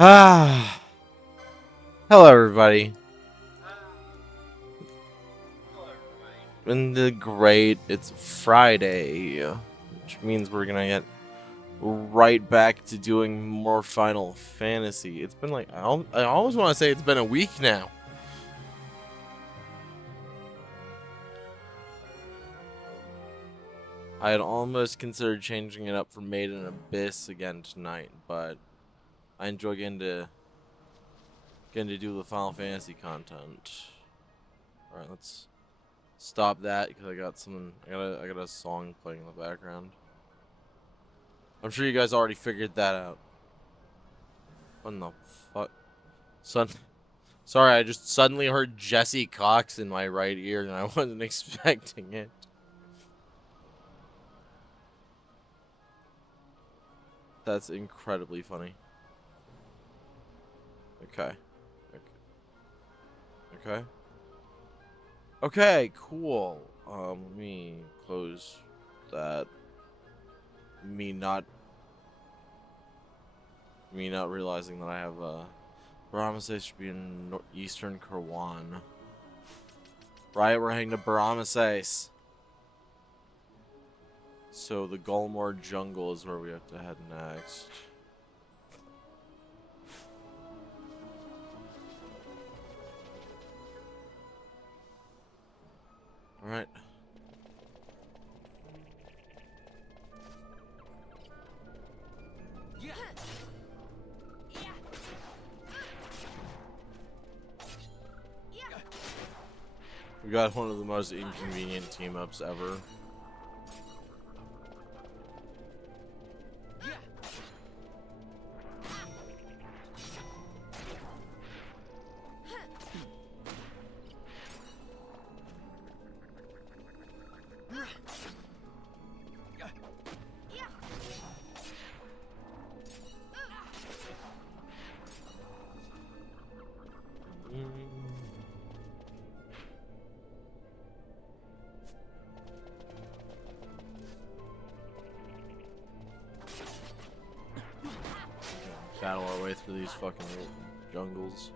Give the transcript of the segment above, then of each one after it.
Ah, hello everybody. In the great, it's Friday, which means we're gonna get right back to doing more Final Fantasy. It's been like I always want to say it's been a week now. I had almost considered changing it up for Maiden Abyss again tonight, but I enjoy getting to do the Final Fantasy content. All right, let's stop that because I got something. I got a song playing in the background. I'm sure you guys already figured that out. What in the fuck? Son, sorry, I just suddenly heard Jesse Cox in my right ear and I wasn't expecting it. That's incredibly funny. Okay. Okay. Okay, cool. Let me close that. Me not me not realizing that I have Baramases should be in Eastern Kerwan. Right, we're heading to Baramases. So the Gulmore Jungle is where we have to head next. Alright. We got one of the most inconvenient team-ups ever. Battle our way through these fucking jungles.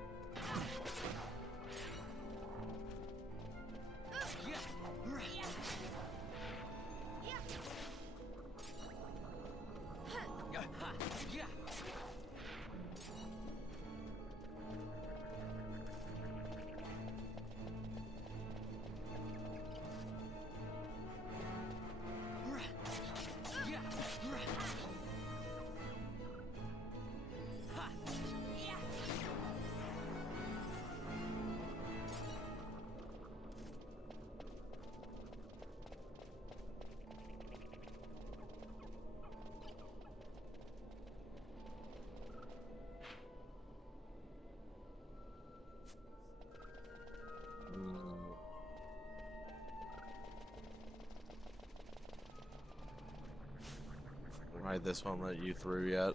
Right, this won't let you through yet.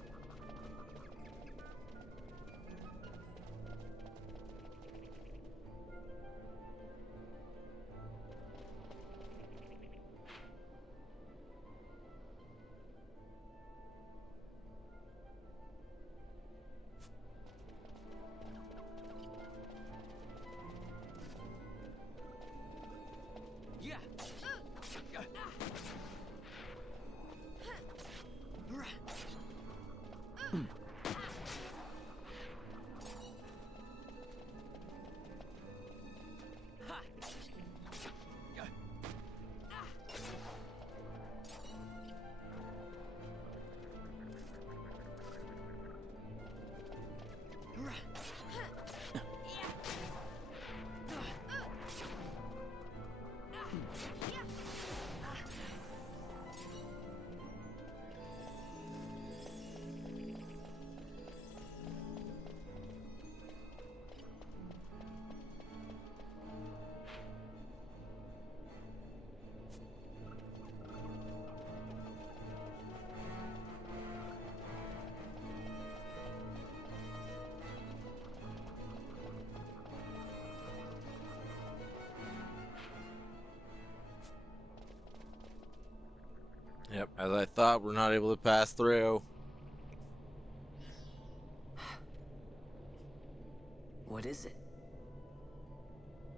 Yep, as I thought, we're not able to pass through. What is it?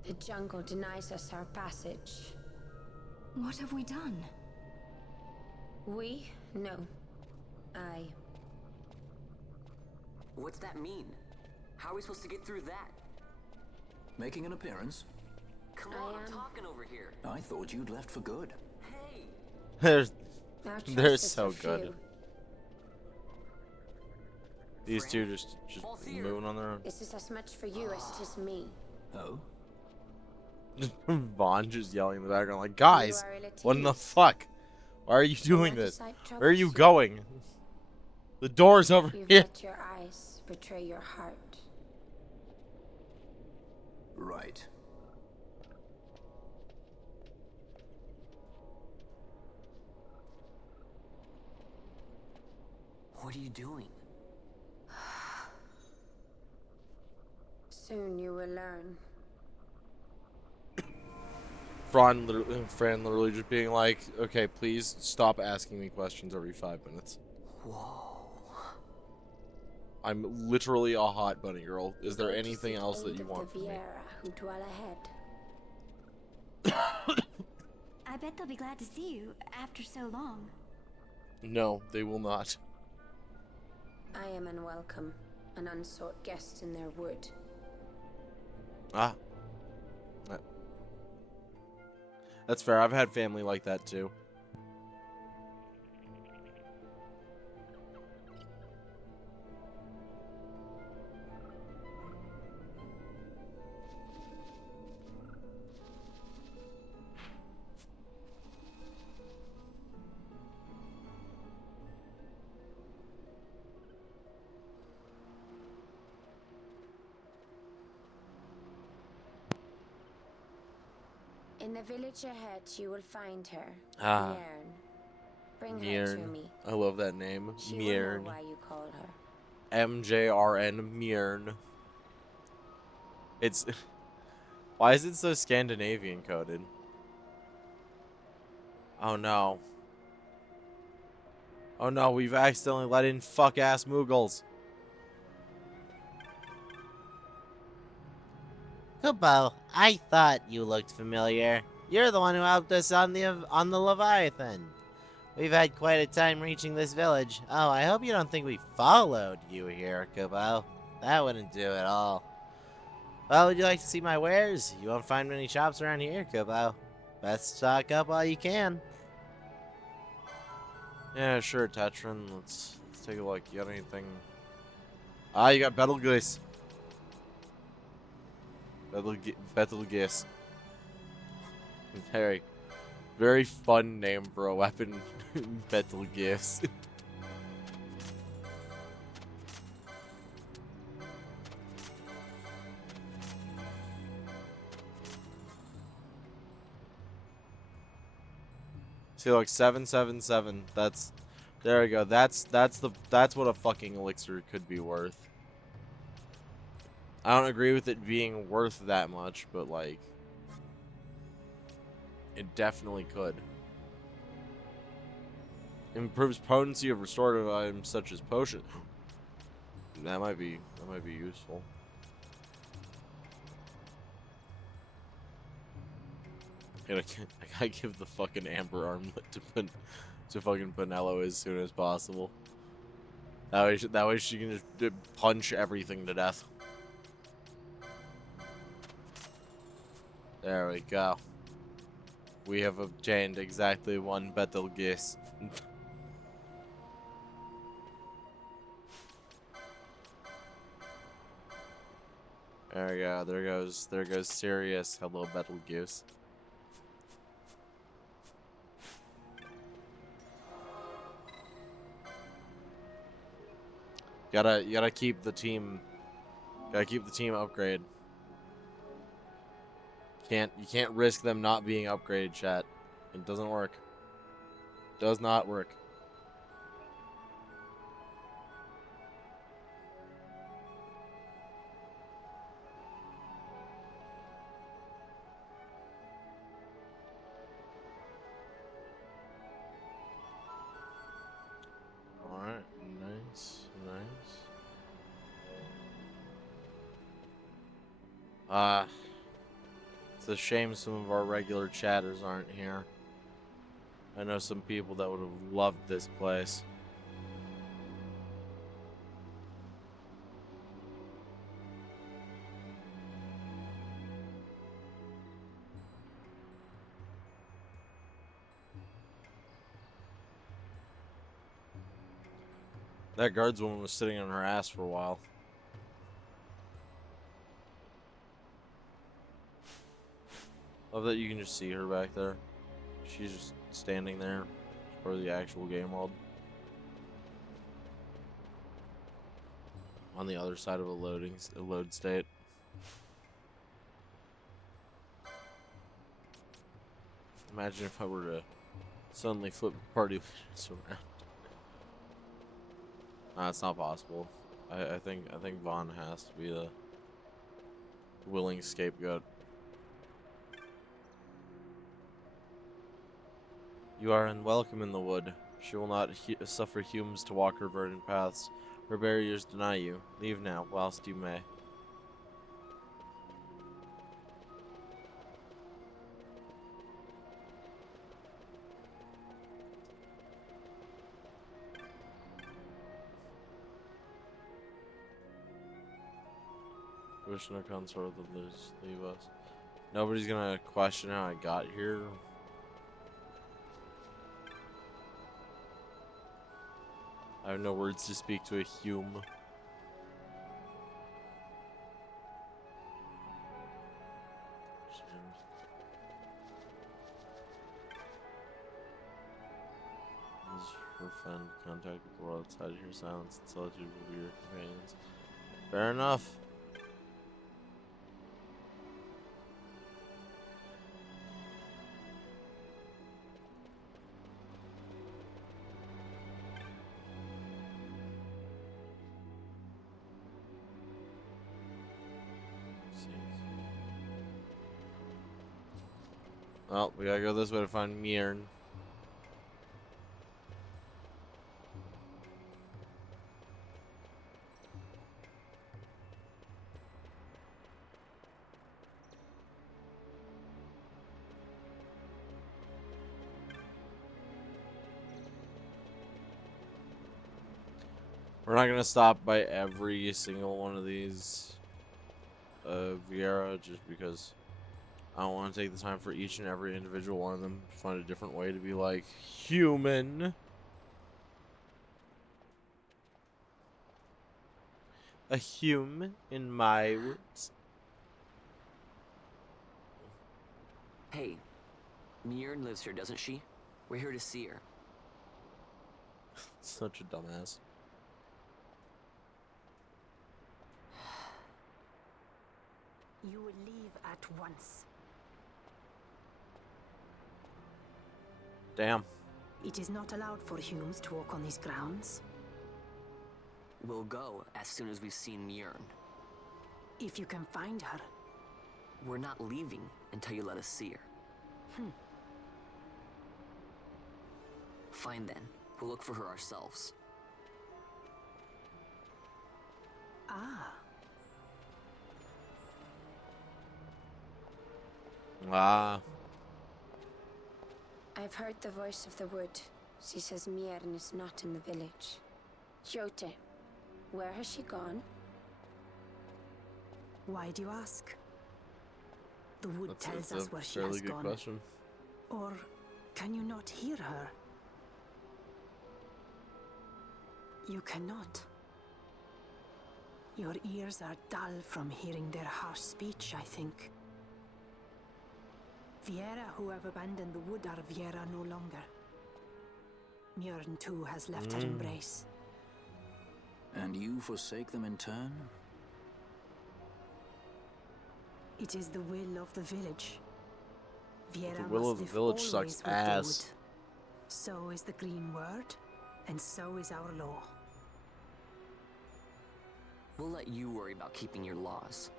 The jungle denies us our passage. What have we done? We? No. I. What's that mean? How are we supposed to get through that? Making an appearance? Come on, I'm talking over here. I thought you'd left for good. Hey! Our They're choices so are good. few. These two just moving on their own. This is as much for you as it is me. Oh? Vaughn just yelling in the background like, guys, You are what in the Elatine's. fuck? Why are you doing want this? to cite Where are you troubles? going? The door's over You've here. let your eyes betray your heart. Right. What are you doing? Soon you will learn. Fran literally just being like, okay, please stop asking me questions every 5 minutes. Whoa. I'm literally a hot bunny girl. Is there Go to anything seek else that aid you of want the from me? Viera who dwell ahead. I bet they'll be glad to see you after so long. No, they will not. I am unwelcome, an unsought guest in their wood. Ah. That's fair. I've had family like that too. In the village ahead, you will find her. Ah. Mjern. Bring her to Mjern. me. I love that name. She will Mjern. know why you call her. MJRN Mjern. It's... Why is it so Scandinavian coded? Oh no. Oh no, we've accidentally let in fuck-ass Moogles. Kupo, I thought you looked familiar. You're the one who helped us on the Leviathan. We've had quite a time reaching this village. Oh, I hope you don't think we followed you here, Kupo. That wouldn't do at all. Well, would you like to see my wares? You won't find many shops around here, Kupo. Best stock up while you can. Yeah, sure, Tetran. Let's take a look. You got anything? Ah, you got Betelgeuse. Betelgeuse. Very, very fun name for a weapon. Betelgeuse. See, like 777. There we go. That's what a fucking elixir could be worth. I don't agree with it being worth that much, but like, it definitely could. Improves potency of restorative items such as potion. That might be useful. I gotta give the fucking amber armlet to fucking Pinello as soon as possible. That way she can just punch everything to death. There we go. We have obtained exactly one Betelgeuse. There we go. There goes Sirius. Hello, Betelgeuse. You gotta keep the team. Gotta keep the team upgrade. You can't risk them not being upgraded, chat. It doesn't work. Does not work. Alright, nice. It's a shame some of our regular chatters aren't here. I know some people that would have loved this place. That guardswoman was sitting on her ass for a while. Love that you can just see her back there. She's just standing there for the actual game world. On the other side of a load state. Imagine if I were to suddenly flip the party around. Nah, it's not possible. I think Vaughn has to be the willing scapegoat. You are unwelcome in the wood. She will not suffer humans to walk her verdant paths. Her barriers deny you. Leave now, whilst you may. Wish no consort that leave us. Nobody's gonna question how I got here. I have no words to speak to a Hume. For fun, contact with the world outside your silence and solitude will be your companions. Fair enough. Well, we gotta go this way to find Mirn. We're not gonna stop by every single one of these Vieira just because I don't want to take the time for each and every individual one of them to find a different way to be like human. A human in my words. Hey, Mjorn lives here, doesn't she? We're here to see her. Such a dumbass. You will leave at once. Damn. It is not allowed for humans to walk on these grounds. We'll go as soon as we've seen Mjorn. If you can find her. We're not leaving until you let us see her. Fine then. We'll look for her ourselves. Ah. Ah. I've heard the voice of the wood. She says Mjorn is not in the village. Jote, where has she gone? Why do you ask? The wood That's tells a us where she fairly has good gone. question. Or can you not hear her? You cannot. Your ears are dull from hearing their harsh speech, I think. Vieira who have abandoned the wood are Vieira no longer. Mjorn too has left her embrace. And you forsake them in turn? It is the will of the village. Vieira The will must of the live village always sucks with the ass. wood. So is the green word, and so is our law. We'll let you worry about keeping your laws.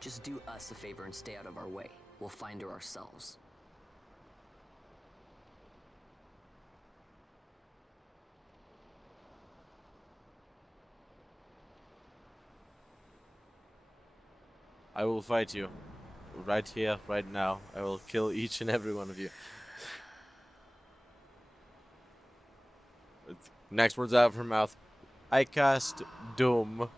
Just do us a favor and stay out of our way. We'll find her ourselves. I will fight you. Right here, right now. I will kill each and every one of you. Next words out of her mouth. I cast Doom.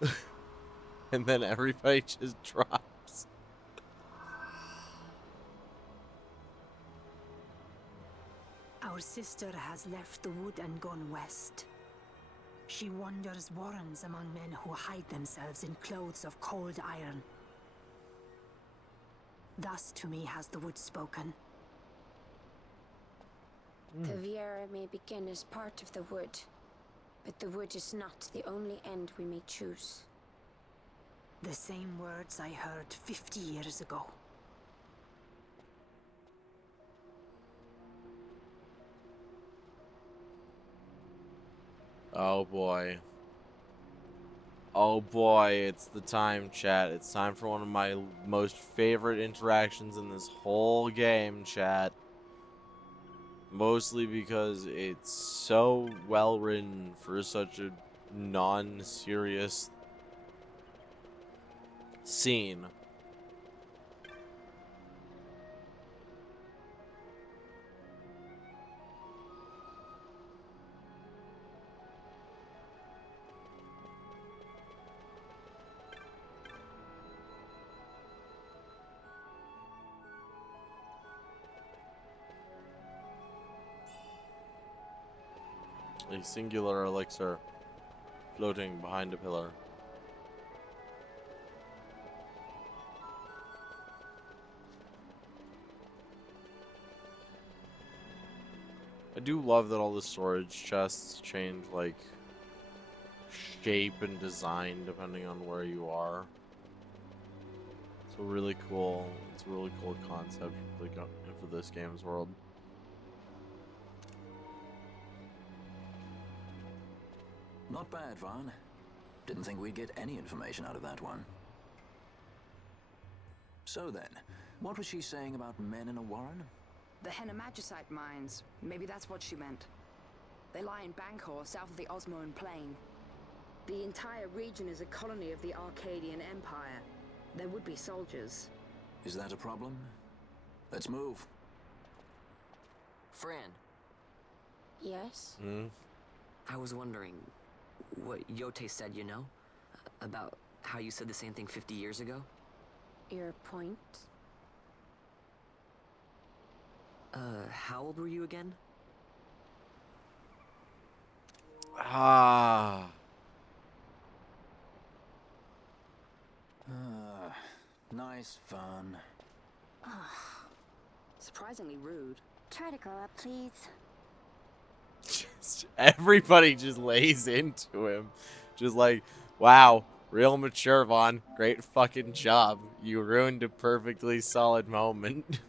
And then everybody just drops. Our sister has left the wood and gone west. She wanders warrens among men who hide themselves in clothes of cold iron. Thus to me has the wood spoken. The Viera may begin as part of the wood, but the wood is not the only end we may choose. The same words I heard 50 years ago. Oh boy. Oh boy, it's the time, chat. It's time for one of my most favorite interactions in this whole game, chat. Mostly because it's so well written for such a non-serious scene. A singular elixir floating behind a pillar. I do love that all the storage chests change, like, shape and design depending on where you are. It's a really cool concept for this game's world. Not bad, Vaughn. Didn't think we'd get any information out of that one. So then, what was she saying about men in a warren? The Henna-Magicite mines. Maybe that's what she meant. They lie in Bangkor, south of the Osmoan Plain. The entire region is a colony of the Arcadian Empire. There would be soldiers. Is that a problem? Let's move. Fran, Yes? I was wondering what Yote said, you know? About how you said the same thing 50 years ago? Your point? How old were you again? Ah. Nice fun. Surprisingly rude. Try to grow up, please. Just everybody just lays into him. Just like, wow, real mature, Vaughn. Great fucking job. You ruined a perfectly solid moment.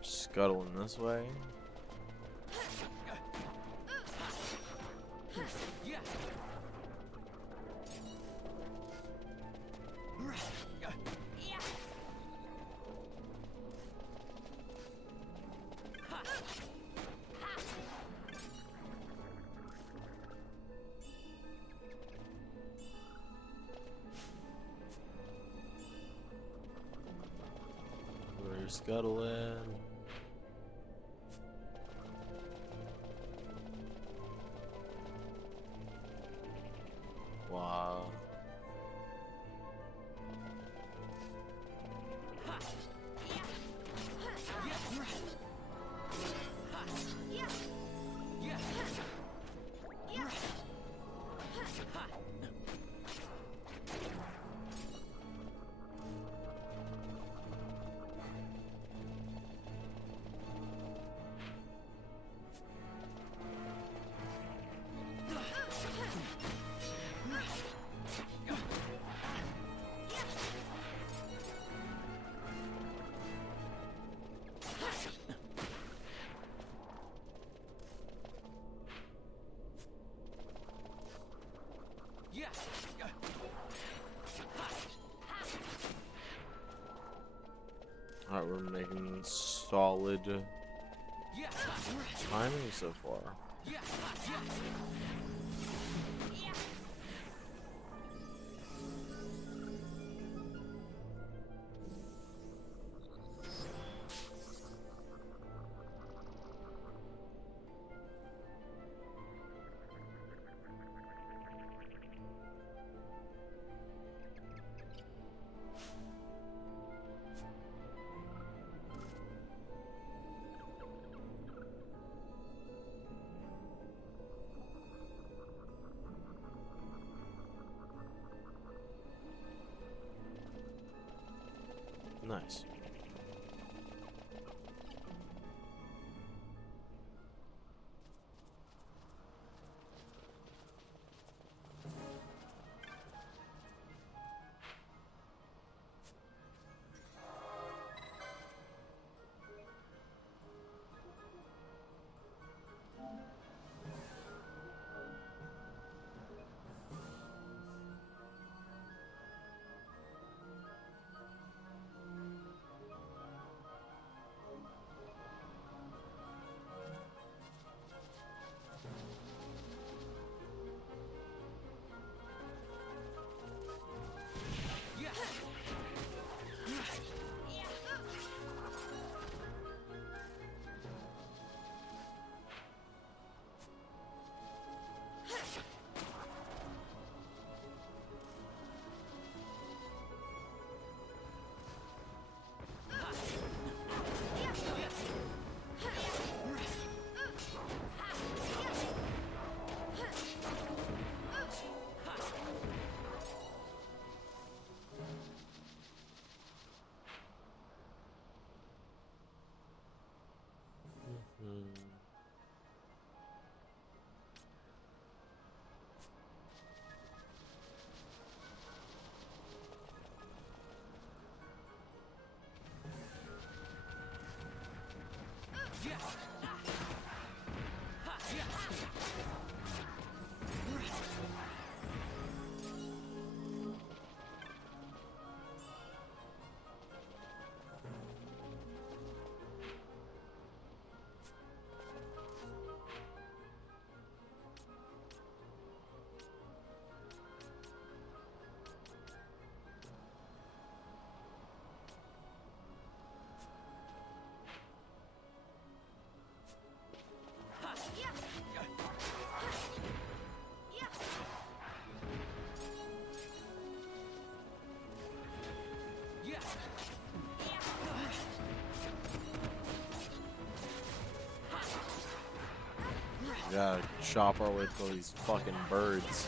Scuttling this way. We're scuttling. Wow. Alright, we're making solid timing so far. Nice. We gotta chop our way through these fucking birds.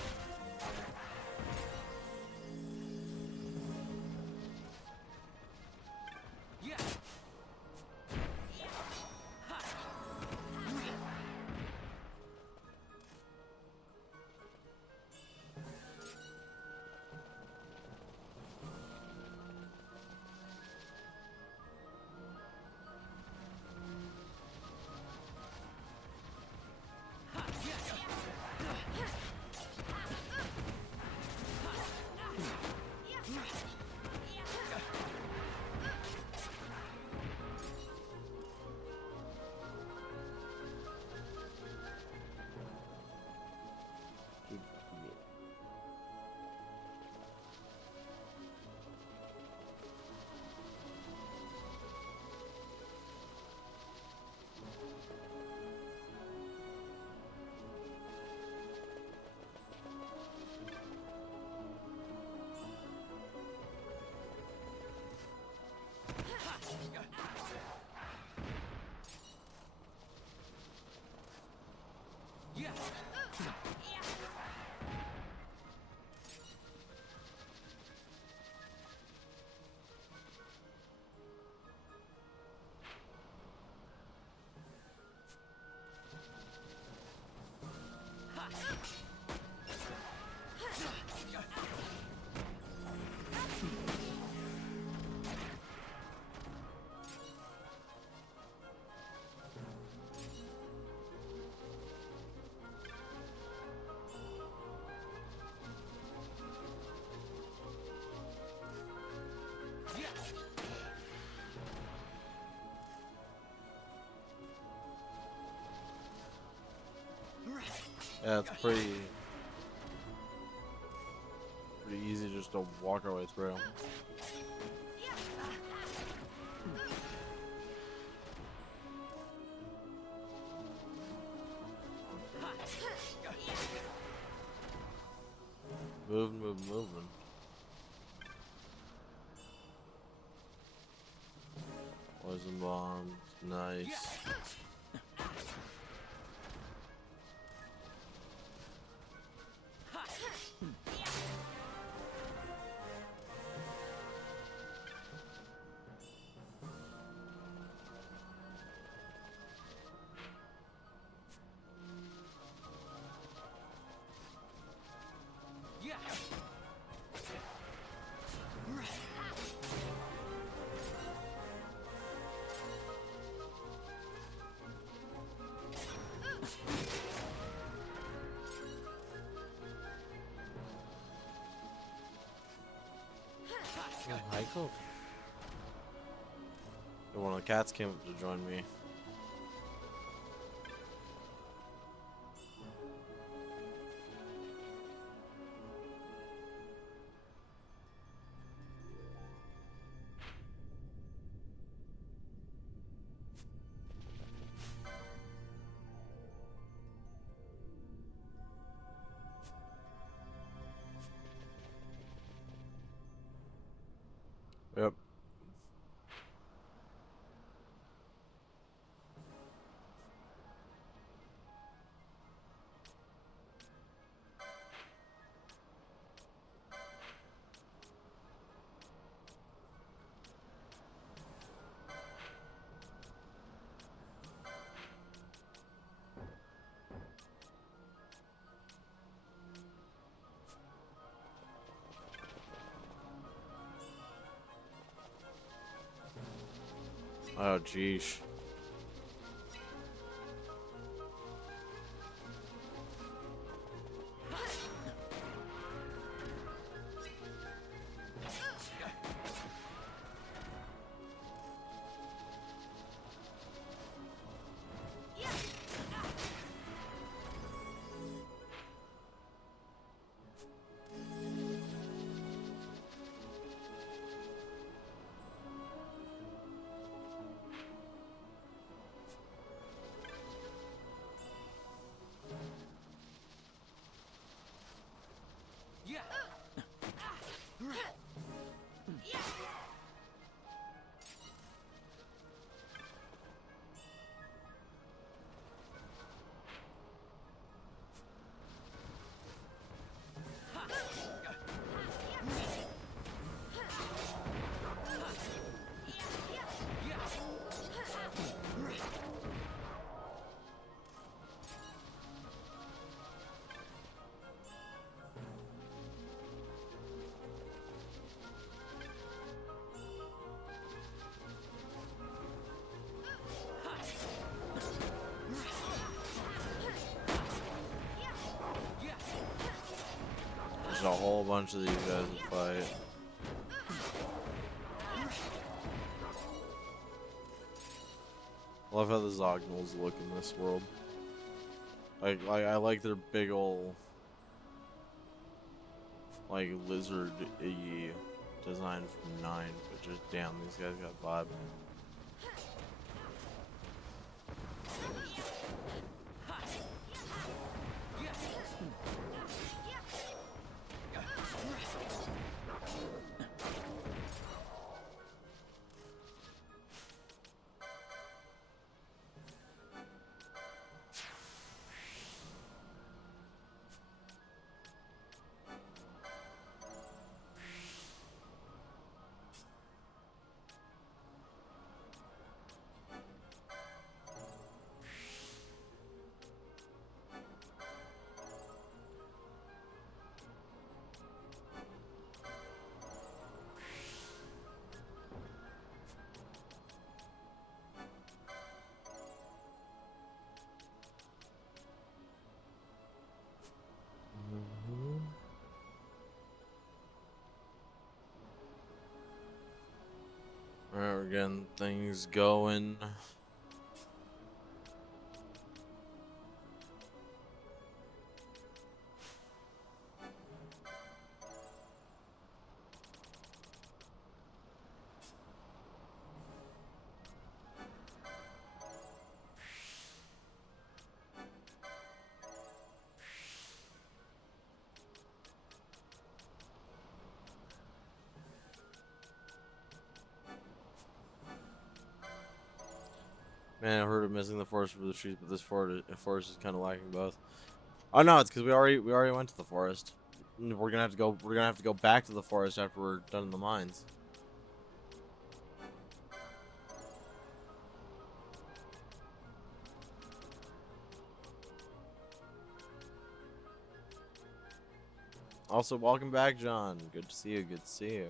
Yeah, it's pretty easy just to walk our way through. Moving. Poison bombs, nice. Hi, cool. One of the cats came up to join me. Yep. Oh, jeez. There's a whole bunch of these guys to fight. I love how the Zognals look in this world. I like their big ol' like lizard-y design from 9, but just damn, these guys got vibe. Alright, we're getting things going. Man, I heard of missing the forest for the trees, but this forest is kind of lacking both. Oh no, it's because we already went to the forest. We're gonna have to go. We're gonna have to go back to the forest after we're done in the mines. Also, welcome back, John. Good to see you. Good to see you.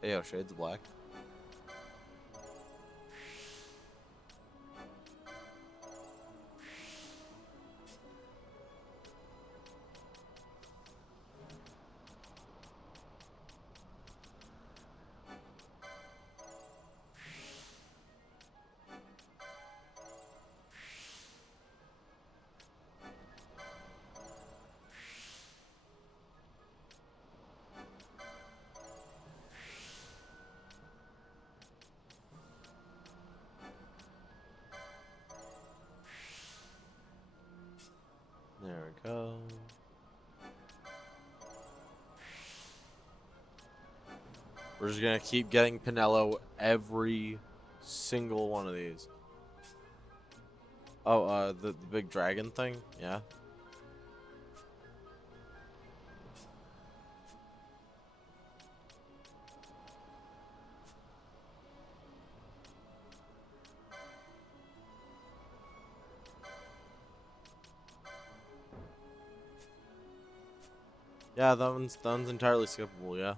Hey, yo, Shades of Black. There we go. We're just gonna keep getting Pinello every single one of these. Oh, the big dragon thing? Yeah. Yeah, that one's entirely skippable, yeah.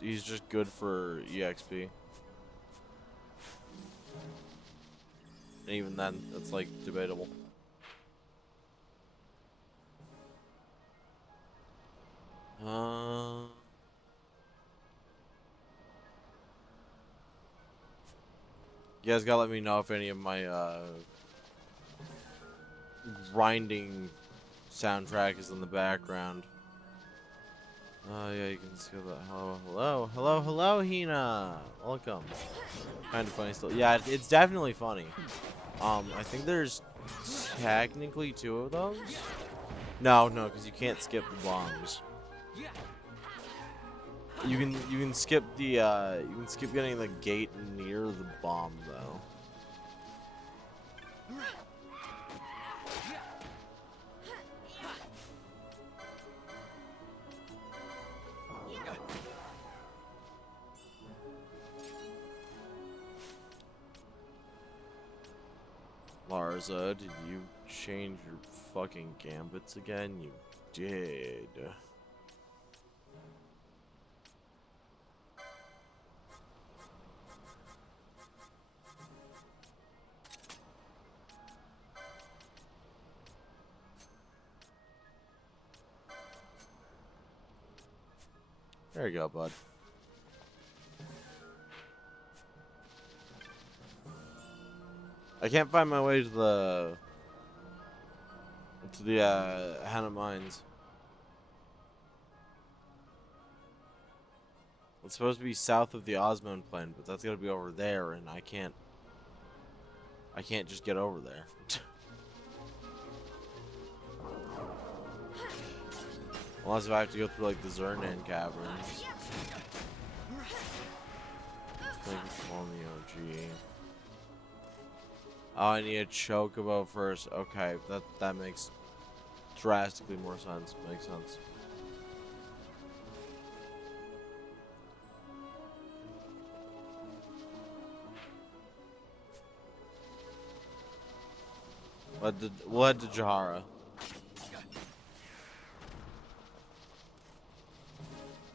He's just good for EXP. And even then, it's like debatable. You guys gotta let me know if any of my grinding soundtrack is in the background. Oh yeah, you can see that. Hello, Hina. Welcome. Kind of funny still. Yeah, it's definitely funny. I think there's technically 2 of those. No, because you can't skip the bombs. You can skip the you can skip getting the gate near the bomb though. Larza, did you change your fucking gambits again? You did. There you go, bud. I can't find my way to the Hannah Mines. It's supposed to be south of the Osmond Plain, but that's gotta be over there, and I can't just get over there. Unless if I have to go through like the Zernan caverns. Thank you for following the OG. Oh, I need a chocobo first. Okay, that makes drastically more sense. Makes sense. We'll head to Jahara.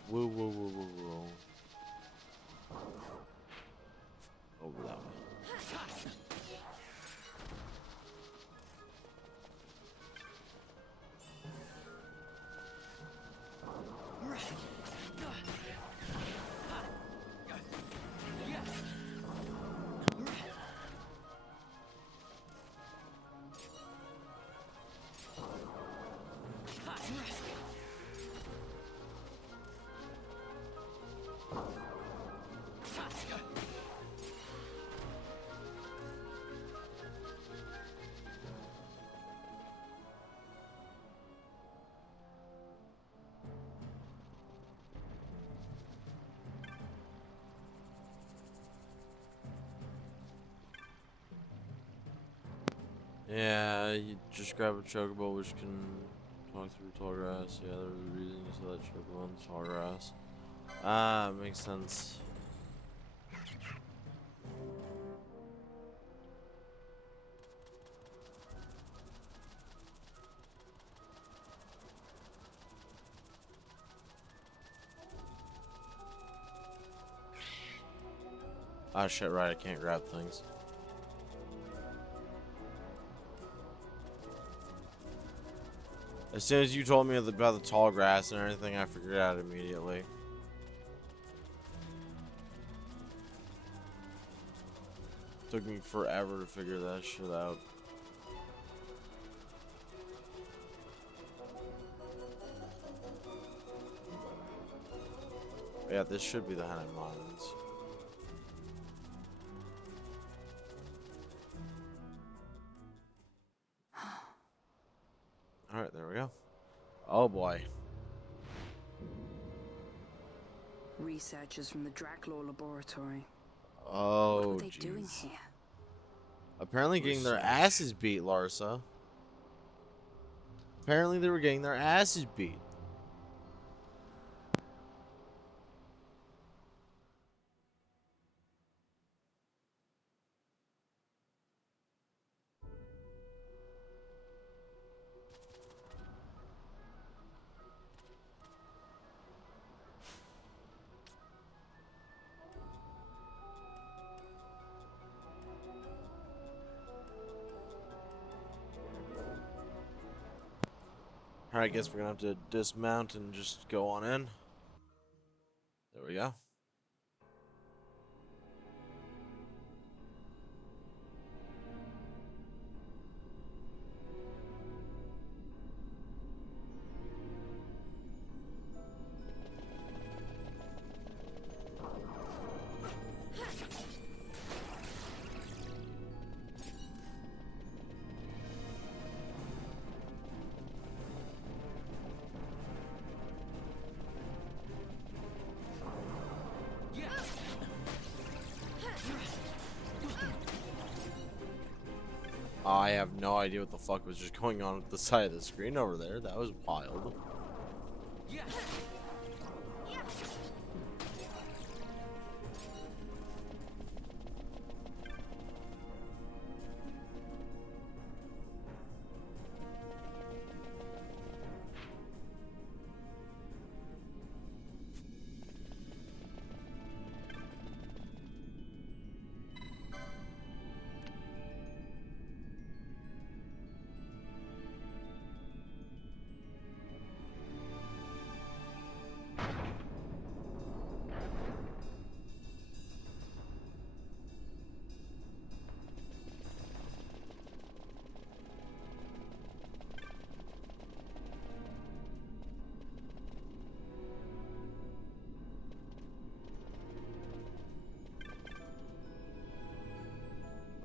Woo. Over that way. Yeah, you just grab a chocobo which can talk through tall grass. Yeah, there's a reason you saw that chocobo in the tall grass. Ah, makes sense. Ah, shit, right, I can't grab things. As soon as you told me about the tall grass and everything, I figured it out immediately. Took me forever to figure that shit out. Yeah, this should be the Hennay Mines. Alright, there we go. Oh boy. Researchers from the Draclaw laboratory. Oh, What were they doing jeez. here? Apparently getting their Research. asses beat, Larsa. Apparently they were getting their asses beat. Alright, I guess we're gonna have to dismount and just go on in. There we go. I have no idea what the fuck was just going on with the side of the screen over there. That was wild.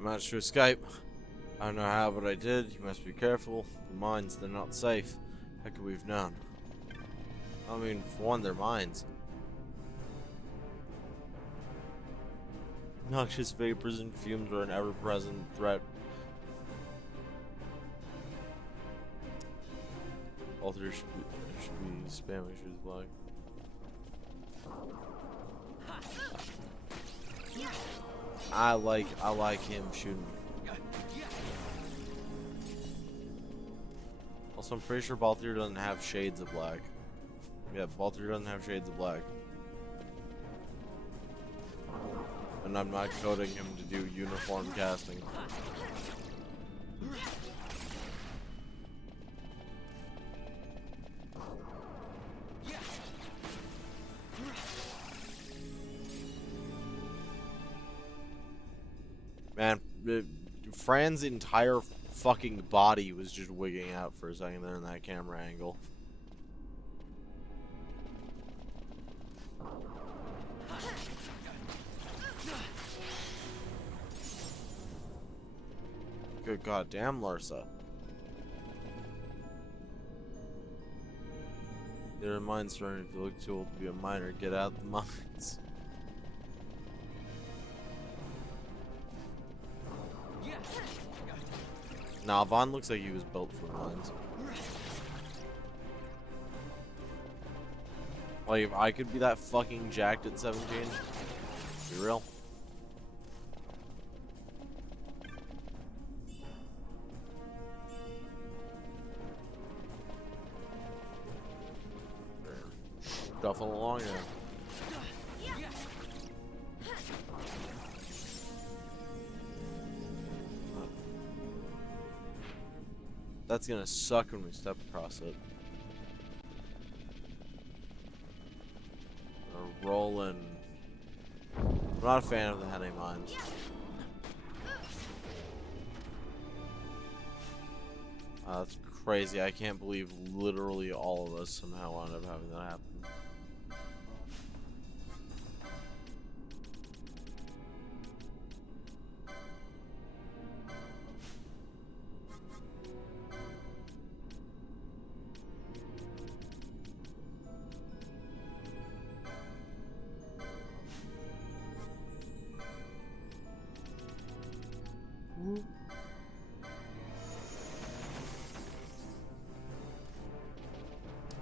Managed to escape. I don't know how, but I did. You must be careful. The mines, they're not safe. How could we have known? I mean, for one, they're mines. Noxious vapors and fumes are an ever-present threat. All three should be spamming shoes black. I like him shooting. Also, I'm pretty sure Balthier doesn't have shades of black. Yeah, Balthier doesn't have shades of black. And I'm not coding him to do uniform casting. Man, Fran's entire fucking body was just wigging out for a second there in that camera angle. Good goddamn, Larsa. There are mines surrounding. If you look too old to be a miner, get out the mines. Nah, Vaughn looks like he was built for mines. Like, if I could be that fucking jacked at 17, be real. Shuffle along there. That's gonna suck when we step across it. Rolling. I'm not a fan of the Henne mines. That's crazy. I can't believe literally all of us somehow wound up having that happen.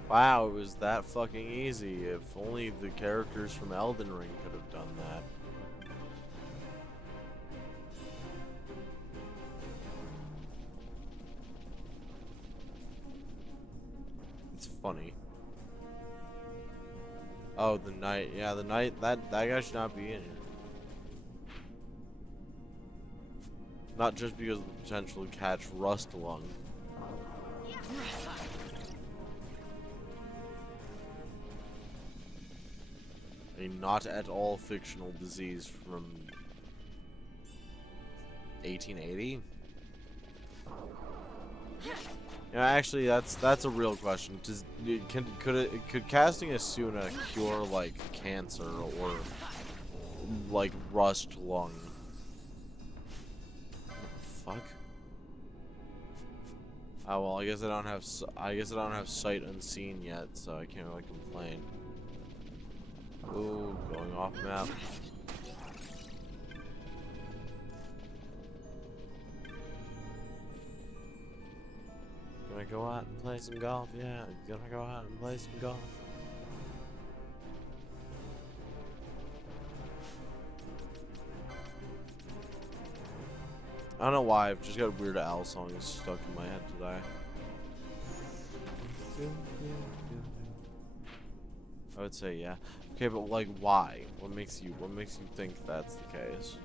Wow, it was that fucking easy. If only the characters from Elden Ring could have done that. It's funny. Oh, the knight. Yeah, the knight. That guy should not be in here. Not just because of the potential to catch rust lung. A not at all fictional disease from 1880. Yeah, actually, that's a real question. Could casting Asuna cure like cancer or like rust lung? Fuck. Oh well, I guess I don't have sight unseen yet, so I can't really complain. Ooh, going off map. Gonna go out and play some golf? Yeah, gonna go out and play some golf. I don't know why, I've just got Weird Al songs stuck in my head today. I would say yeah. Okay, but like why? What makes you think that's the case?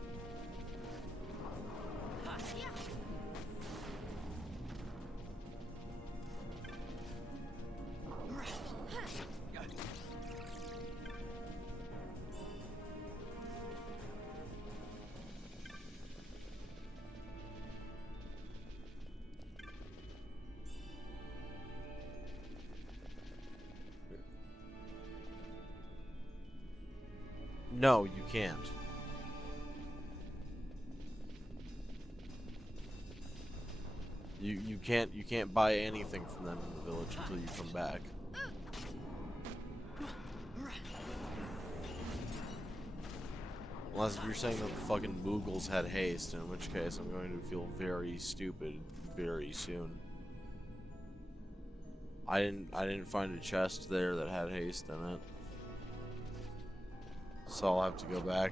No, you can't. You can't buy anything from them in the village until you come back. Unless if you're saying that the fucking Moogles had haste, in which case I'm going to feel very stupid very soon. I didn't find a chest there that had haste in it. So I'll have to go back.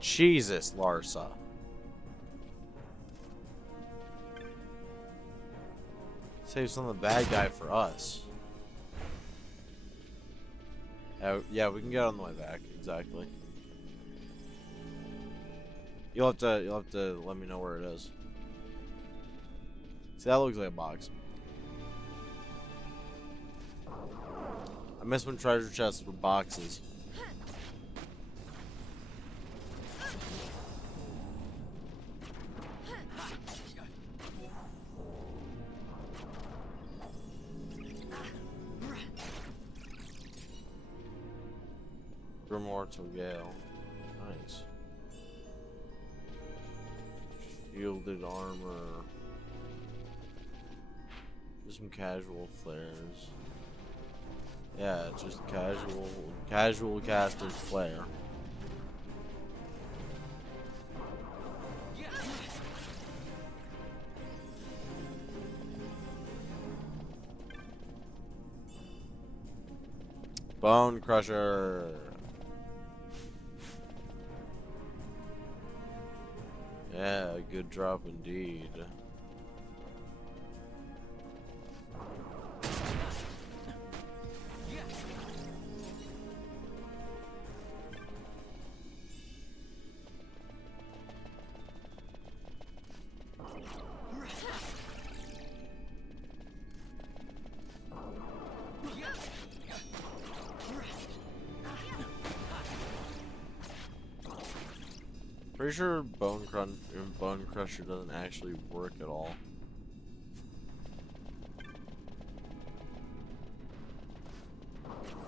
Jesus, Larsa. Save some of the bad guy for us. Yeah, we can get on the way back. Exactly. You'll have to let me know where it is. See, that looks like a box. I miss when treasure chests were boxes. Primordial Gale. Nice. Shielded armor. Just some casual flares. Yeah, just casual caster flare. Bone Crusher. Yeah, good drop indeed. Pretty sure Bone Crusher doesn't actually work at all.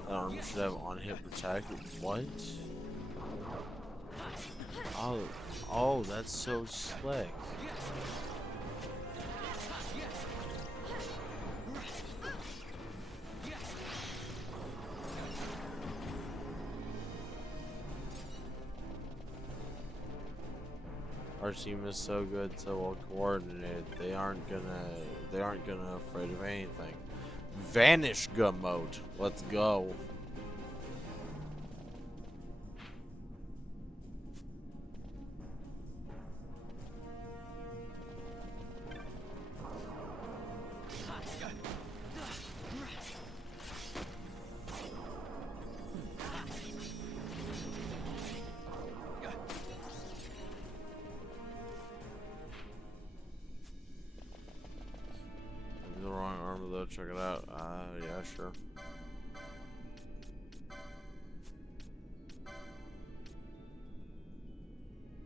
That armor should have on-hit protect. What? Oh, that's so slick. Our team is so good, so well coordinated. They aren't gonna afraid of anything. Vanish mode. Let's go. The wrong armor though. Check it out. Yeah, sure.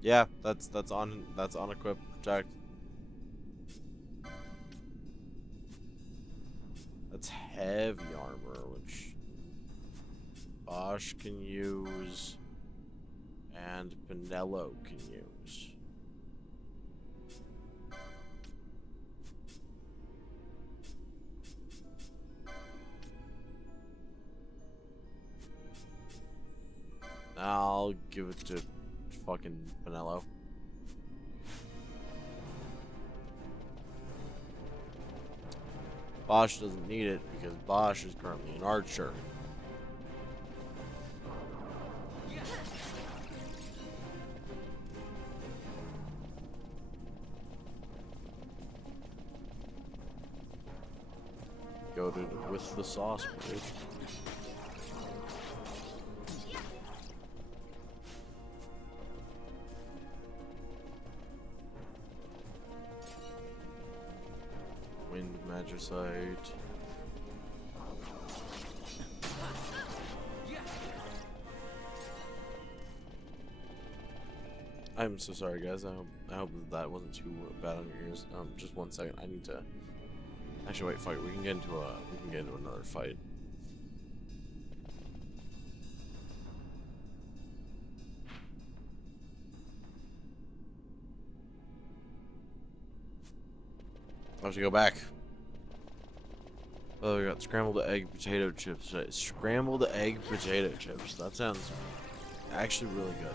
Yeah, that's on equip protect. That's heavy armor, which Bosch can use and Pinello can use. I'll give it to fucking Pinello. Bosch doesn't need it because Bosch is currently an archer. Goated with the sauce, dude. Wind Magicite. I'm so sorry, guys. I hope that wasn't too bad on your ears. Just 1 second. I need to. Actually, wait. Fight. We can get into another fight. I have to go back. Oh, we got scrambled egg potato chips. Scrambled egg potato chips. That sounds actually really good.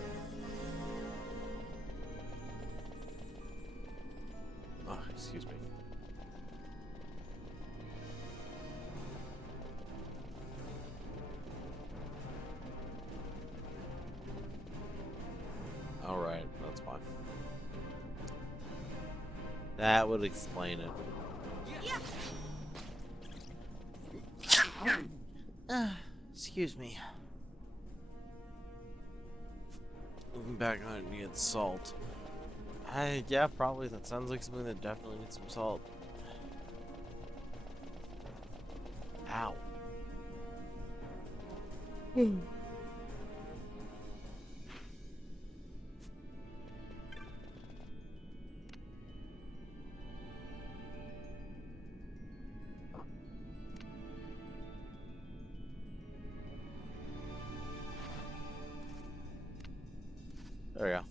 Oh, excuse me. Alright, that's fine. That would explain it. Excuse me. Looking back on it, needs salt. Yeah, probably. That sounds like something that definitely needs some salt. Ow. There we go.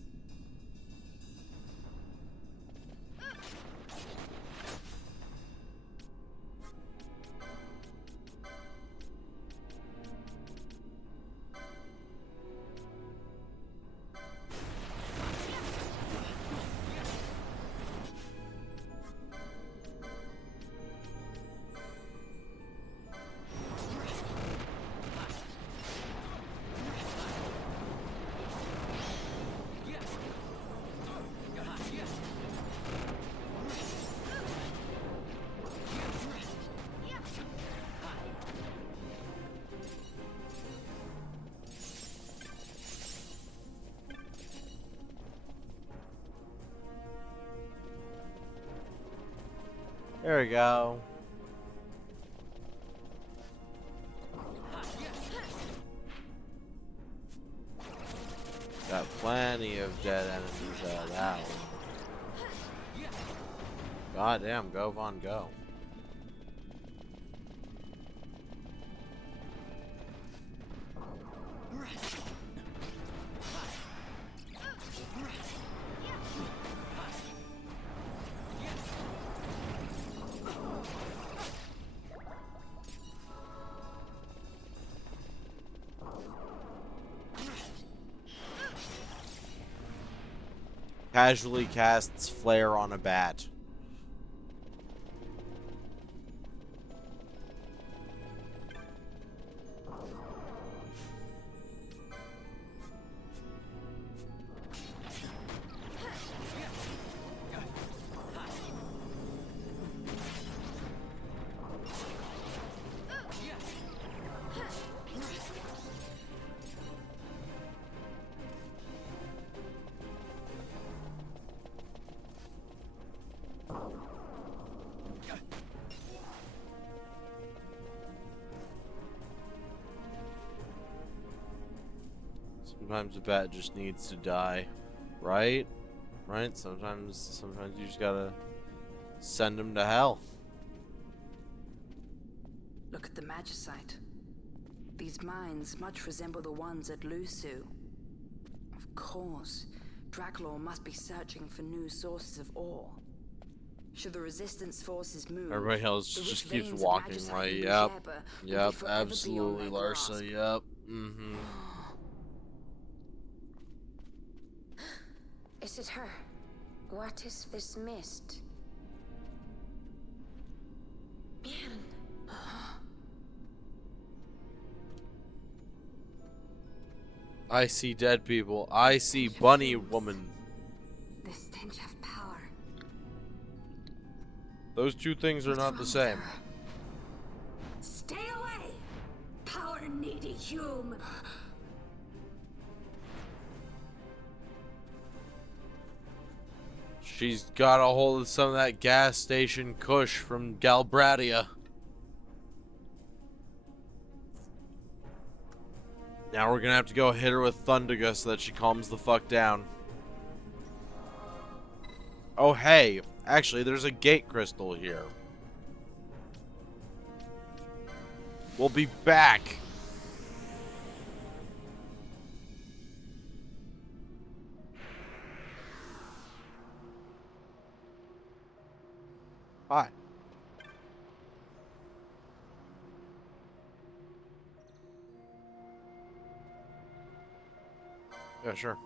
There we go. Got plenty of dead enemies out of that one. God damn, go Von go. Casually casts flare on a bat. Sometimes a bat just needs to die, right? Right? Sometimes you just gotta send him to hell. Look at the Magicite. These mines much resemble the ones at Lusu. Of course, Draculaur must be searching for new sources of ore. Should the resistance forces move, Everybody else the rich just keeps veins of walking Magicite right. in Yep. Bujeba will be Yep. forever Absolutely, beyond their Larsa. grasp. Yep. Mm-hmm. Is it her? What is this mist? Man. I see dead people. I see bunny woman. The stench of power. Those two things are not the same. Stay away! Power needy Hume! She's got a hold of some of that gas station kush from Galbradia. Now we're gonna have to go hit her with Thundaga so that she calms the fuck down. Oh hey, actually there's a gate crystal here. We'll be back. Hi. Yeah, sure.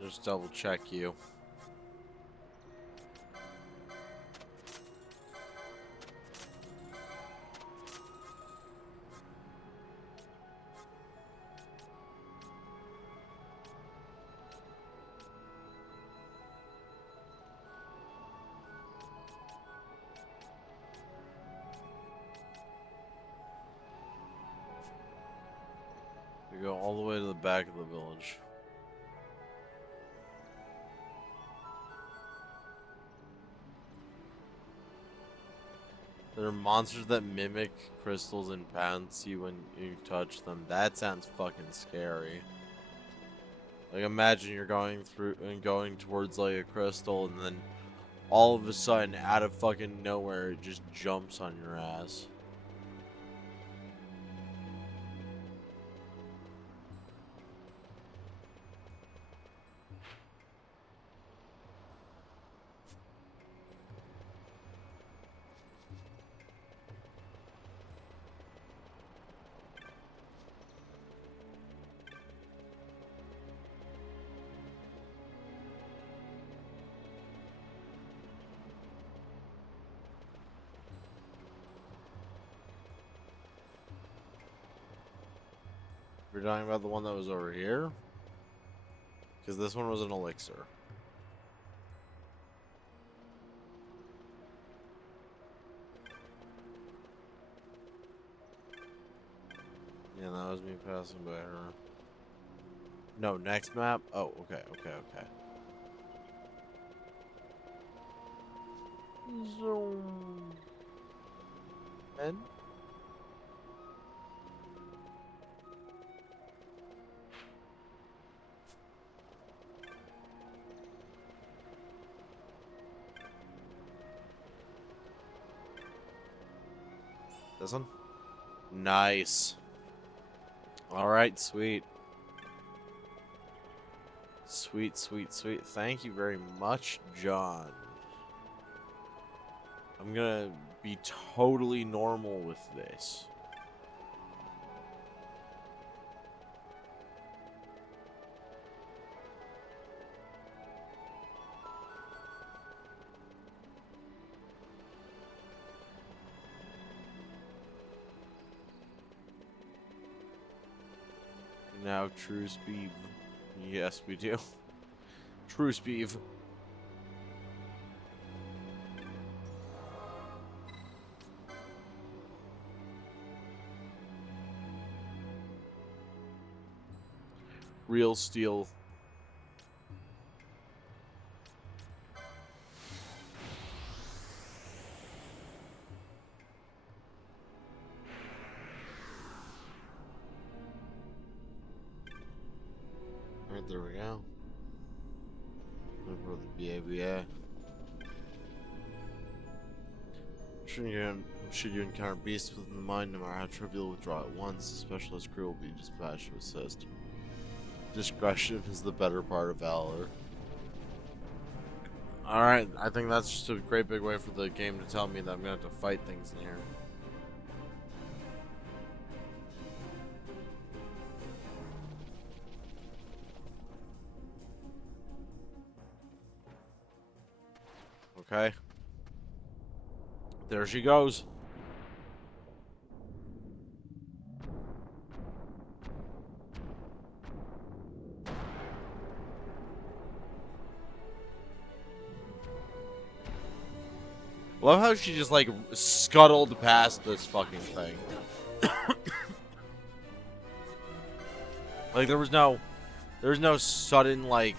Just double check you. We go all the way to the back of the village. There are monsters that mimic crystals and pounce you when you touch them. That sounds fucking scary. Like imagine you're going through and going towards like a crystal and then all of a sudden, out of fucking nowhere, it just jumps on your ass. We're talking about the one that was over here? Because this one was an elixir. Yeah, that was me passing by her. No, next map? Oh, okay. Zoom. And? This one? Nice. Alright, sweet. Sweet. Thank you very much, John. I'm gonna be totally normal with this. Now, Truce Beeve. Yes, we do. Truce Beeve. Real steel. Alright, there we go. For the BABA. Should you encounter beasts within the mine, no matter how trivial, withdraw at once. The specialist crew will be dispatched to assist. Discretion is the better part of valor. Alright, I think that's just a great big way for the game to tell me that I'm gonna have to fight things in here. Okay. There she goes. Love how she just like scuttled past this fucking thing. Like there was no sudden like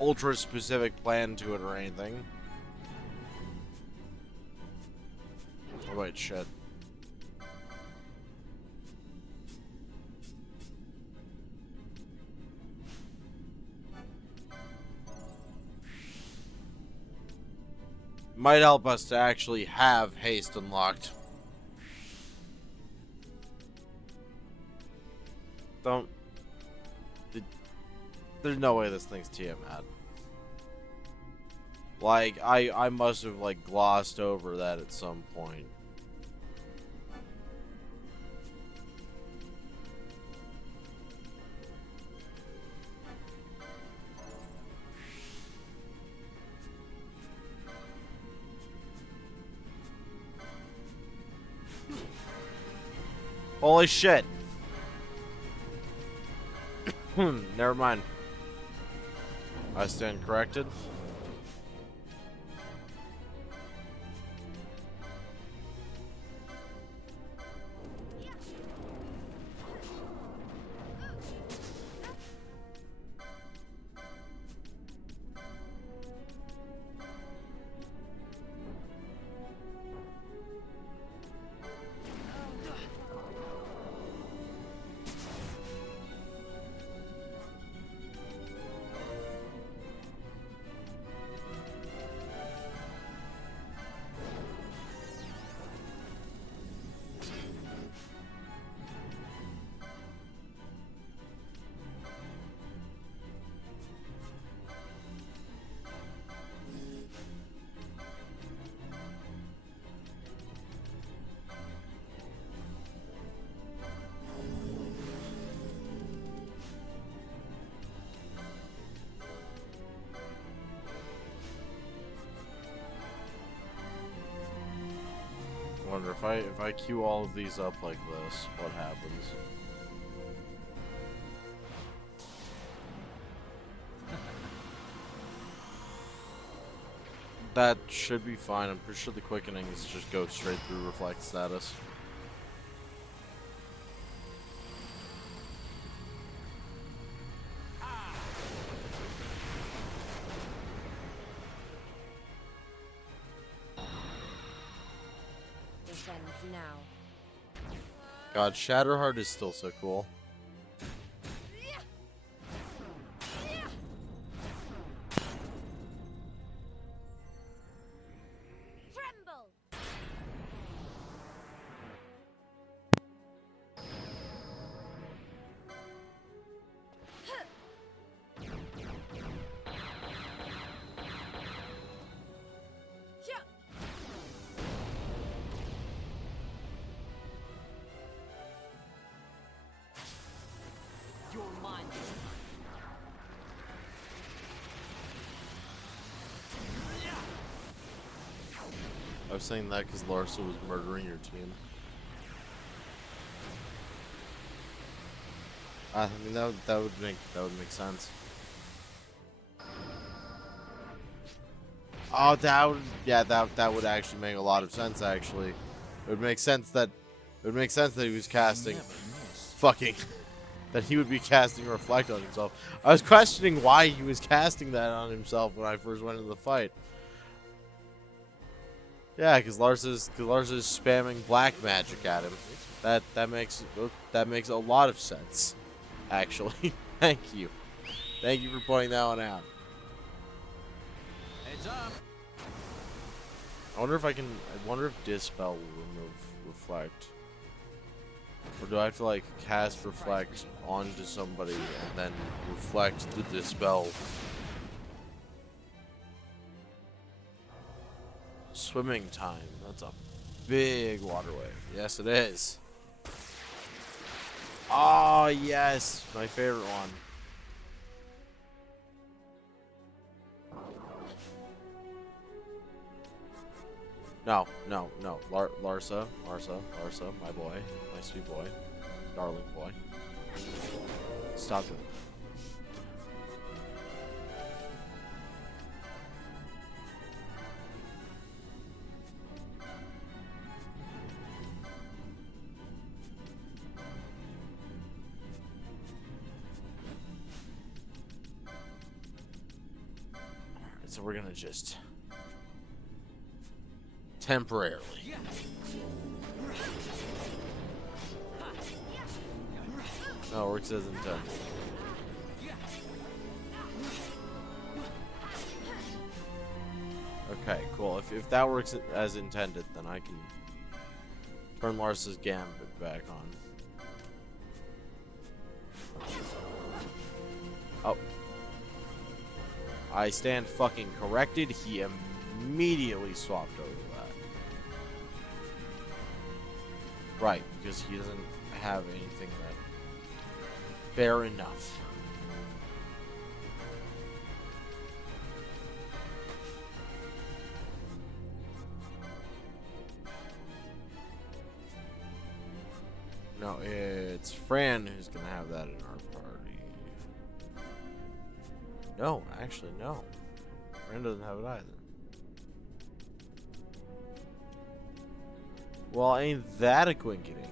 ultra specific plan to it or anything. Oh wait, shit. Might help us to actually have haste unlocked. There's no way this thing's Tiamat. Like, I must have, like, glossed over that at some point. Holy shit. Never mind. I stand corrected. wonder if I queue all of these up like this, what happens? That should be fine. I'm pretty sure the quickenings just go straight through reflect status. This ends now. God, Shatterheart is still so cool. Tremble! Your mind. I was saying that because Larsa was murdering your team. I mean that would make sense. Oh, that would actually make a lot of sense. Actually, it would make sense that he was casting fucking that he would be casting Reflect on himself. I was questioning why he was casting that on himself when I first went into the fight. Yeah, because Larsa's spamming black magic at him. That makes a lot of sense. Actually, thank you for pointing that one out. Heads up. I wonder if Dispel will remove Reflect. Or do I have to like cast Reflect onto somebody and then reflect the Dispel? Swimming time. That's a big waterway. Yes, it is. Oh, yes. My favorite one. No. Larsa, my boy. My sweet boy. Darling boy. Stop it. So we're gonna just temporarily. No, it works as intended. Okay, cool. If that works as intended, then I can turn Larsa's Gambit back on. Oh. I stand fucking corrected. He immediately swapped over to that. Right, because he doesn't have anything that... Fair enough. No, it's Fran who's gonna have that in our party. No, actually, no. Fran doesn't have it either. Well, ain't that a quinkydink?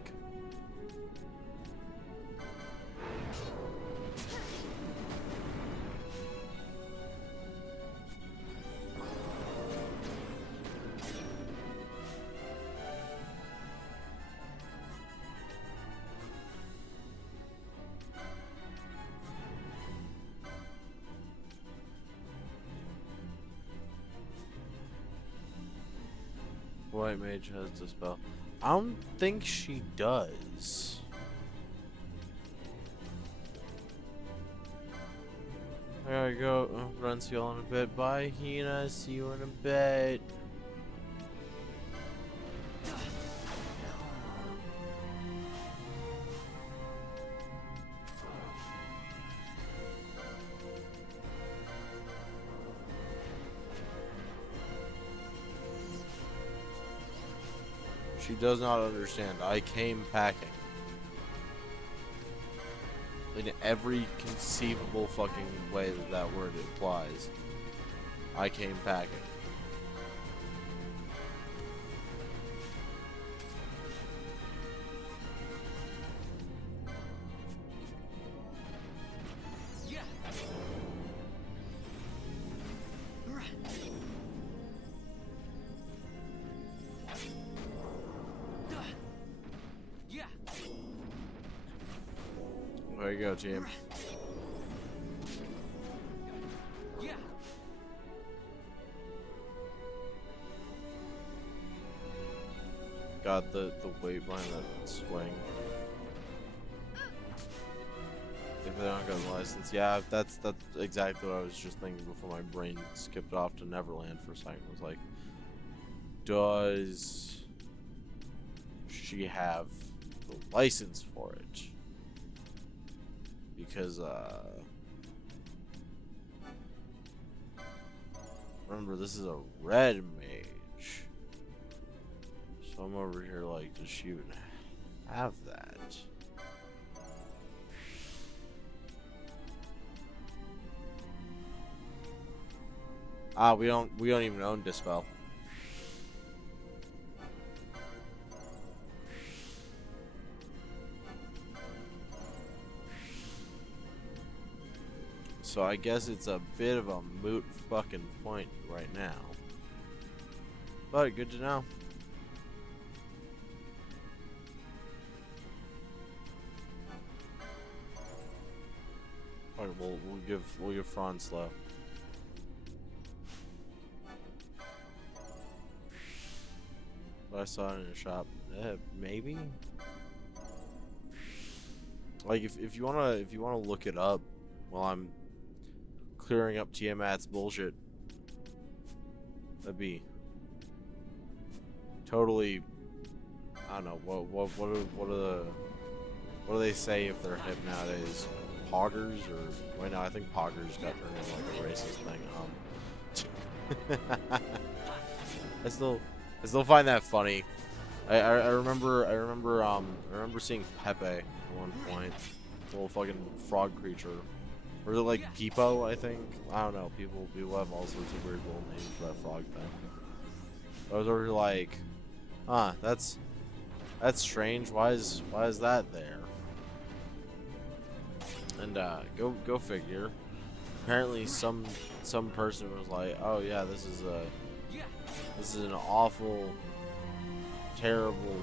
White Mage has Dispel. I don't think she does. I gotta go run see y'all in a bit. Bye, Hina. See you in a bit. She does not understand. I came packing. In every conceivable fucking way that that word implies. I came packing. There you go, team. Got the weight behind that swing. If they don't got a license, yeah, that's exactly what I was just thinking before my brain skipped off to Neverland for a second. I was like, does she have the license for it? Because remember, this is a red mage, so I'm over here like, does she even have that? Ah, we don't even own Dispel. So I guess it's a bit of a moot fucking point right now. But good to know. Alright, we'll give Franz slow. But I saw it in a shop. Maybe? Like if you wanna look it up while I'm clearing up Tiamat's bullshit, that'd be totally. I don't know what do they say if they're hip nowadays? Poggers or wait no, I think poggers got turned into like a racist thing. I still find that funny. I remember seeing Pepe at one point, little fucking frog creature. Or is it like Gipo, I think? I don't know. People have all sorts of weird little names for that frog thing. I was over here like, huh, that's strange. Why is that there? And go figure. Apparently some person was like, oh yeah, this is an awful, terrible,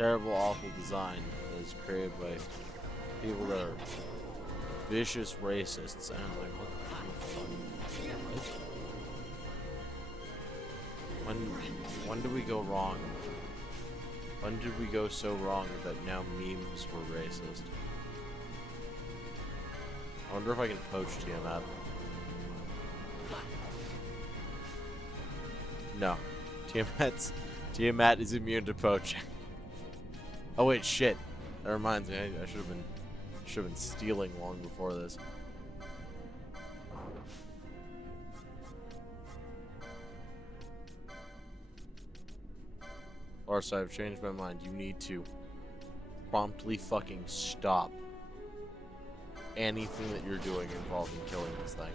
awful design that is created by people that are vicious racists. And I was like, what? When did we go wrong? When did we go so wrong that now memes were racist? I wonder if I can poach Tiamat. No. Tiamat is immune to poaching. Oh wait, shit. That reminds me, I should have been stealing long before this. Larsa, I've changed my mind. You need to promptly fucking stop anything that you're doing involving killing this thing.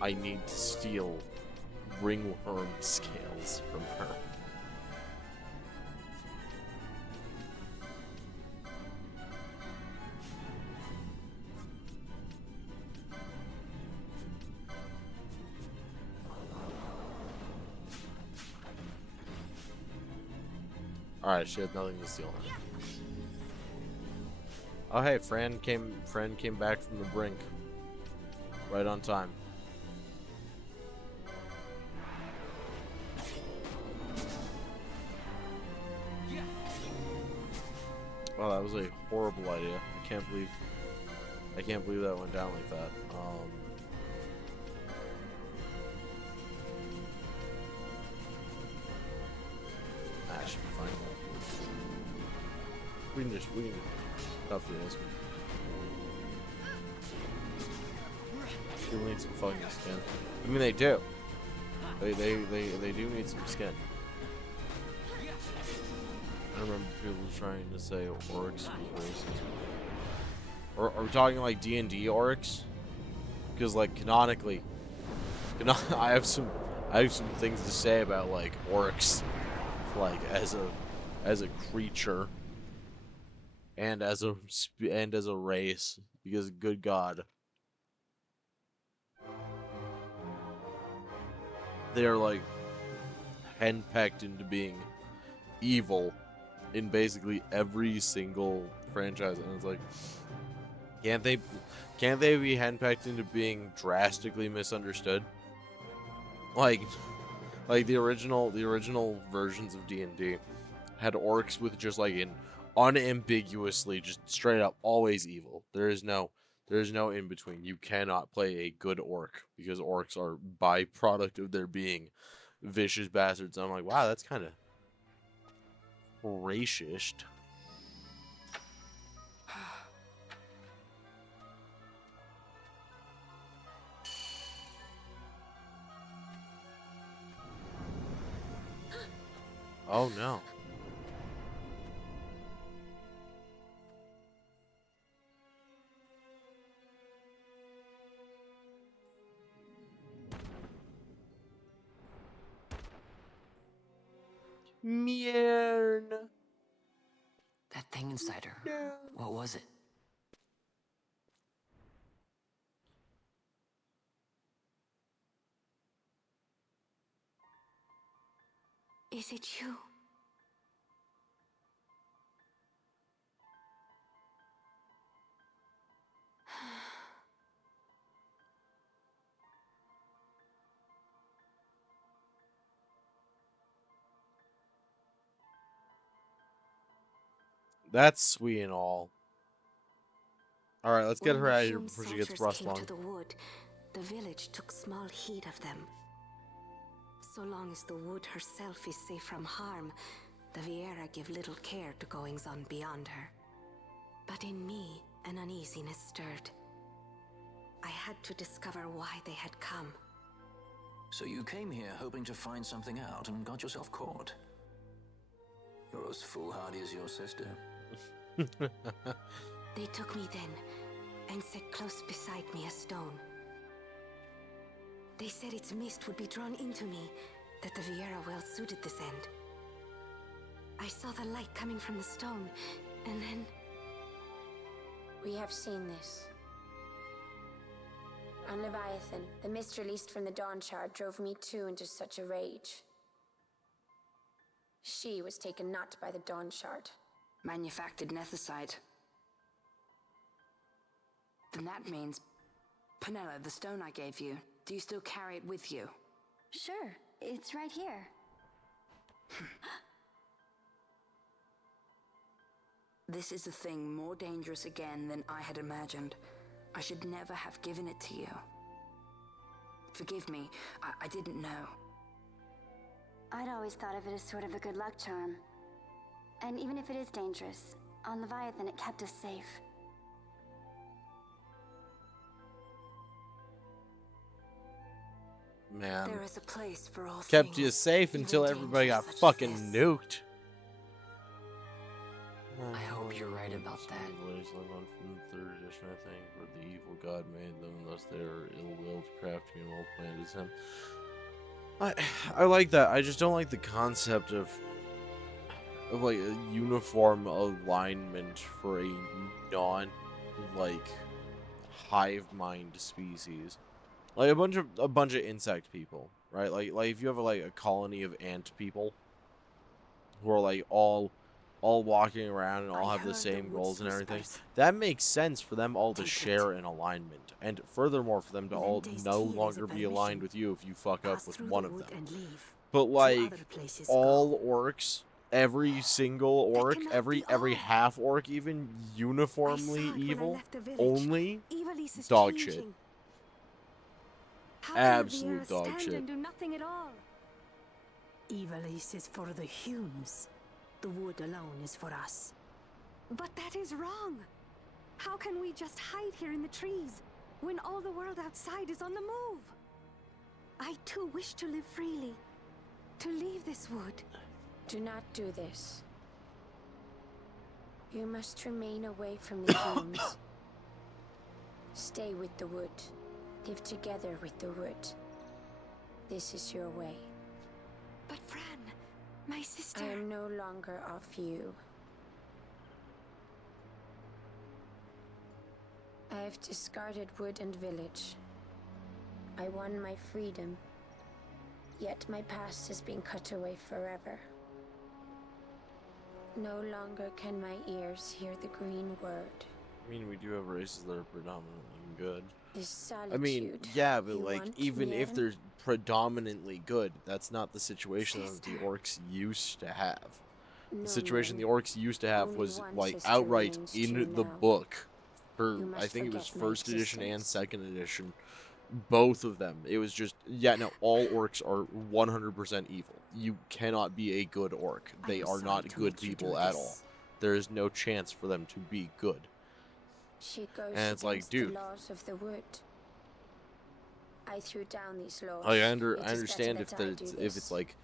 I need to steal ringworm scales from her. Alright, she had nothing to steal. Oh hey, Fran came back from the brink. Right on time. Well, that was a horrible idea. I can't believe that went down like that. Should be fine. We can tough through this one. People need some fucking skin. I mean, they do. They do need some skin. I remember people trying to say orcs was racist. Or are we talking like D&D orcs? Because like canonically, I have some things to say about like orcs, like as a creature and as a race. Because good God, they are like henpecked into being evil in basically every single franchise, and it's like, can't they be henpecked into being drastically misunderstood? Like the original versions of D&D had orcs with just like an unambiguously, just straight up always evil. There is no in between. You cannot play a good orc because orcs are byproduct of their being vicious bastards. And I'm like, wow, that's kind of racist. Oh no. Mjern. That thing inside her. No. What was it? Is it you? That's sweet and all. Alright, let's get When her the out of here Hume before she gets soldiers thrust came on. to the wood, the village took small heed of them. So long as the wood herself is safe from harm, the Viera give little care to goings on beyond her. But in me, an uneasiness stirred. I had to discover why they had come. So you came here hoping to find something out and got yourself caught. You're as foolhardy as your sister. They took me then and set close beside me a stone. They said its mist would be drawn into me, that the Viera well suited this end. I saw the light coming from the stone, and then... We have seen this. On Leviathan, the mist released from the Dawn Shard drove me too into such a rage. She was taken not by the Dawn Shard. Manufactured nethicite. Then that means... Penella, the stone I gave you, do you still carry it with you? Sure, it's right here. This is a thing more dangerous again than I had imagined. I should never have given it to you. Forgive me, I didn't know. I'd always thought of it as sort of a good luck charm. And even if it is dangerous, on Leviathan it kept us safe. Man. There is a place for all Kept things, you safe even until everybody dangers got such as fucking this. nuked. I hope you're right about that. Live on from the 3rd edition, I think, where the evil god made them, thus they are ill-willed, crafty, and well-planned as him. I like that. I just don't like the concept of like a uniform alignment for a non like hive mind species. Like a bunch of insect people, right? Like if you have like a colony of ant people who are like all walking around and all have the same goals and everything, that makes sense for them all to share an alignment, and furthermore for them to all no longer be aligned with you if you fuck up with one of them. But like all orcs, every single orc, every half orc, even uniformly evil, only dog shit. Absolute dog shit. And do nothing at all? Ivalice is for the Humes. The wood alone is for us. But that is wrong. How can we just hide here in the trees when all the world outside is on the move? I too wish to live freely. To leave this wood. Do not do this. You must remain away from the humans. Stay with the wood. Live together with the wood. This is your way. But Fran, my sister... I am no longer of you. I have discarded wood and village. I won my freedom. Yet my past has been cut away forever. No longer can my ears hear the green word. I mean, we do have races that are predominantly good. This solitude. I mean, yeah, but you like, want, even if Mierin? they're predominantly good, that's not the situation that the Sister. orcs used to have. No, The situation the Mierin. orcs used to have Only was one like sister outright remains in true the now. book. For You I must think it was forget my first edition and existence. second edition, both of them. It was just, yeah, no, all orcs are 100% evil. You cannot be a good orc. I They am are sorry not to good make you people do at all. this. There is no chance for them to be good. She goes And it's like, against dude. the laws of the wood. I threw down these laws. Like, I It is understand better if that I there's do if this. it's like,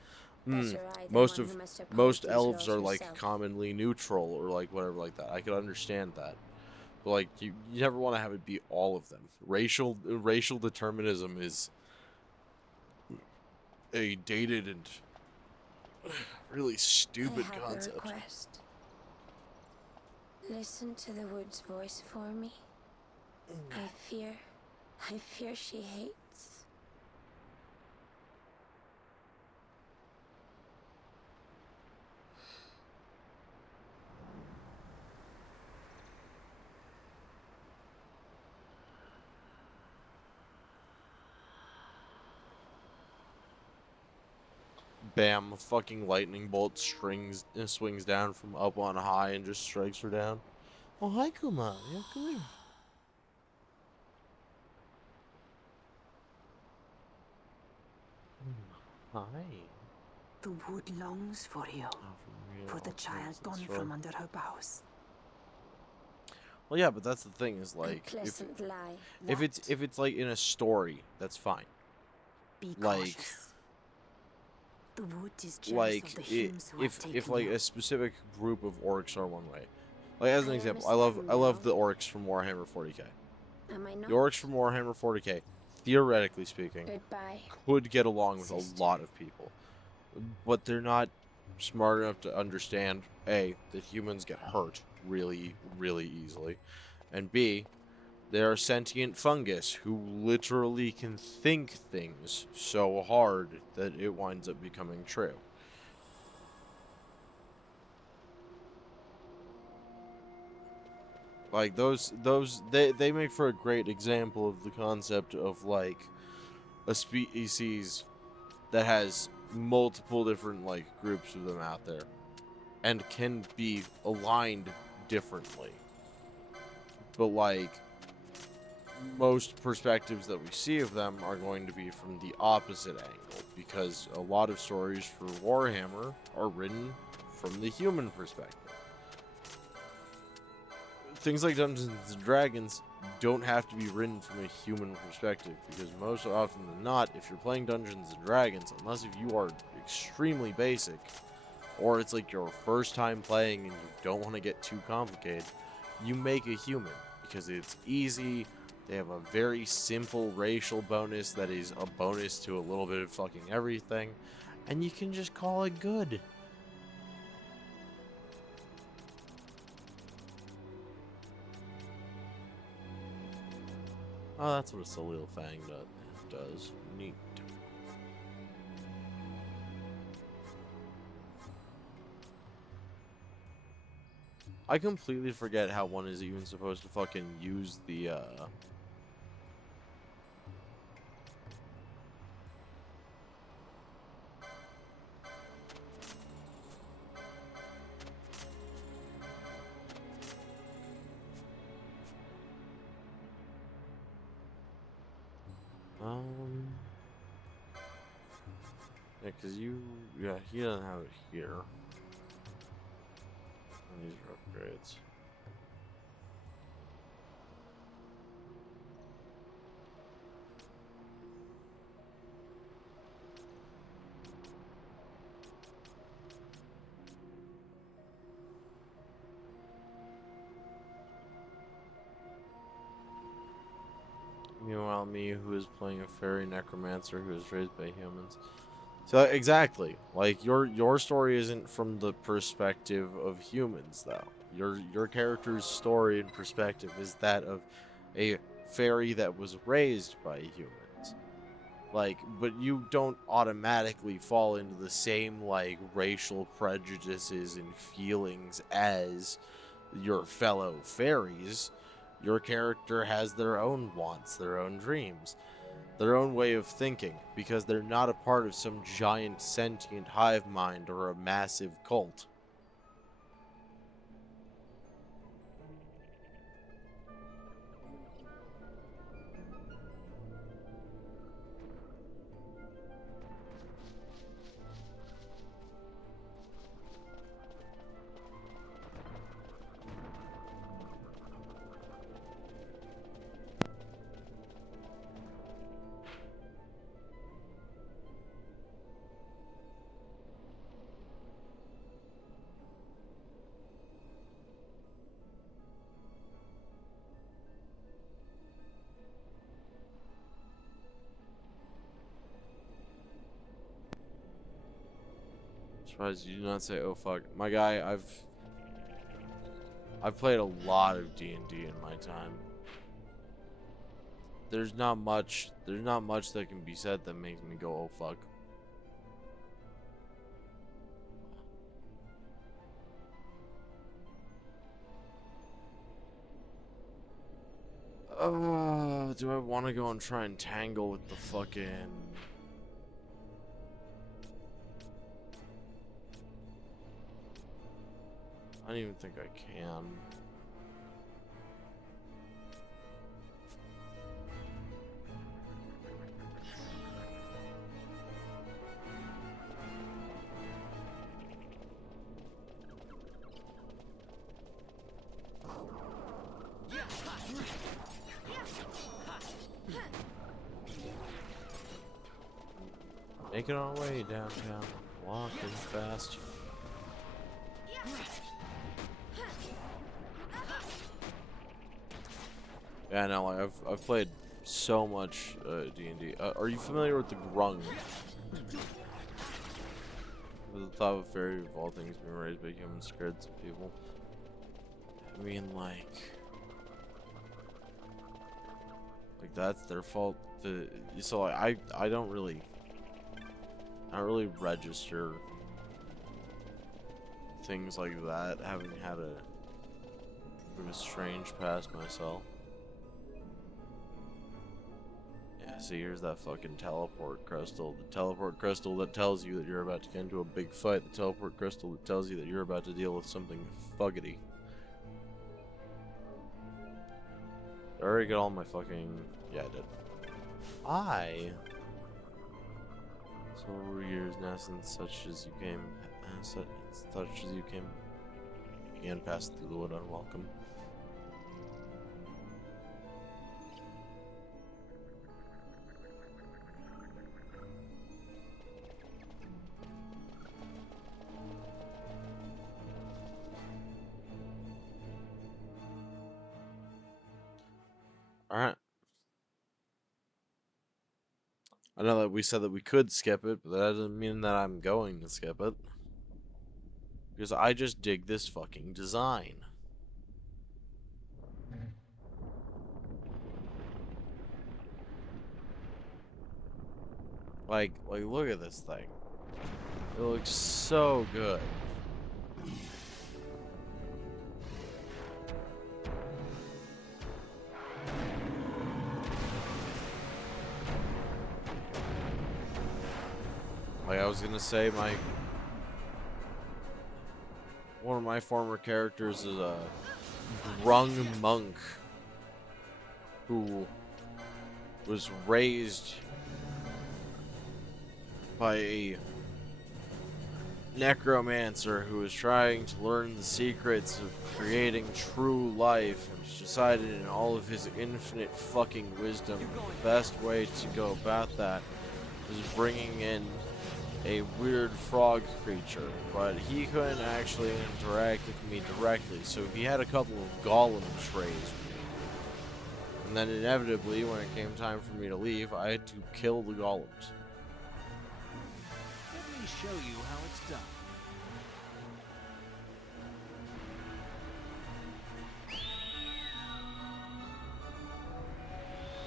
Better I than most one of who must uphold most these elves laws are like herself. commonly neutral or like whatever like that. I could understand that, but like you never want to have it be all of them. Racial determinism is a dated and really stupid I have concept. a request. Listen to the wood's voice for me. I fear she hates. Bam! A fucking lightning bolt swings down from up on high and just strikes her down. Oh hi Kuma, yeah, come here. Hi. The wood longs for you, for the child gone from under her boughs. Well, yeah, but that's the thing is A like pleasant lie. if it's like in a story, that's fine. Be like- cautious. The wood is jealous Like of the humans who have if taken like you. a specific group of orcs are one way. Like as an I example, understand I love now. the orcs from Warhammer 40k. Am I not? The orcs from Warhammer 40k, theoretically speaking, Goodbye. could get along with Sister. a lot of people, but they're not smart enough to understand A, that humans get hurt really, really easily, and B, they are sentient fungus who literally can think things so hard that it winds up becoming true. Like they make for a great example of the concept of like a species that has multiple different like groups of them out there and can be aligned differently. But like most perspectives that we see of them are going to be from the opposite angle because a lot of stories for Warhammer are written from the human perspective. Things like Dungeons and Dragons don't have to be written from a human perspective because most often than not, if you're playing Dungeons and Dragons, unless if you are extremely basic or it's like your first time playing and you don't want to get too complicated, you make a human because it's easy. They have a very simple racial bonus that is a bonus to a little bit of fucking everything, and you can just call it good. Oh, that's what a Salil Fang does. Neat. I completely forget how one is even supposed to fucking use the, yeah, because he doesn't have it here. And these are upgrades. Meanwhile, me, who is playing a fairy necromancer who is raised by humans. So exactly, like your story isn't from the perspective of humans, though. Your character's story and perspective is that of a fairy that was raised by humans. Like, but you don't automatically fall into the same like racial prejudices and feelings as your fellow fairies. Your character has their own wants, their own dreams, their own way of thinking, because they're not a part of some giant sentient hive mind or a massive cult. Surprised you did not say, "Oh fuck, my guy." I've played a lot of D&D in my time. There's not much that can be said that makes me go, "Oh fuck." Do I want to go and try and tangle with the fucking... I don't even think I can. Making our way downtown, walking fast. Yeah, no, like I've played so much D&D. Are you familiar with the grung? The thought of a fairy of all things being raised by humans scared some people. I mean, like that's their fault. So like, I don't really register things like that, having had a strange past myself. Yeah, see, here's that fucking teleport crystal. The teleport crystal that tells you that you're about to get into a big fight. The teleport crystal that tells you that you're about to deal with something fuggity. I already got all my fucking... Yeah, I did. So over years now, since such as you came and passed through the wood unwelcome. Alright. I know that we said that we could skip it, but that doesn't mean that I'm going to skip it. Because I just dig this fucking design. Like, look at this thing. It looks so good. Like I was gonna say, one of my former characters is a grung monk who was raised by a necromancer who was trying to learn the secrets of creating true life, and decided in all of his infinite fucking wisdom the best way to go about that was bringing in a weird frog creature, but he couldn't actually interact with me directly, so he had a couple of golems raised. And then inevitably, when it came time for me to leave, I had to kill the golems. Let me show you how it's done.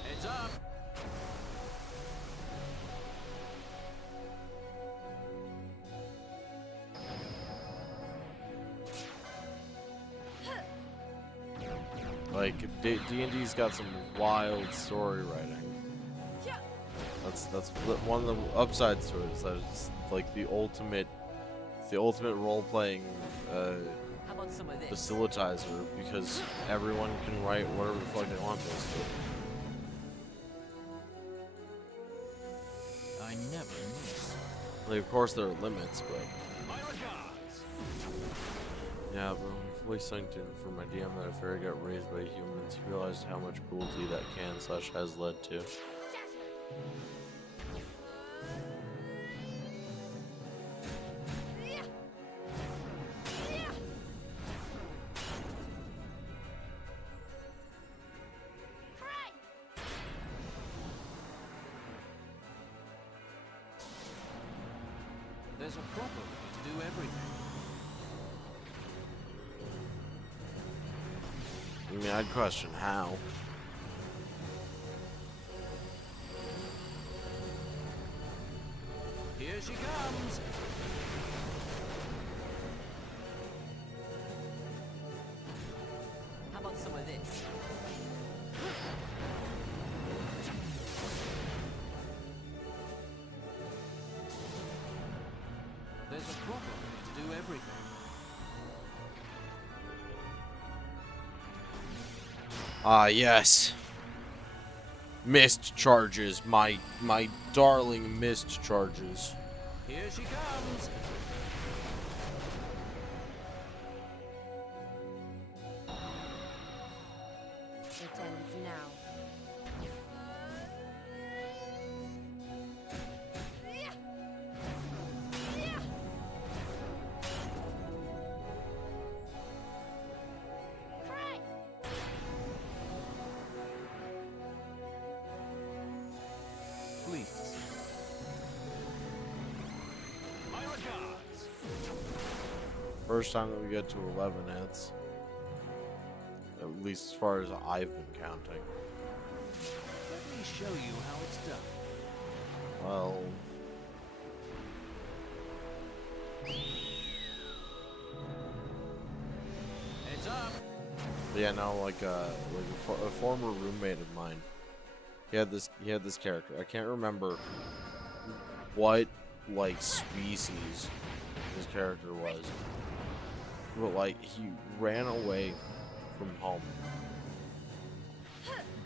Heads up! Like, D&D's got some wild story writing. That's one of the upsides to it, is that it's like the ultimate role-playing How about some of this? facilitizer, because everyone can write whatever the fuck they want basically. I never miss. Like, of course there are limits, but My regards. yeah, but when I fully sunk in for my DM that a fairy got raised by humans, he realized how much cruelty that can/has led to. There's a proper way to do everything. I mean, I'd question how. Here she comes. How about some of this? There's a proper way to do everything. Ah, yes. Missed charges, my darling missed charges. Here she comes. It ends now. Please. My regards. First time that we get to 11 hits. At least as far as I've been counting. Let me show you how it's done. Well, Heads up. yeah, no, like a former roommate of mine. He had this character. I can't remember what like species his character was, but like he ran away from home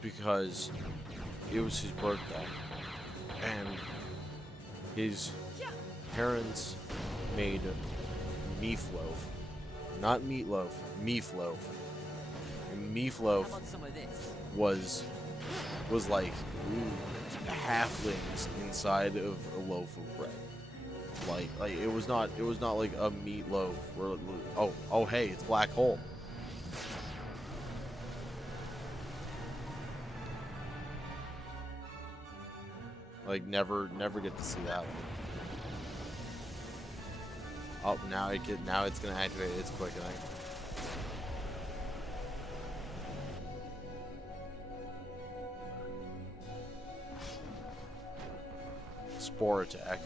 because it was his birthday and his parents made meatloaf, not meatloaf, meatloaf, and How meatloaf about some of this? was like halflings inside of a loaf of bread. Like it was not like a meatloaf where oh hey, it's black hole. Like never get to see that one. Oh, now it's gonna activate its quickening. Spore attack.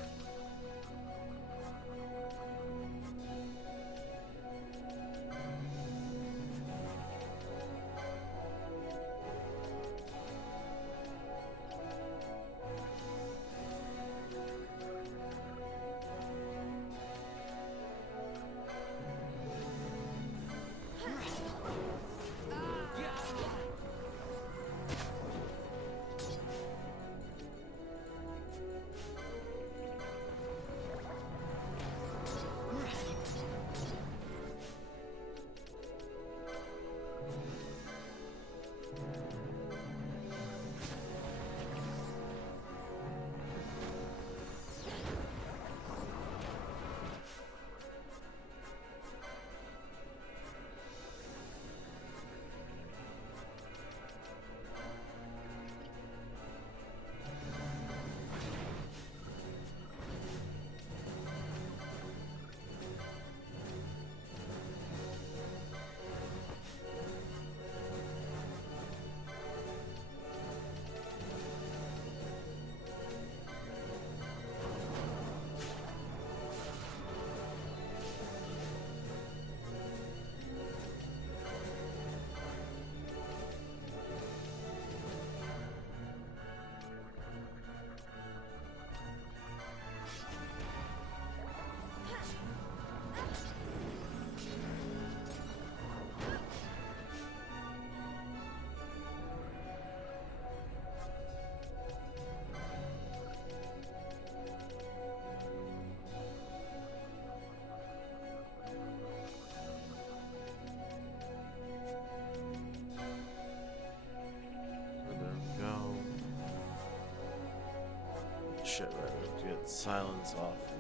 shit, right? We have to get silence off of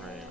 Fran.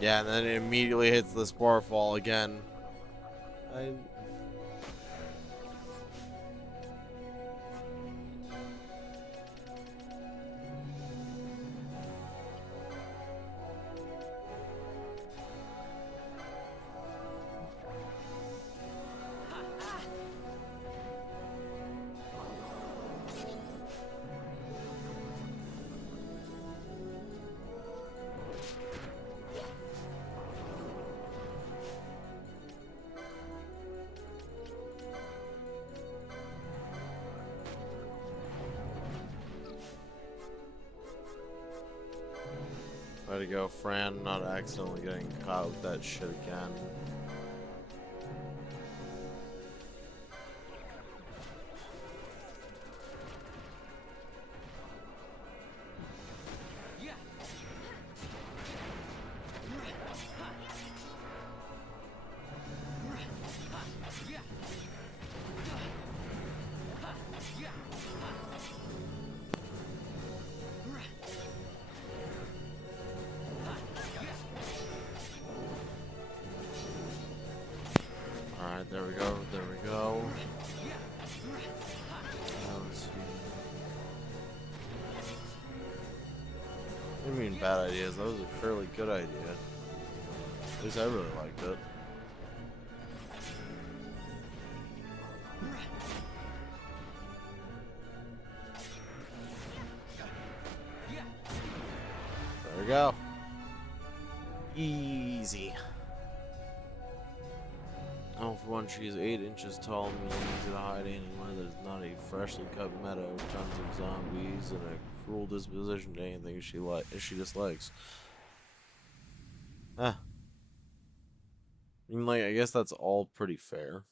Yeah, and then it immediately hits the spore fall again. Way to go, Fran, not accidentally getting caught with that shit again. Alright, there we go, there we go. Let's see. I mean, bad ideas. That was a fairly good idea. At least I really liked it. There we go. Easy. Oh, for one, she is 8 inches tall and really easy to hide anywhere. There's not a freshly cut meadow, tons of zombies, and a cruel disposition to anything she dislikes. Huh. I mean, like, I guess that's all pretty fair.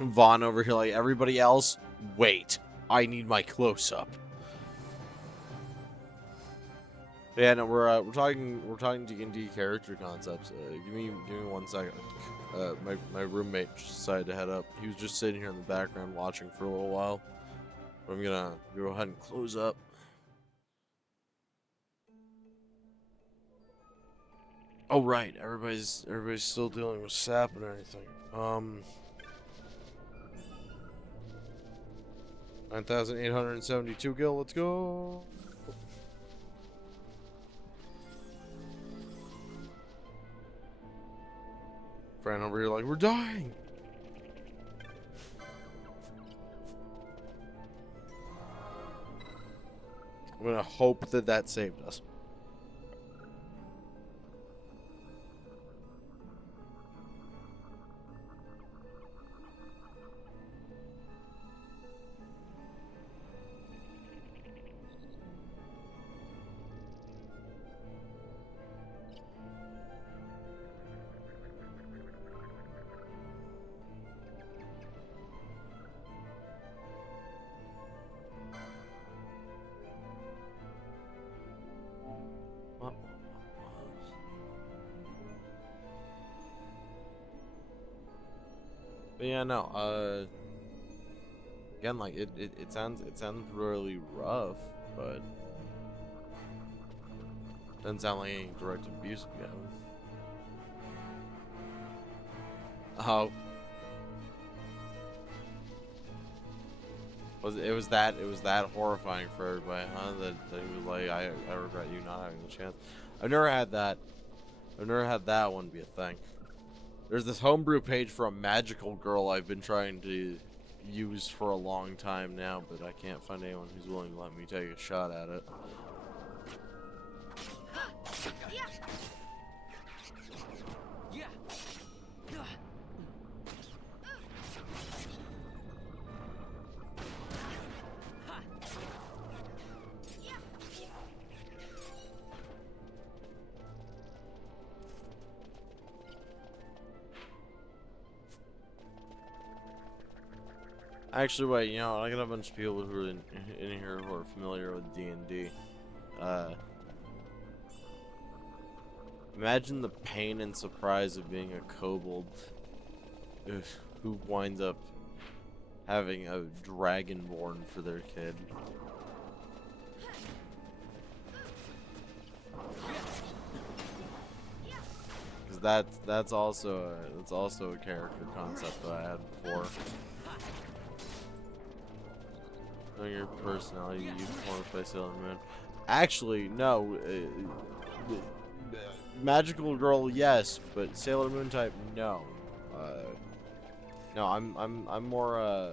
Vaughn over here, like everybody else. Wait, I need my close-up. Yeah, no, we're talking D&D character concepts. Give me 1 second. My roommate just decided to head up. He was just sitting here in the background watching for a little while. But I'm gonna go ahead and close up. Oh right, everybody's still dealing with sap and everything. 9,872 gil. Let's go. Fran over here like, we're dying. I'm gonna hope that saved us. But yeah, no. Again, like it sounds really rough, but doesn't sound like any direct abuse again. Oh, it was that horrifying for everybody, huh? That he was like, I regret you not having the chance. I've never had that. I've never had that one be a thing. There's this homebrew page for a magical girl I've been trying to use for a long time now, but I can't find anyone who's willing to let me take a shot at it. Actually, wait, you know, I got a bunch of people who are in here who are familiar with D&D. Imagine the pain and surprise of being a kobold who winds up having a dragonborn for their kid. Because that's also a character concept that I had before. Knowing your personality, you want to play Sailor Moon. Actually, no. Magical girl, yes, but Sailor Moon type, no. No, I'm more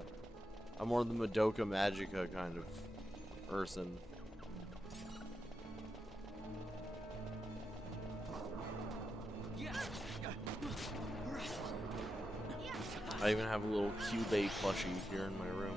the Madoka Magica kind of person. I even have a little Cubase plushie here in my room.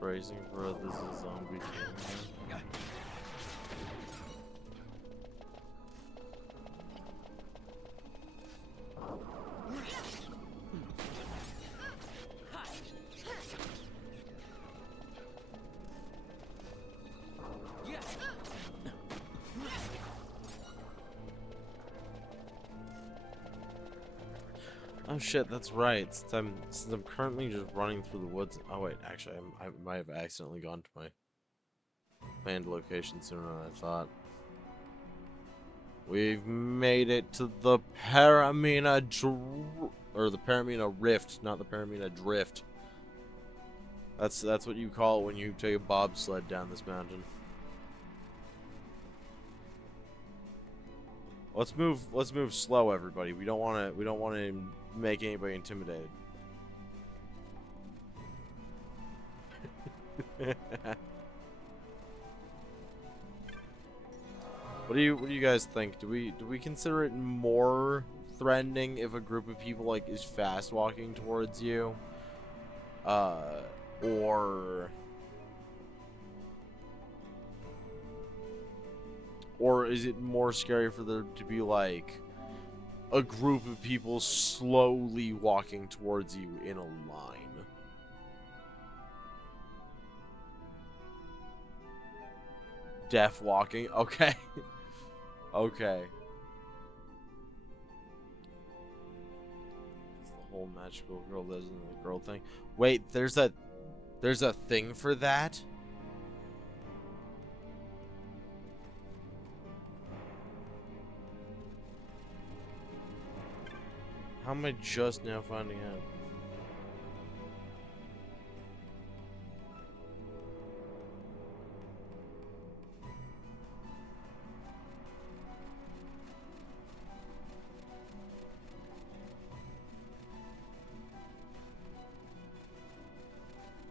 Bracing for this is zombie king. Oh shit, that's right. Since I'm currently just running through the woods. Oh wait, actually, I might have accidentally gone to my planned location sooner than I thought. We've made it to the Paramina or the Paramina Rift, not the Paramina Drift. That's what you call it when you take a bobsled down this mountain. Let's move slow, everybody. We don't want to make anybody intimidated. What do you guys think? Do we consider it more threatening if a group of people like is fast walking towards you? Or is it more scary for there to be like a group of people slowly walking towards you in a line? Deaf walking? Okay. Okay. It's the whole magical girl doesn't the girl thing. Wait, there's a thing for that? How am I just now finding out?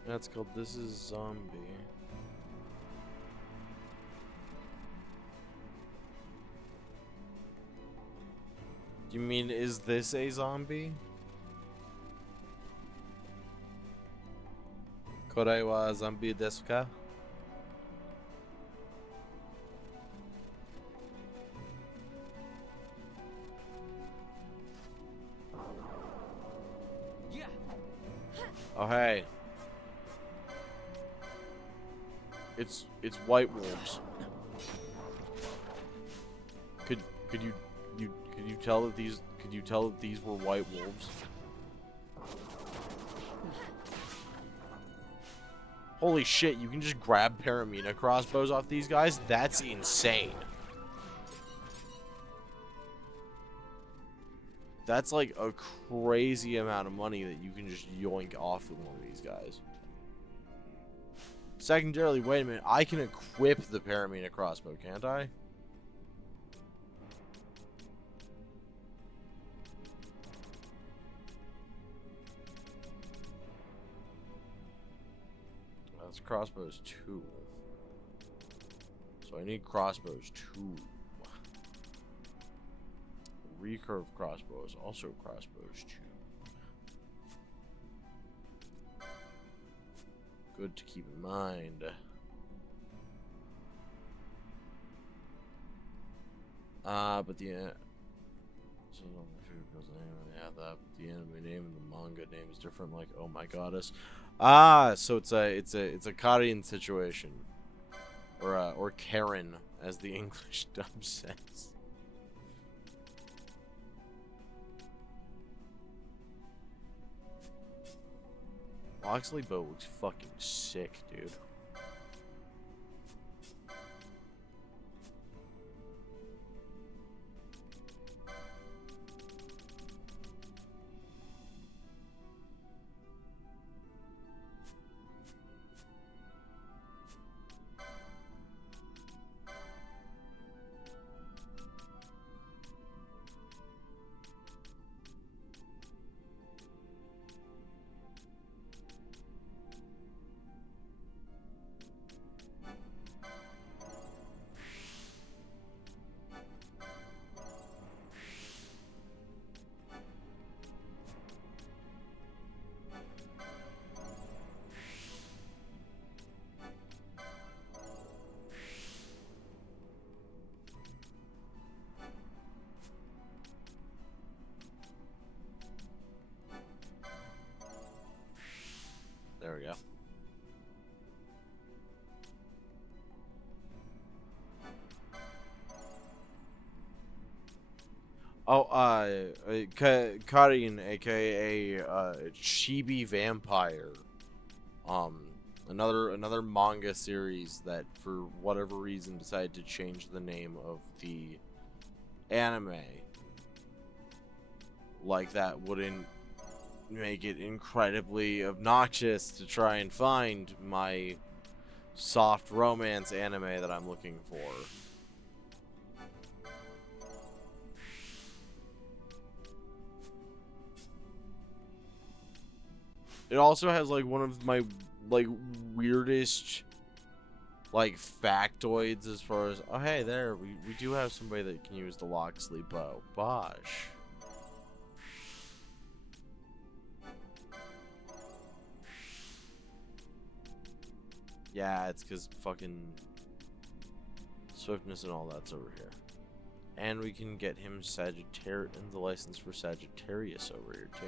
That's called This Is Zombie. You mean, is this a zombie? Korei wa zombie desu ka? Yeah. Oh hey. It's white wolves. Could you tell that these were white wolves? Holy shit, you can just grab Paramina crossbows off these guys? That's insane. That's like a crazy amount of money that you can just yoink off with one of these guys. Secondarily, wait a minute, I can equip the Paramina crossbow, can't I? That's crossbows 2. So I need crossbows 2. Recurve crossbows, also crossbows 2. Good to keep in mind. But the so the anime name and the manga name is different. Like, oh my goddess. So it's a Karen situation, or Karen, as the English dub says. Loxley bow looks fucking sick, dude. There we go. Oh, Karin, aka Chibi Vampire. Another manga series that, for whatever reason, decided to change the name of the anime. Like, that wouldn't make it incredibly obnoxious to try and find my soft romance anime that I'm looking for. It also has like one of my like weirdest like factoids as far as, oh hey, there we do have somebody that can use the Loxley bow. Bosh. Yeah, it's because fucking swiftness and all that's over here. And we can get him and the license for Sagittarius over here too.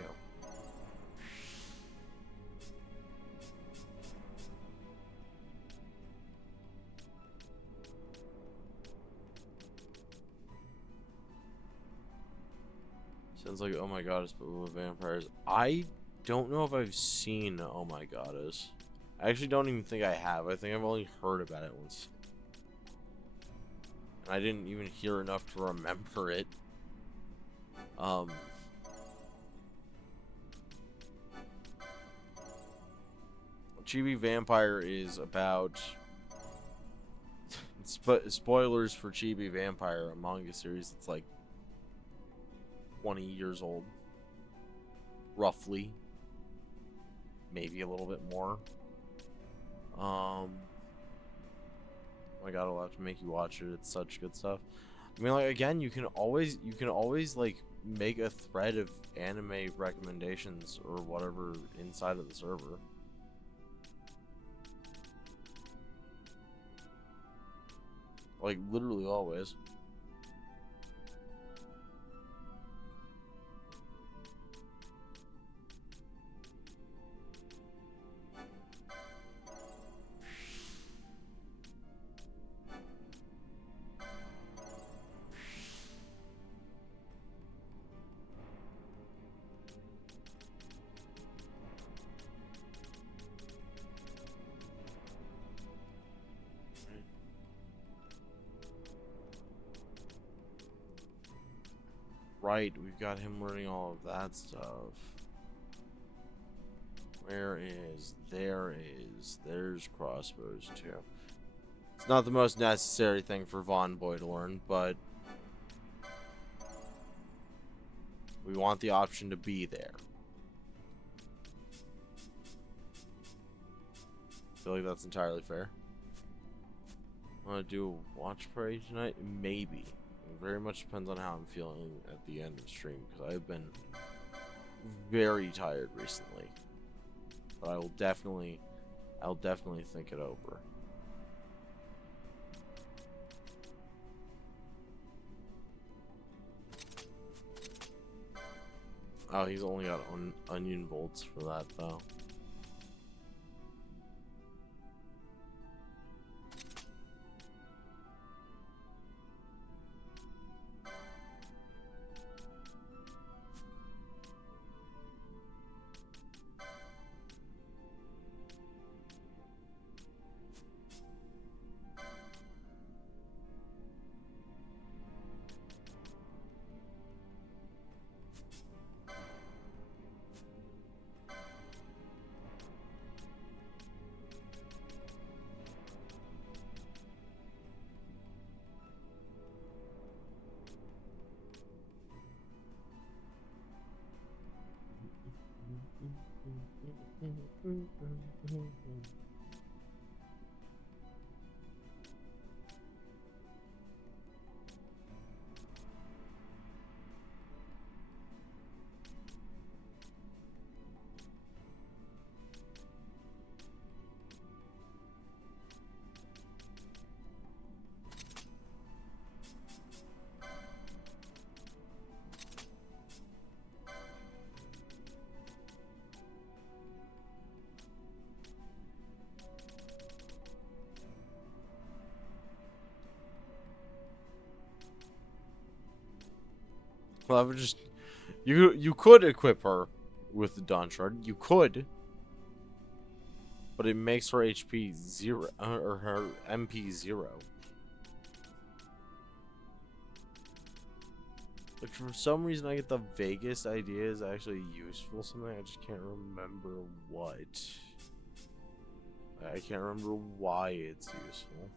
Sounds like Oh My Goddess, but with vampires. I don't know if I've seen Oh My Goddess. I actually don't even think I have. I think I've only heard about it once. And I didn't even hear enough to remember it. Chibi Vampire is about... spoilers for Chibi Vampire, a manga series that's like 20 years old. Roughly. Maybe a little bit more. Oh my god, I'll have to make you watch it. It's such good stuff. I mean, like, again, you can always like make a thread of anime recommendations or whatever inside of the server. Like, literally always. Right, we've got him learning all of that stuff. There's crossbows too. It's not the most necessary thing for Von Boy to learn, but we want the option to be there. I feel like that's entirely fair. Want to do a watch party tonight? Maybe. It very much depends on how I'm feeling at the end of the stream, because I've been very tired recently. But I'll definitely think it over. Oh, he's only got onion bolts for that though. Well, I would just you could equip her with the Dawn Shard. You could, but it makes her HP 0 or her MP 0. Which for some reason I get the vaguest idea is actually useful. Something I just can't remember what. I can't remember why it's useful.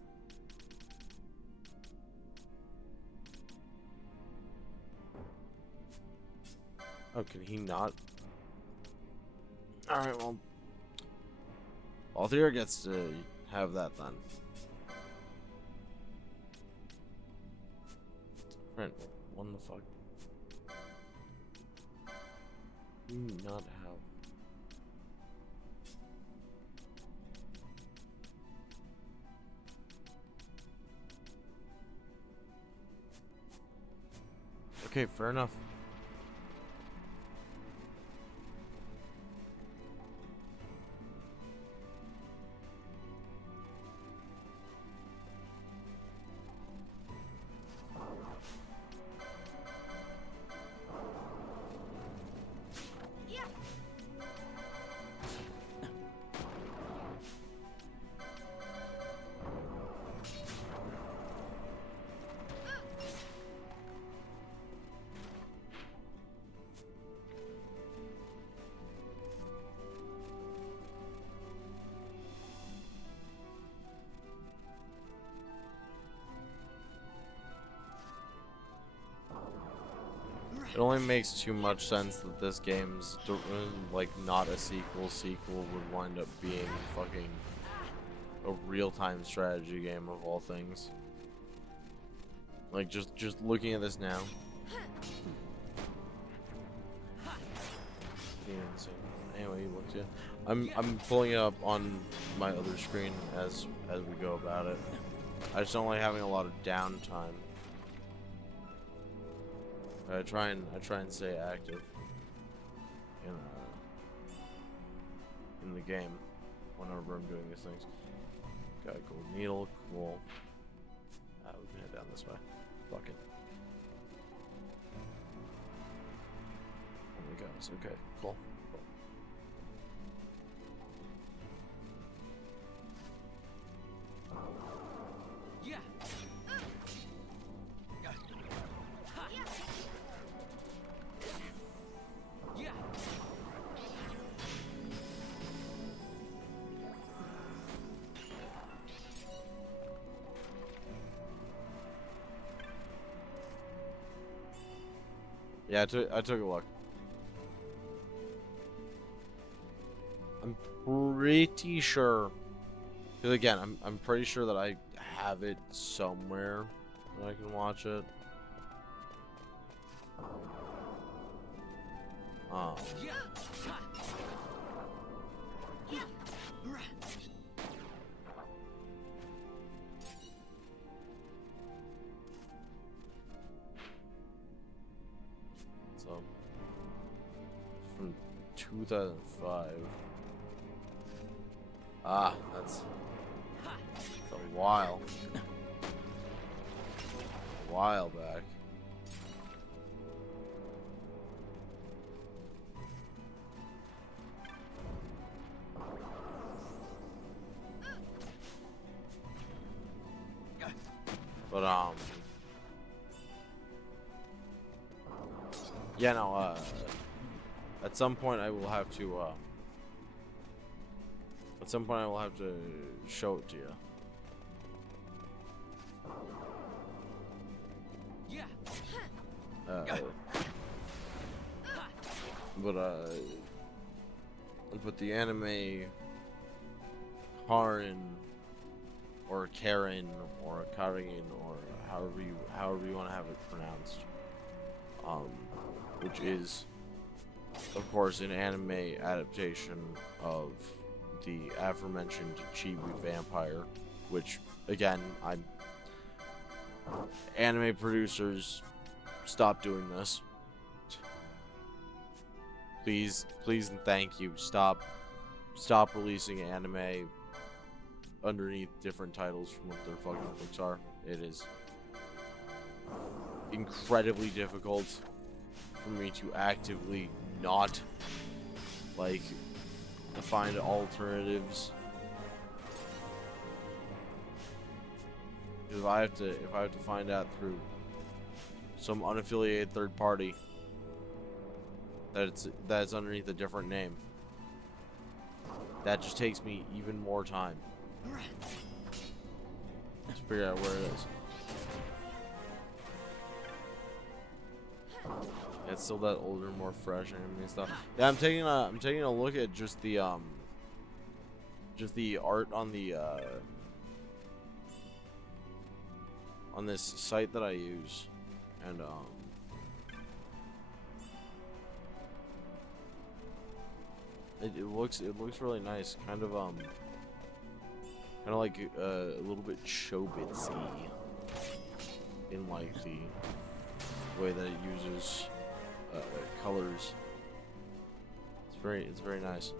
Oh, can he not? Alright, well. Althea gets to have that then. Friend, what the fuck? Do not have. Okay, fair enough. It only makes too much sense that this game's like not a sequel would wind up being fucking a real-time strategy game of all things. Like just looking at this now. Anyway, look, I'm pulling it up on my other screen as we go about it. I just don't like having a lot of downtime. I try and stay active in the game whenever I'm doing these things. Got a gold needle, cool. We can head down this way. Fuck it. Oh my gosh, okay, cool. Yeah. Yeah. Yeah, I took a look. I'm pretty sure. Because again, I'm pretty sure that I have it somewhere that I can watch it. Yeah. So from 2005. Ah, that's a while. A while back. But yeah, no, at some point I will have to show it to you. Yeah. But the anime Karen or Karen or Karin or however you want to have it pronounced, which is of course an anime adaptation of the aforementioned Chibi Vampire, which again, anime producers, stop doing this. Please and thank you. Stop releasing anime underneath different titles from what their fucking books are. It is incredibly difficult for me to actively not find alternatives. If I have to find out through some unaffiliated third party that it's underneath a different name, that just takes me even more time to figure out where it is. It's still that older, more fresh anime stuff. Yeah, I'm taking a look at just the art on the on this site that I use, and it looks really nice. Kind of like a little bit Chobitsy in like the way that it uses colors. It's very nice.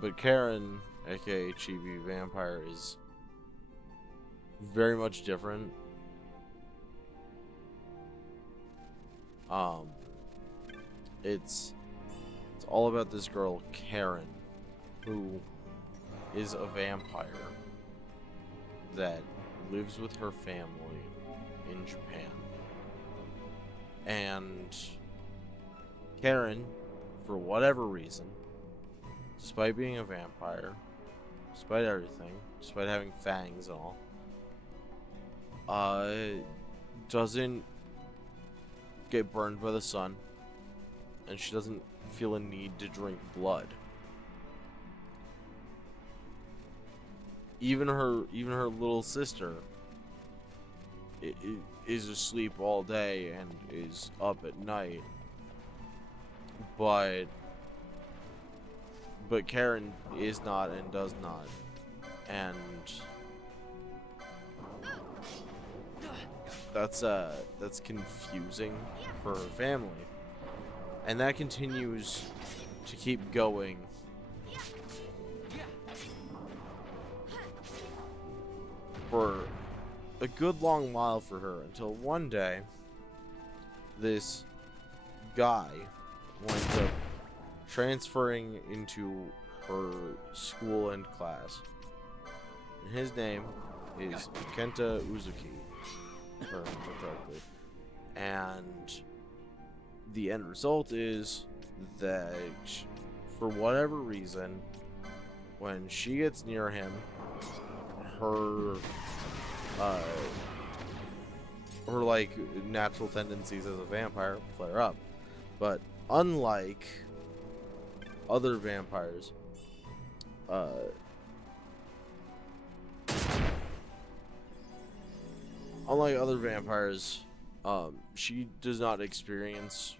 But Karen, aka Chibi Vampire, is very much different. It's all about this girl Karen, who is a vampire that lives with her family in Japan. And Karen, for whatever reason, despite being a vampire, despite everything, despite having fangs and all, doesn't get burned by the sun, and she doesn't feel a need to drink blood. Even her little sister is asleep all day and is up at night, but Karen is not and does not, and that's confusing for her family, and that continues to keep going for a good long while for her, until one day this guy winds up transferring into her school and class, and his name is Kenta Uzuki, if I remember correctly. And the end result is that, for whatever reason, when she gets near him, her like natural tendencies as a vampire flare up. But unlike other vampires, she does not experience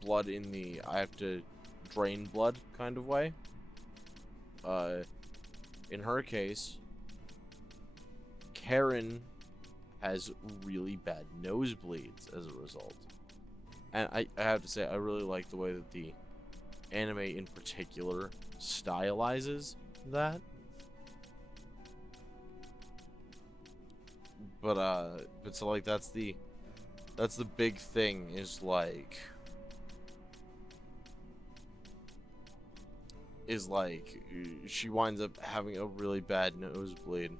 blood in the I have to drain blood kind of way. In her case, Karen has really bad nosebleeds as a result. And I have to say, I really like the way that the anime in particular stylizes that. But so like that's the big thing, is like she winds up having a really bad nosebleed,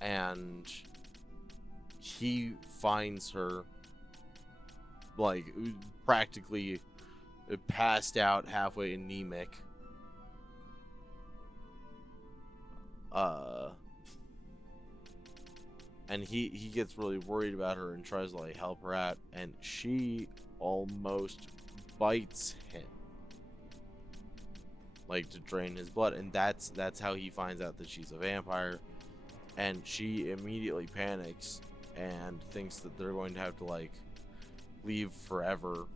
and he finds her like practically passed out, halfway anemic, and he gets really worried about her and tries to like help her out, and she almost bites him, like to drain his blood, and that's how he finds out that she's a vampire. And she immediately panics and thinks that they're going to have to like leave forever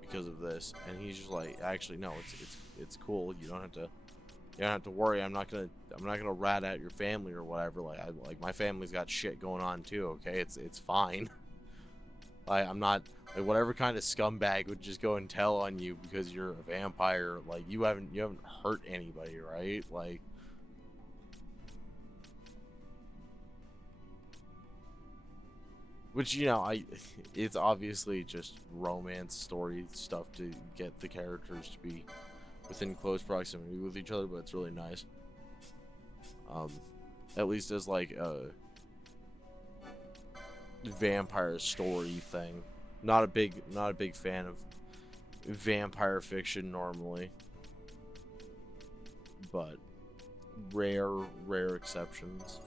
because of this, and he's just like, actually no, it's cool, you don't have to worry, I'm not gonna rat out your family or whatever, like my family's got shit going on too, okay, it's fine. I'm not like whatever kind of scumbag would just go and tell on you because you're a vampire, like you haven't hurt anybody, right? Like, which, you know, it's obviously just romance story stuff to get the characters to be within close proximity with each other, but it's really nice. At least as like a vampire story thing. Not a big fan of vampire fiction normally, but rare exceptions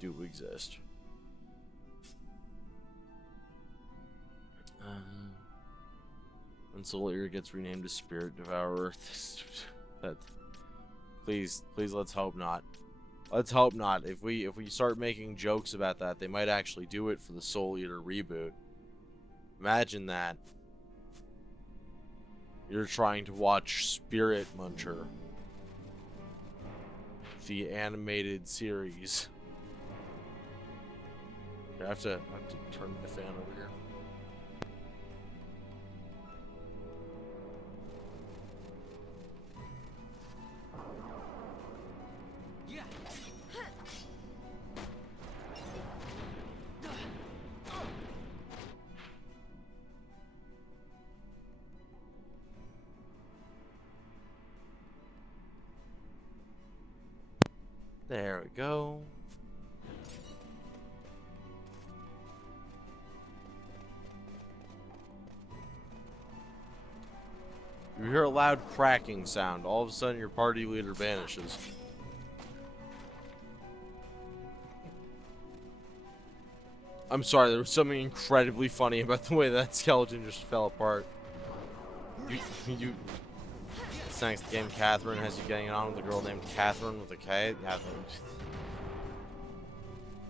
do exist. And Soul Eater gets renamed to Spirit Devourer. That, please, let's hope not. Let's hope not. If we start making jokes about that, they might actually do it for the Soul Eater reboot. Imagine that. You're trying to watch Spirit Muncher, the animated series. I have to turn the fan over here. There we go. You hear a loud cracking sound. All of a sudden, your party leader vanishes. I'm sorry, there was something incredibly funny about the way that skeleton just fell apart. You this next game, Catherine has you getting on with a girl named Catherine with a K. Catherine.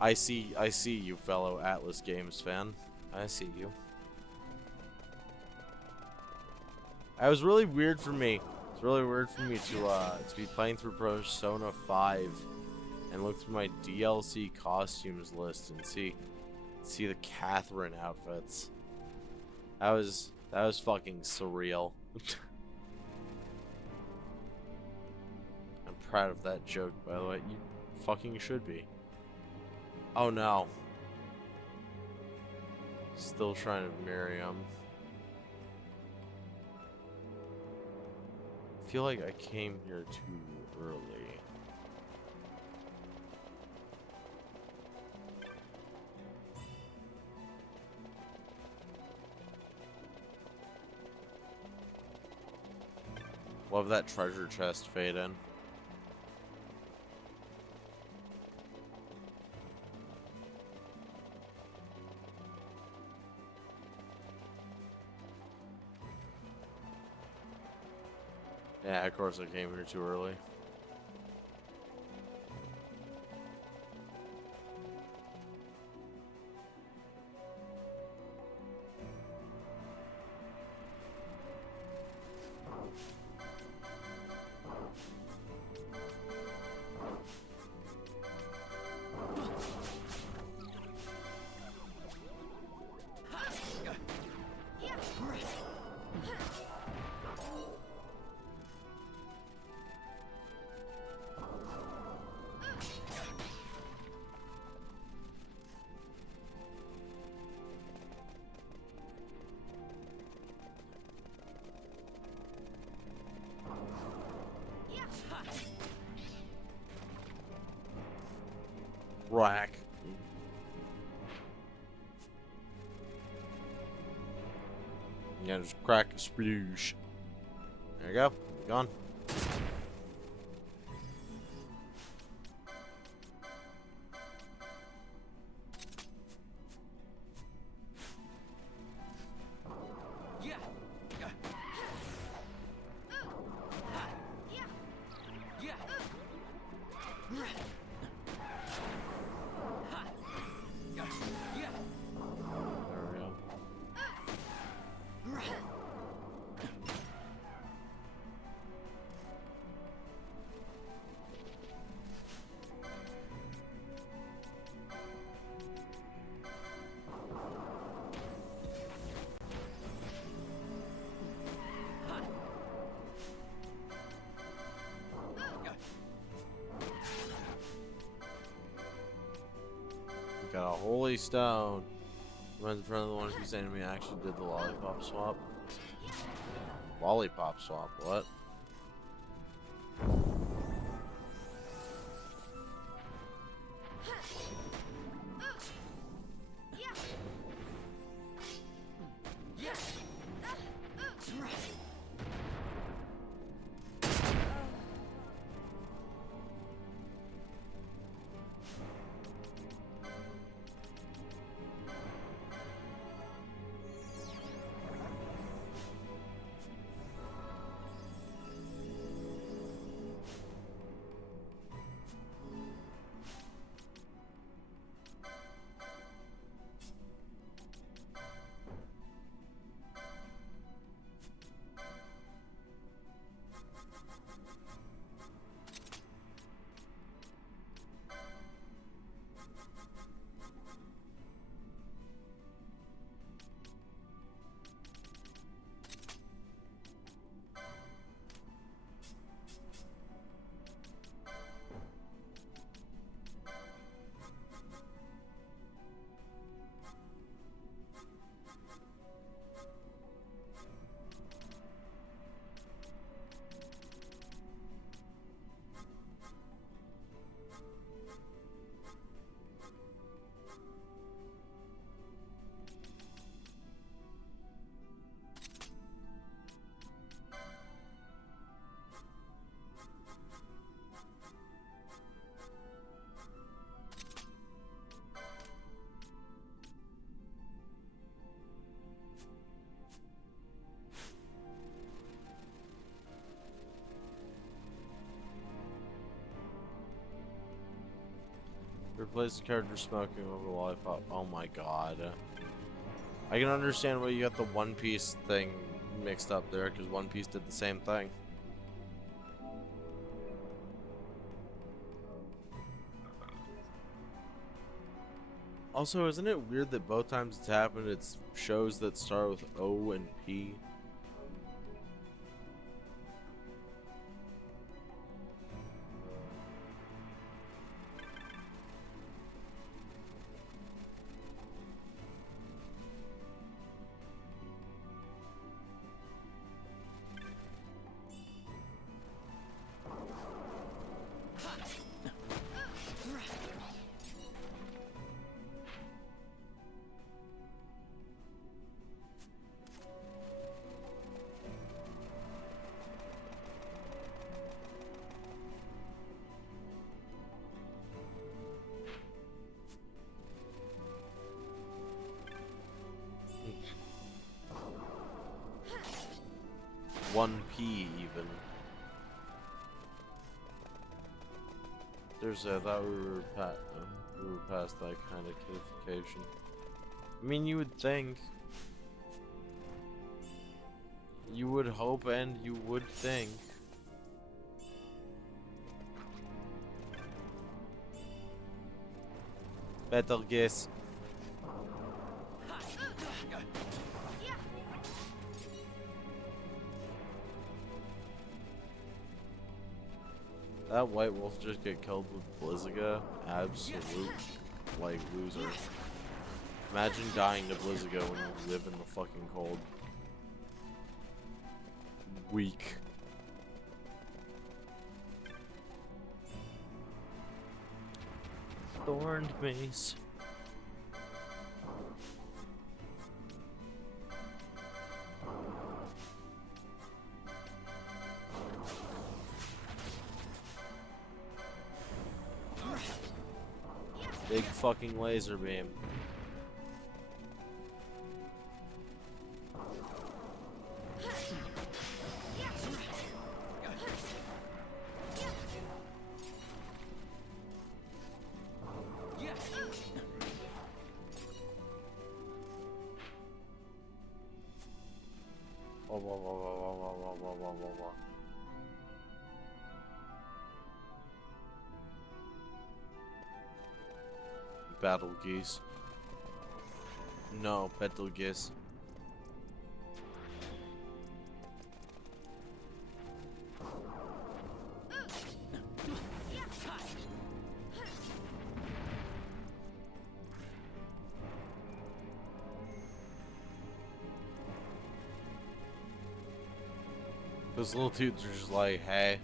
I see you, fellow Atlas Games fan. I see you. It was really weird for me. It's really weird for me to be playing through Persona 5 and look through my DLC costumes list and see the Catherine outfits. That was fucking surreal. I'm proud of that joke, by the way. You fucking should be. Oh no. Still trying to marry him. I feel like I came here too early. Love that treasure chest fade in. Yeah, of course I came here too early. Rack. Yeah, just crack a sploosh. There you go. Gone. Got a holy stone. Runs in front of the one who's saying to me actually did the lollipop swap. Lollipop swap, what? Replace the character smoking over the lollipop. Oh my god. I can understand why you got the One Piece thing mixed up there, because One Piece did the same thing. Also, isn't it weird that both times it's happened, it's shows that start with O and P? One P even. I thought we were past that kind of kiddification. I mean, you would think. You would hope and you would think. Betelgeuse. That white wolf just get killed with Blizziga? Absolute, like, loser. Imagine dying to Blizziga when you live in the fucking cold. Weak. Thorned mace. Big fucking laser beam. Battle geese. No, Betelgeuse. Those little dudes are just like, hey.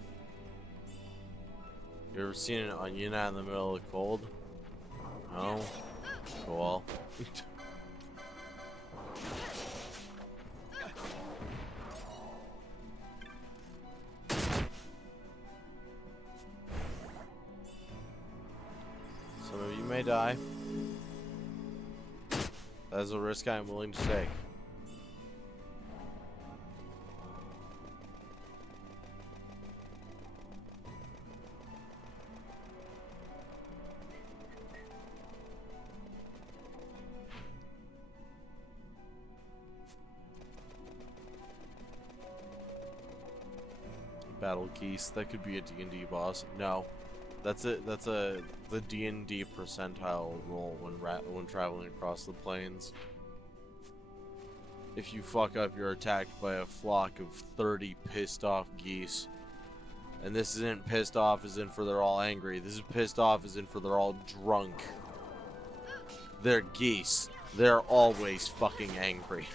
You ever seen an onion out in the middle of the cold? No? Cool. Some of you may die. That is a risk I am willing to take. Battle geese. That could be a D&D boss. No, that's it. That's the D&D percentile roll when traveling across the plains. If you fuck up, you're attacked by a flock of 30 pissed off geese. And this isn't pissed off as in for they're all angry. This is pissed off as in for they're all drunk. They're geese. They're always fucking angry.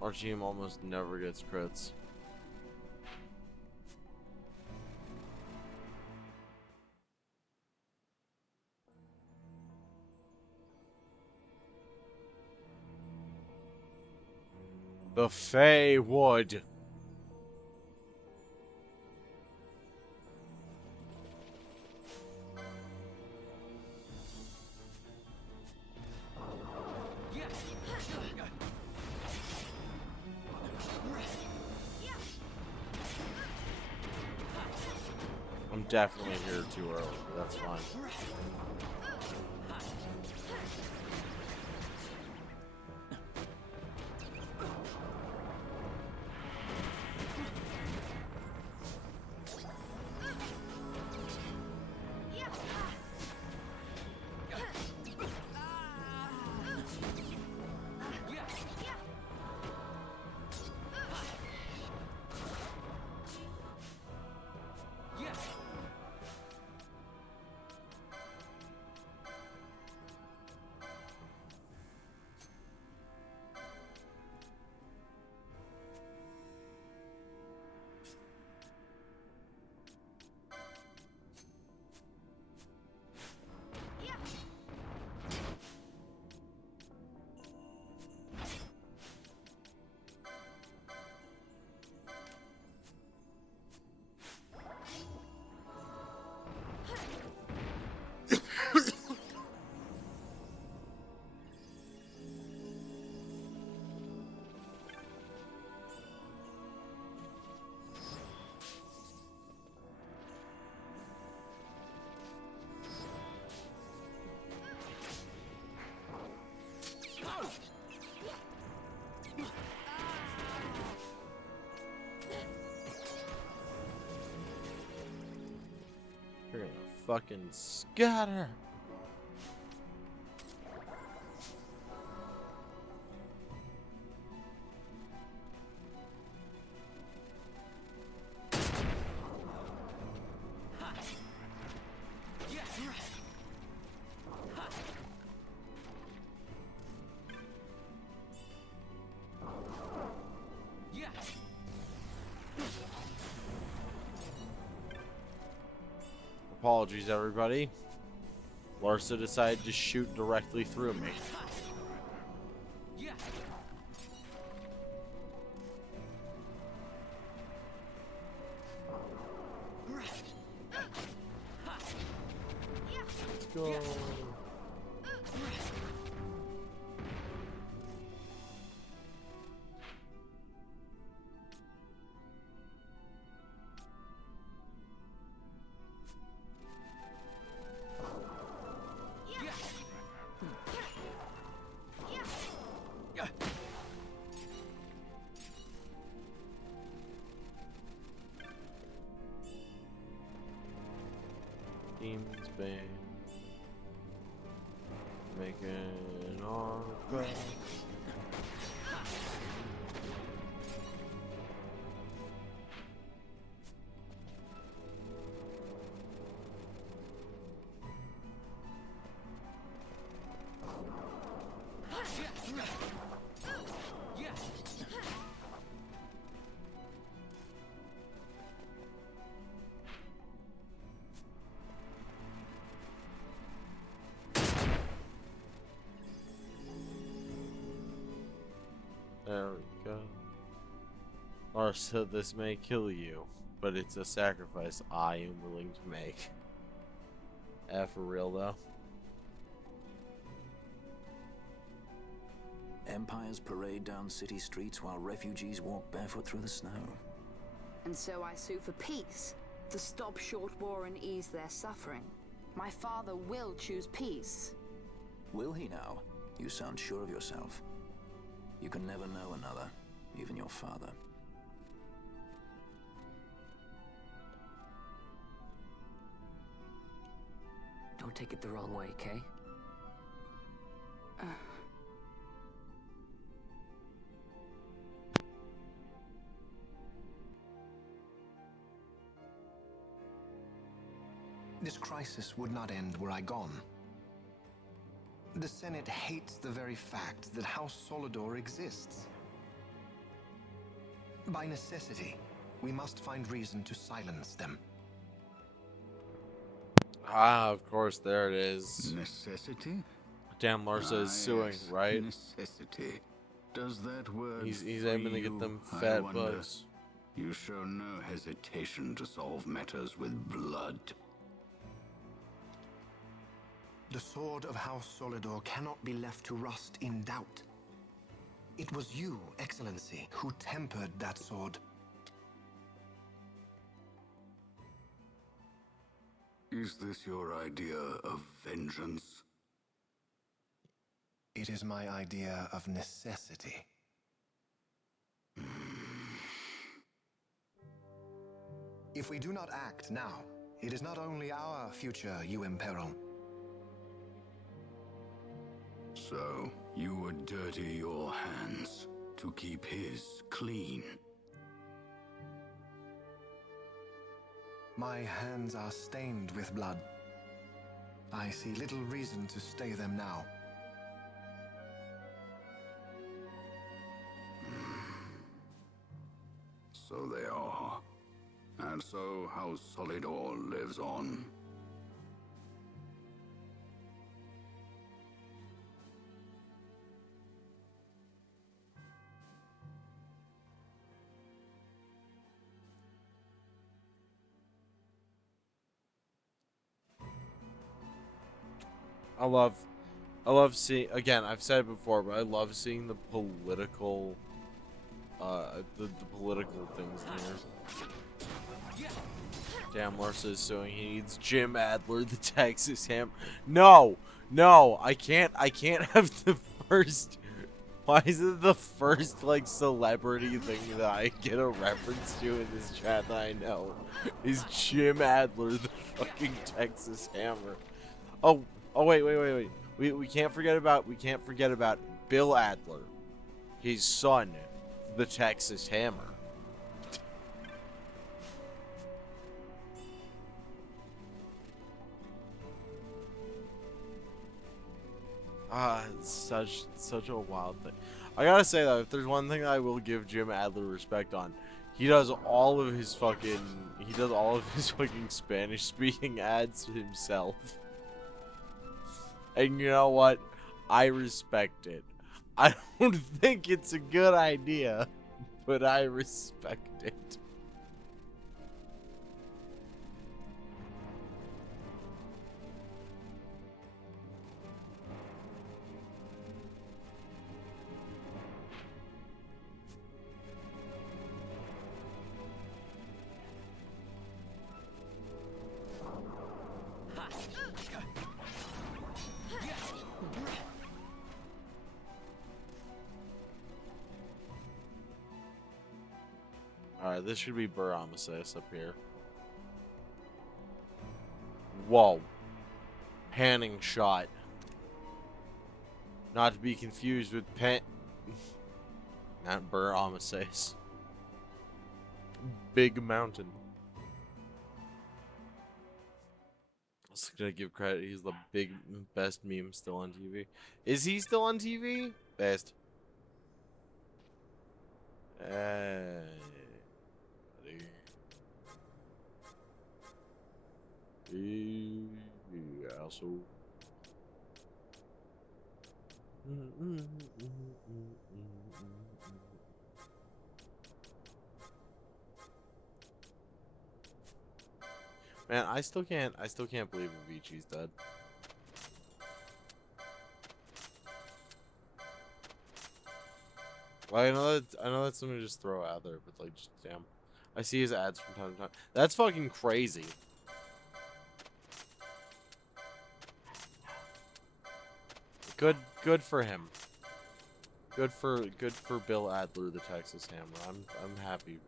Our team almost never gets crits. The Fey Wood. I'm definitely here too early, but that's fine. You're gonna fucking scatter. Apologies, everybody. Larsa decided to shoot directly through me. Let's go. Demon's Bane. Making our way. There we go. Larsa, this may kill you, but it's a sacrifice I am willing to make. For real though. Empires parade down city streets while refugees walk barefoot through the snow. And so I sue for peace, to stop short war and ease their suffering. My father will choose peace. Will he now? You sound sure of yourself. You can never know another, even your father. Don't take it the wrong way, Kay? This crisis would not end were I gone. The Senate hates the very fact that House Solidor exists. By necessity, we must find reason to silence them. Ah, of course, there it is. Necessity? Damn, Larsa is suing, Yes, right? Necessity. Does that word He's free aiming to get you, them I fat wonder? bugs. You show no hesitation to solve matters with blood. The sword of House Solidor cannot be left to rust in doubt. It was you, Excellency, who tempered that sword. Is this your idea of vengeance? It is my idea of necessity. If we do not act now, it is not only our future you imperil. So, you would dirty your hands to keep his clean. My hands are stained with blood. I see little reason to stay them now. So they are. And so House Solidor lives on. I love seeing, again, I've said it before, but I love seeing the political the political things in here. Damn, Larsa is suing. He needs Jim Adler, the Texas Ham. No, I can't have the first. Why is it the first like celebrity thing that I get a reference to in this chat that I know is Jim Adler, the fucking Texas Hammer? Oh wait. We can't forget about Bill Adler, his son, the Texas Hammer. It's such a wild thing. I gotta say though, if there's one thing I will give Jim Adler respect on, he does all of his fucking Spanish speaking ads himself. And you know what? I respect it. I don't think it's a good idea, but I respect it. Alright, this should be Buramasis up here. Whoa. Panning shot. Not to be confused with not Buramasis. Big mountain. I was gonna give credit, he's the best meme still on TV. Is he still on TV? Best. Asshole. Man, I still can't believe Avicii's dead. Well, I know that's something to just throw out there, but like, just damn. I see his ads from time to time. That's fucking crazy. Good for him. Good for Bill Adler, the Texas Hammer. I'm happy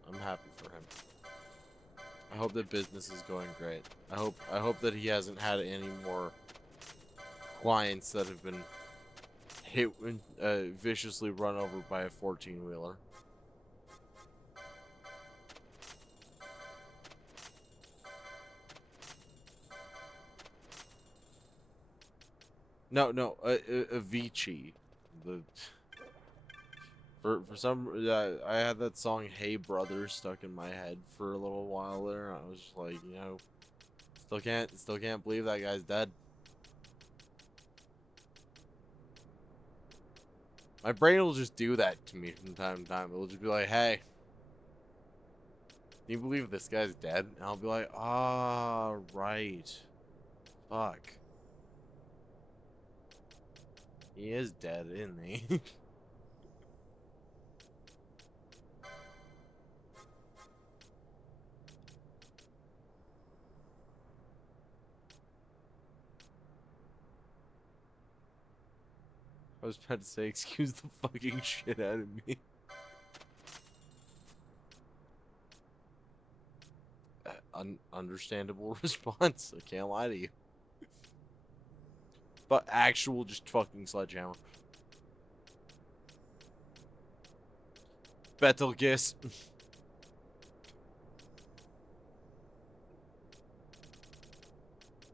for him. I hope that business is going great. I hope that he hasn't had any more clients that have been hit viciously run over by a 14-wheeler. No, Avicii. For some, I had that song "Hey Brother" stuck in my head for a little while there. I was just like, you know, still can't believe that guy's dead. My brain will just do that to me from time to time. It'll just be like, hey, can you believe this guy's dead? And I'll be like, ah, right. Fuck. He is dead, isn't he? I was about to say, excuse the fucking shit out of me. Understandable response. I can't lie to you. But actual just fucking sledgehammer. Betelgeuse.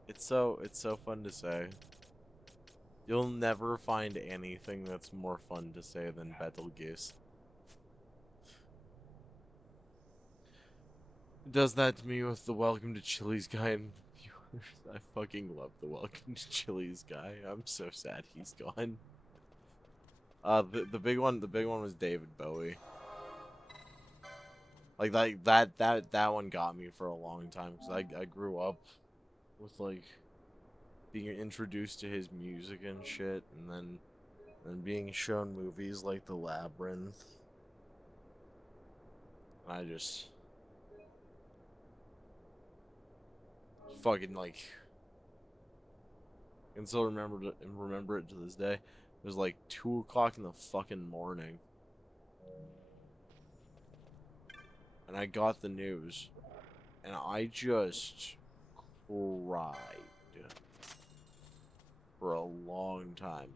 It's so fun to say. You'll never find anything that's more fun to say than Betelgeuse. It does that to me with the Welcome to Chili's guy and viewers. I fucking love the Welcome to Chili's guy. I'm so sad he's gone. The big one was David Bowie. Like that one got me for a long time because I grew up with like being introduced to his music and shit, and then being shown movies like The Labyrinth. And I just fucking like I can still remember it to this day. It was like 2 o'clock in the fucking morning. And I got the news. And I just cried for a long time.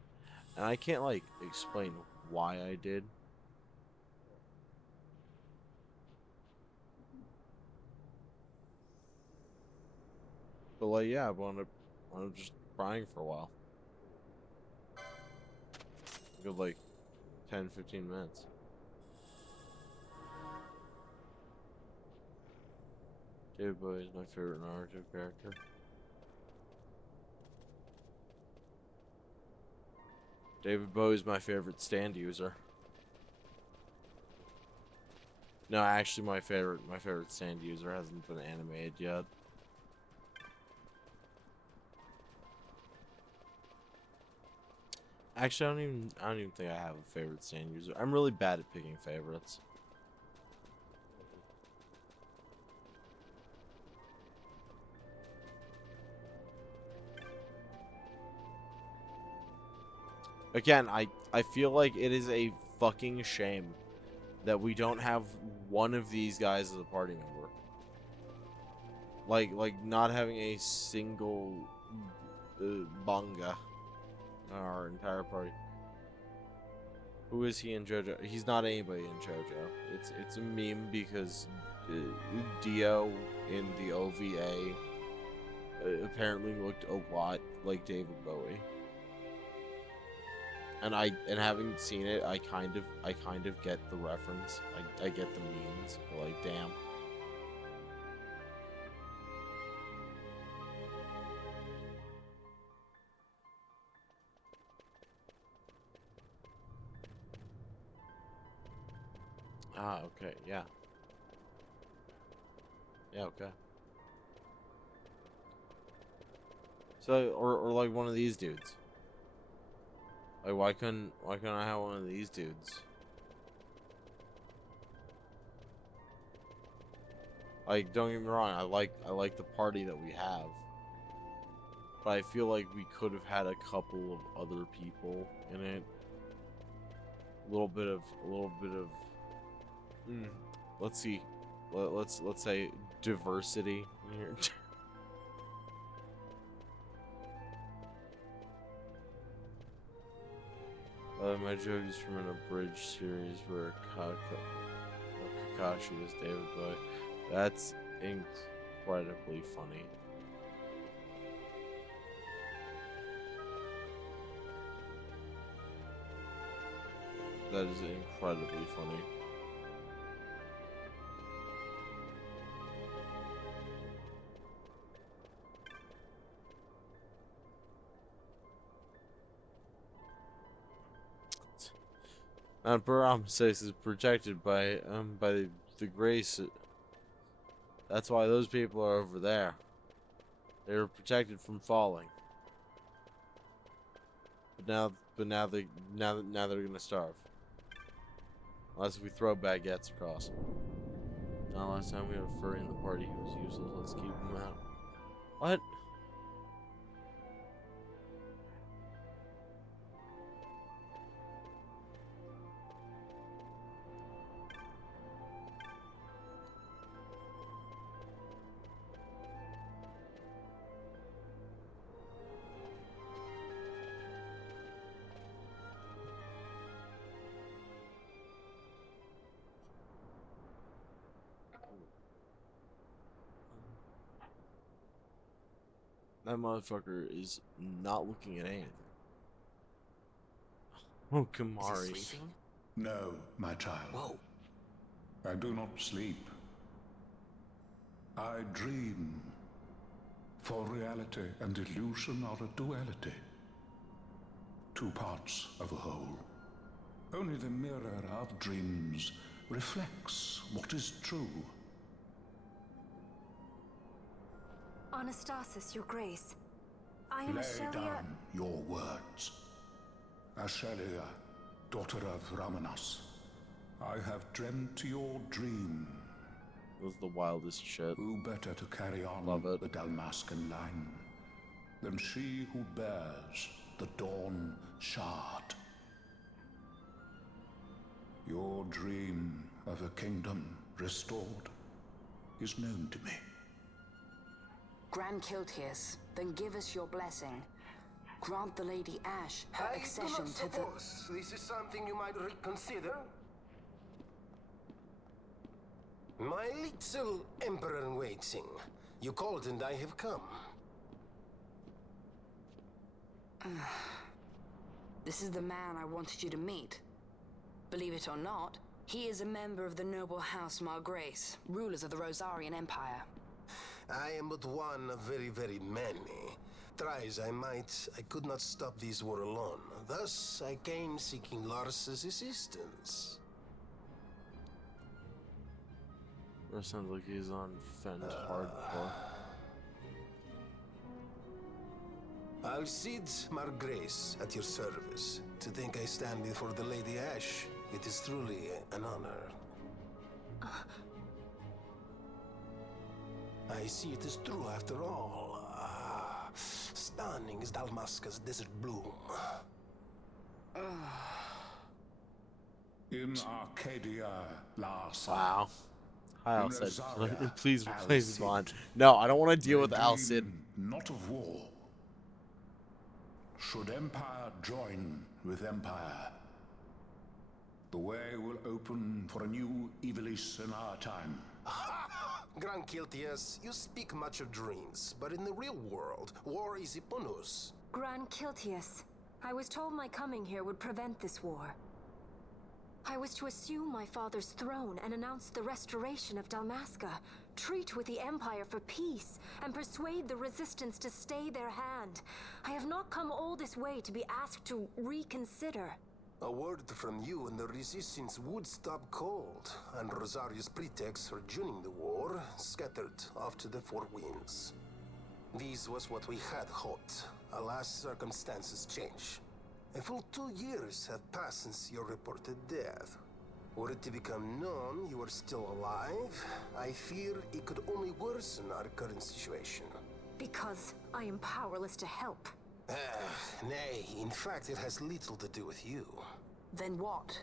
And I can't like explain why I did. But like yeah, I wound up just crying for a while. A good like 10-15 minutes. David Bowie is my favorite Naruto character. David Bowie is my favorite stand user. No, actually my favorite stand user hasn't been animated yet. Actually, I don't even think I have a favorite stand user. I'm really bad at picking favorites. Again, I feel like it is a fucking shame that we don't have one of these guys as a party member. Like not having a single banga in our entire party. Who is he in JoJo? He's not anybody in JoJo. It's a meme because Dio in the OVA apparently looked a lot like David Bowie. And having seen it, I kind of get the reference. I get the memes. Like, damn. Ah, okay, yeah. Yeah, okay. So, or like one of these dudes. Like, why couldn't I have one of these dudes? Like, don't get me wrong, I like the party that we have. But I feel like we could have had a couple of other people in it. A little bit of let's see. Let's say diversity here. My joke is from an abridged series where Kakashi is David Bowie. That's incredibly funny. That is incredibly funny. Mount Paramsace is protected by the grace. That's why those people are over there. They were protected from falling. But now they're gonna starve. Unless we throw baguettes across. Not last time we had a furry in the party who was useless. Let's keep him out. What? That motherfucker is not looking at anything. Oh, Kamari. Is he sleeping? No, my child. Whoa. I do not sleep. I dream. For reality and illusion are a duality. Two parts of a whole. Only the mirror of dreams reflects what is true. Anastasis, Your Grace. I am Lay Ashelia. down your words. Ashelia, daughter of Ramanas, I have dreamt your dream. That was the wildest shit. Who better to carry on Love it. the Dalmascan line than she who bears the Dawn Shard? Your dream of a kingdom restored is known to me. Grand Kiltius, then give us your blessing. Grant the Lady Ash her accession to the... This is something you might reconsider. My little Emperor-in-waiting. You called and I have come. This is the man I wanted you to meet. Believe it or not, he is a member of the noble house Margrace, rulers of the Rosarian Empire. I am but one of very, very many. Try as I might, I could not stop this war alone. Thus, I came seeking Lars's assistance. That sounds like he's on Fend hardcore. Alcide Margrace at your service. To think I stand before the Lady Ash, it is truly an honor. I see it is true after all. Stunning is Dalmasca's desert bloom. In Arcadia, last Wow. Hi, In Alcid. Rosaria, Please replace Alcid. Vaughn. No, I don't want to deal they with Alcid. dream not of war. Should empire join with empire, the way will open for a new Evilis in our time. Grand Kiltias, you speak much of dreams, but in the real world, war is upon us. Grand Kiltius, I was told my coming here would prevent this war. I was to assume my father's throne and announce the restoration of Dalmasca, treat with the Empire for peace, and persuade the Resistance to stay their hand. I have not come all this way to be asked to reconsider. A word from you and the Resistance would stop cold, and Rosaria's pretexts for joining the war scattered off to the four winds. This was what we had hoped. Alas, circumstances change. A full 2 years have passed since your reported death. Were it to become known you are still alive, I fear it could only worsen our current situation. Because I am powerless to help. Nay, in fact it has little to do with you. Then what?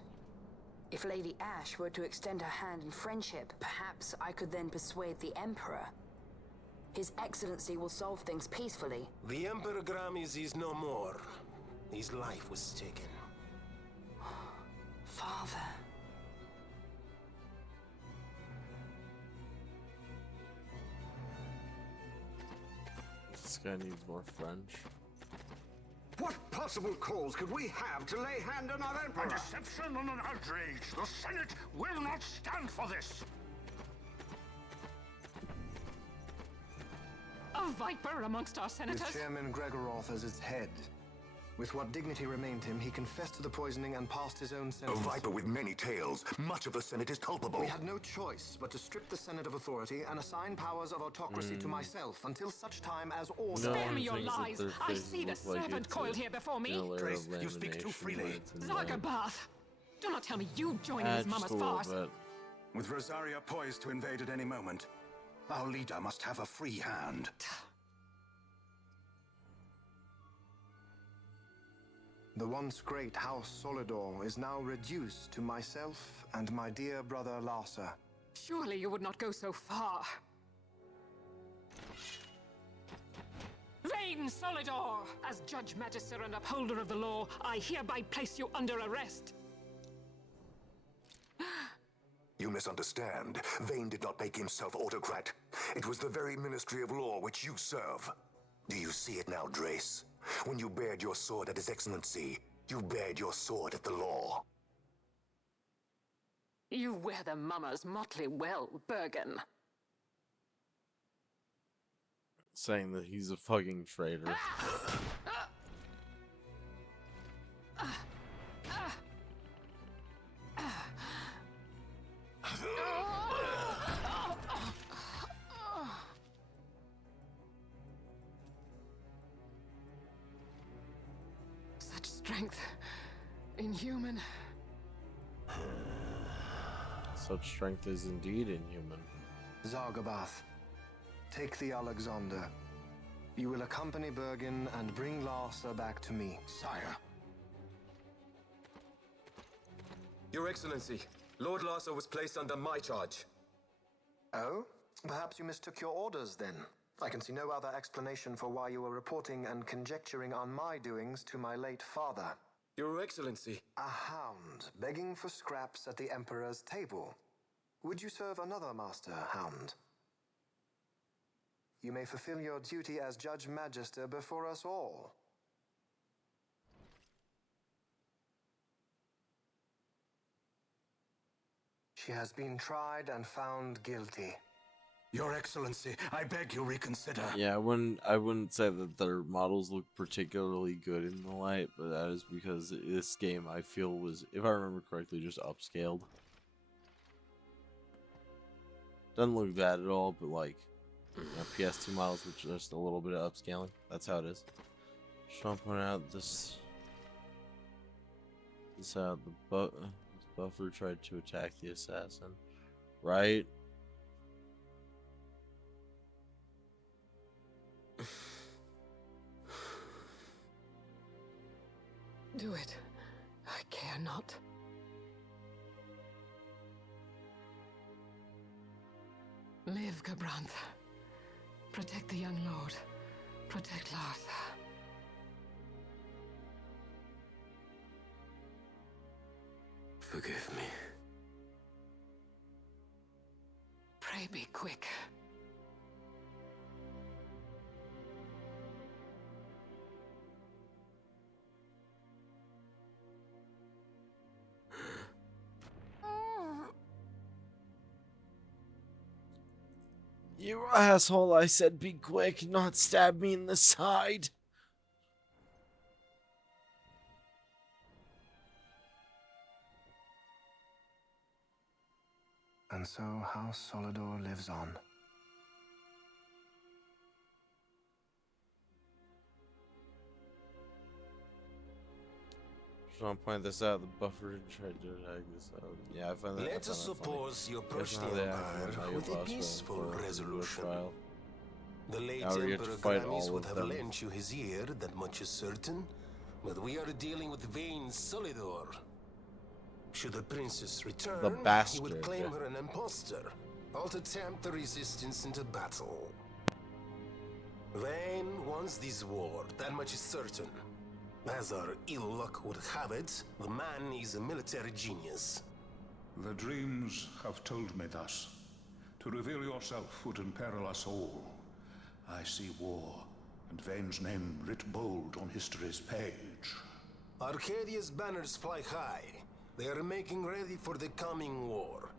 If Lady Ash were to extend her hand in friendship, perhaps I could then persuade the Emperor. His Excellency will solve things peacefully. The Emperor Gramis is no more. His life was taken. Father. This guy needs more French. What possible cause could we have to lay hand on our Emperor? A deception and an outrage. The Senate will not stand for this. A viper amongst our senators? With Chairman Gregoroth as its head. With what dignity remained him, he confessed to the poisoning and passed his own A sentence. viper with many tails. Much of the Senate is culpable. We had no choice but to strip the Senate of authority and assign powers of autocracy to myself until such time as order... Spare me your lies! I see the serpent coiled here before me! Grace, you speak too freely. Zargabath! Do not tell me you join in this mama's farce! With Rosaria poised to invade at any moment, our leader must have a free hand. The once great House Solidor is now reduced to myself and my dear brother Larsa. Surely you would not go so far. Vain Solidor! As Judge Magister and upholder of the law, I hereby place you under arrest. You misunderstand. Vane did not make himself autocrat. It was the very Ministry of Law which you serve. Do you see it now, Drace? When you bared your sword at His Excellency, you bared your sword at the law. You wear the mama's motley well, Bergen. Saying that he's a fucking traitor. Such strength. Inhuman. Such strength is indeed inhuman. Zargabath, take the Alexander. You will accompany Bergen and bring Larsa back to me. Sire. Your Excellency, Lord Larsa was placed under my charge. Oh? Perhaps you mistook your orders then. I can see no other explanation for why you were reporting and conjecturing on my doings to my late father. Your Excellency. A hound begging for scraps at the Emperor's table. Would you serve another master, hound? You may fulfill your duty as Judge Magister before us all. She has been tried and found guilty. Your Excellency, I beg you reconsider. Yeah, I wouldn't say that their models look particularly good in the light, but that is because this game I feel was, if I remember correctly, just upscaled. Doesn't look bad at all, but like, you know, PS2 models with just a little bit of upscaling. That's how it is. Just want to point out this how the buffer tried to attack the assassin, right? Do it. I care not. Live, Gabranth. Protect the young lord. Protect Larsa. Forgive me. Pray be quick. You asshole, I said be quick, not stab me in the side. And so House Solidor lives on. Just want to point this out, the buffer tried to attack this out. Yeah, I find that Let us suppose you approach the funny. Empire with a peaceful resolution. The late Now we have to Emperor fight Gramis all would of have them. lent you his ear, that much is certain. But we are dealing with vain Solidor. Should the princess return, he bastard. would claim her an impostor, or to tempt the resistance into battle. Vane wants this war, that much is certain. As our ill luck would have it, the man is a military genius. The dreams have told me thus. To reveal yourself would imperil us all. I see war, and Vane's name writ bold on history's page. Arcadia's banners fly high. They are making ready for the coming war.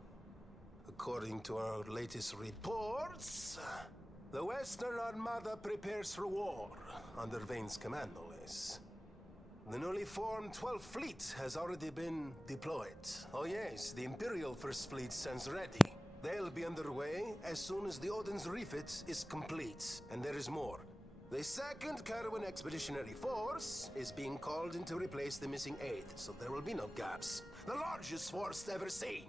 According to our latest reports, the Western Armada prepares for war, under Vane's command, no less. The newly formed 12th Fleet has already been deployed. Oh yes, the Imperial First Fleet stands ready. They'll be underway as soon as the Odin's refit is complete. And there is more. The 2nd Carowin Expeditionary Force is being called in to replace the missing 8th, so there will be no gaps. The largest force ever seen.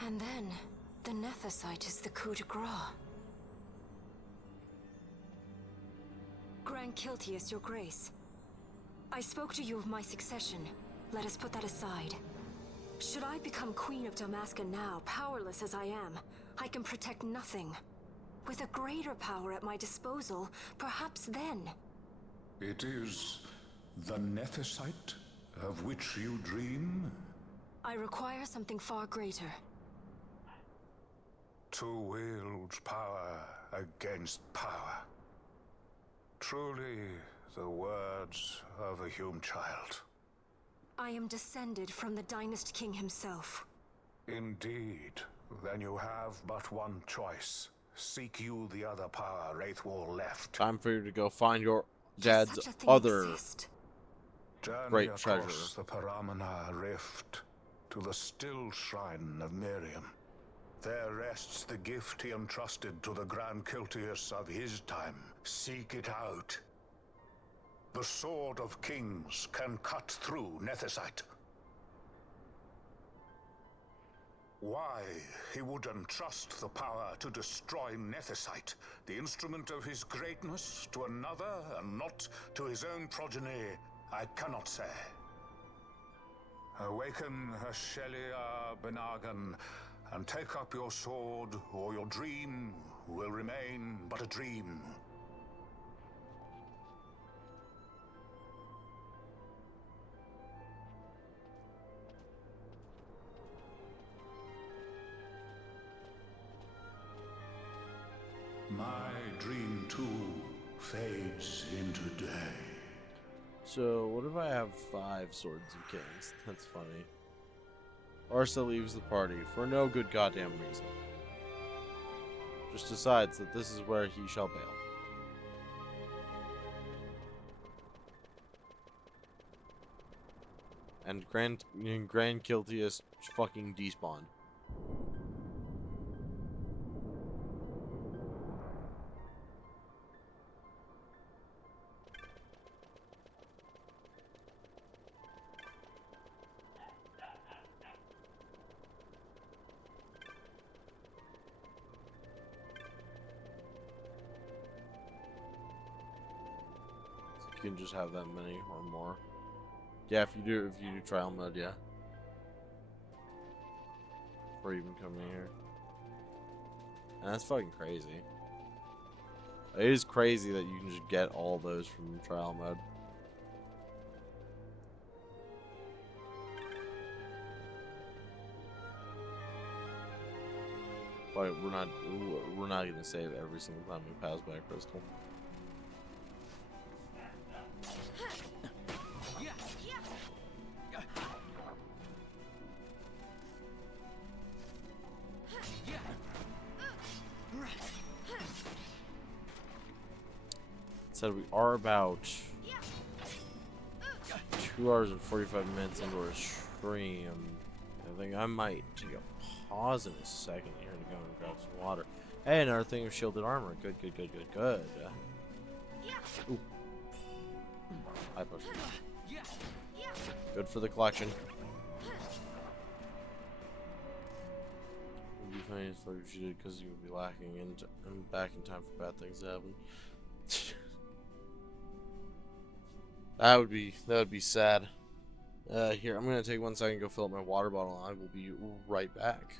And then, the Nethicite is the coup de grace. Grand Kiltius, your grace. I spoke to you of my succession. Let us put that aside. Should I become Queen of Damaska now, powerless as I am, I can protect nothing. With a greater power at my disposal, perhaps then. It is the Nethicite of which you dream? I require something far greater. To wield power against power. Truly, the words of a Hume child. I am descended from the Dynast King himself. Indeed. Then you have but one choice. Seek you the other power Wraithwall left. Time for you to go find your dad's Does such a thing other exist? Journey great treasure. across the Paramana Rift to the still shrine of Miriam. There rests the gift he entrusted to the Grand Kiltius of his time. Seek it out. The Sword of Kings can cut through Nethicite. Why he would entrust the power to destroy Nethicite, the instrument of his greatness, to another and not to his own progeny, I cannot say. Awaken Ashelia Benagan and take up your sword, or your dream will remain but a dream. My dream too fades into day. So, what if I have 5 Swords of Kings? That's funny. Arsa leaves the party for no good goddamn reason. Just decides that this is where he shall bail. And Grand Kiltius fucking despawned. You can just have that many or more. Yeah, if you do trial mode, yeah. Before even coming here. And that's fucking crazy. It is crazy that you can just get all those from trial mode. But we're not gonna save every single time we pass by a crystal. Said we are about 2 hours and 45 minutes into our stream. I think I might take a pause in a second here to go and grab some water. Hey, another thing of shielded armor. Good. Ooh. I pushed. Good for the collection. Would be funny if you did, because you would be lacking and back in time for bad things to happen. That would be sad. Here, I'm gonna take 1 second, go fill up my water bottle, and I will be right back.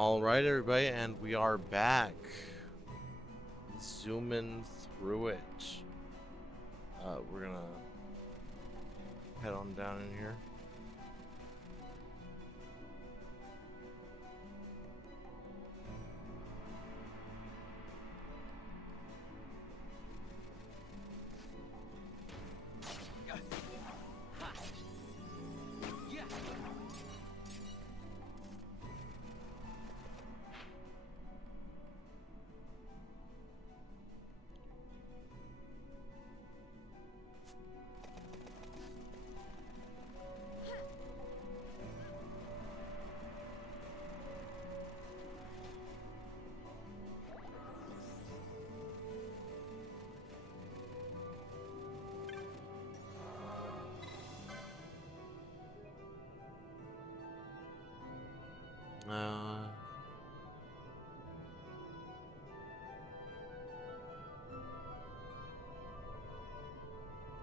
Alright, everybody, and we are back. Zooming through it. We're gonna head on down in here.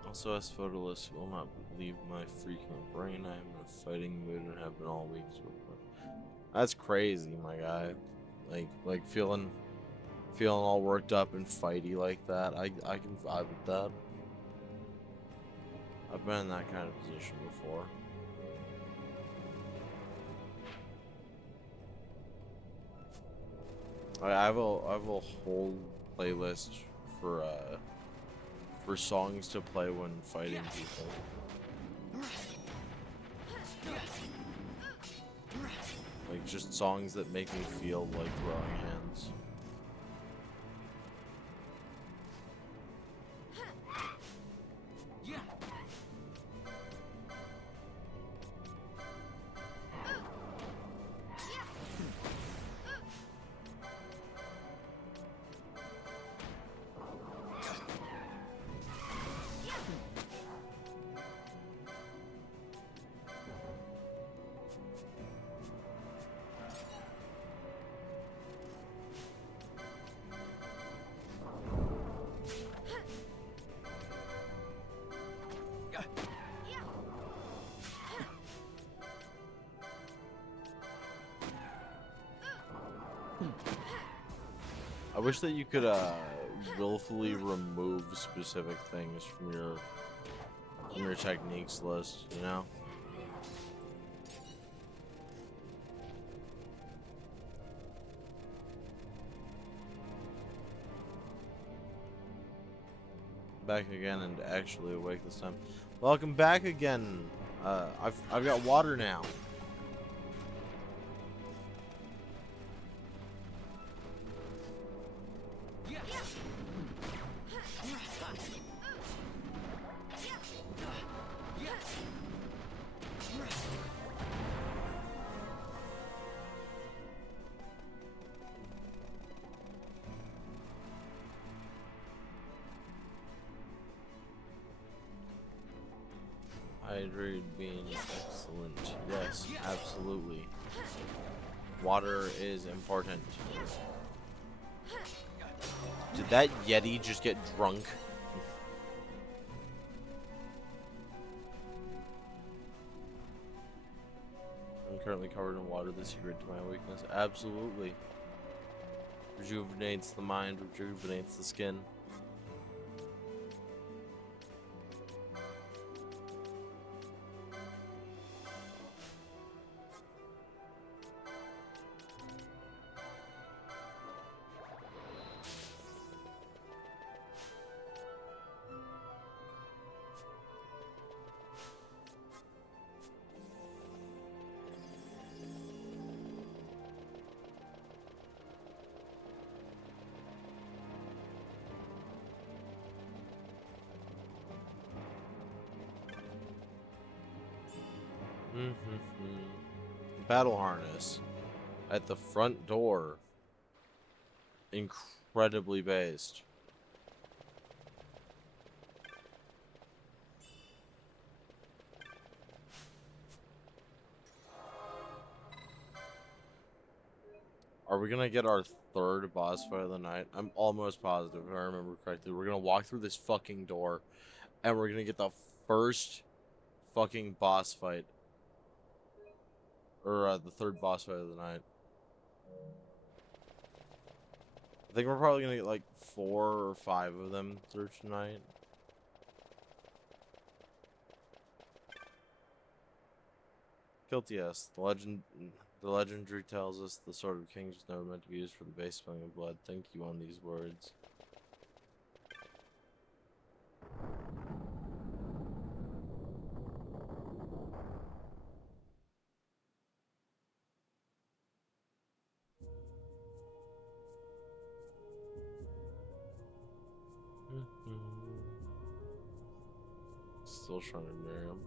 Also, as photolist will not leave my frequent brain. I am in a fighting mood and have been all week. That's crazy, my guy. Like feeling all worked up and fighty like that. I can vibe with that. I've been in that kind of position before. I have a whole playlist for songs to play when fighting people. Like just songs that make me feel like throwing hands. I wish that you could willfully remove specific things from your techniques list, you know? Back again and actually awake this time. Welcome back again. I've got water now. Hydrated being excellent. Yes, absolutely. Water is important. Did that Yeti just get drunk? I'm currently covered in water, the secret to my weakness. Absolutely. Rejuvenates the mind, rejuvenates the skin. Battle harness at the front door. Incredibly based. Are we gonna get our third boss fight of the night? I'm almost positive, if I remember correctly. We're gonna walk through this fucking door, and we're gonna get the first fucking boss fight. Or the third boss fight of the night. I think we're probably gonna get like 4 or 5 of them through tonight. Guilty, yes. The legendary tells us the sword of kings was never meant to be used for the base spilling of blood. Think you on these words. Still trying to marry him.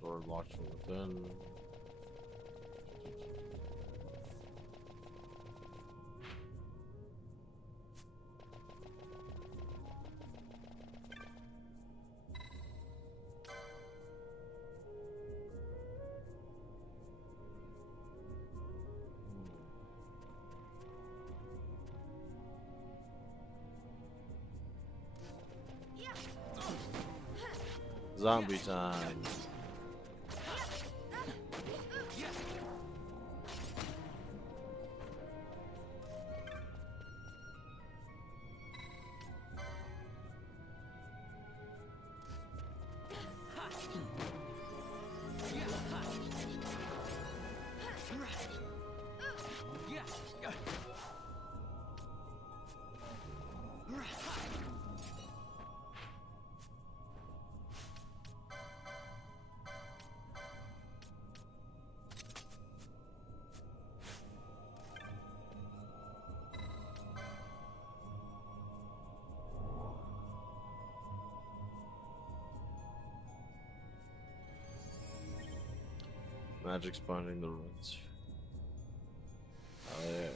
Door locked from within. Zombie time. Magic's binding the runes. Oh yeah.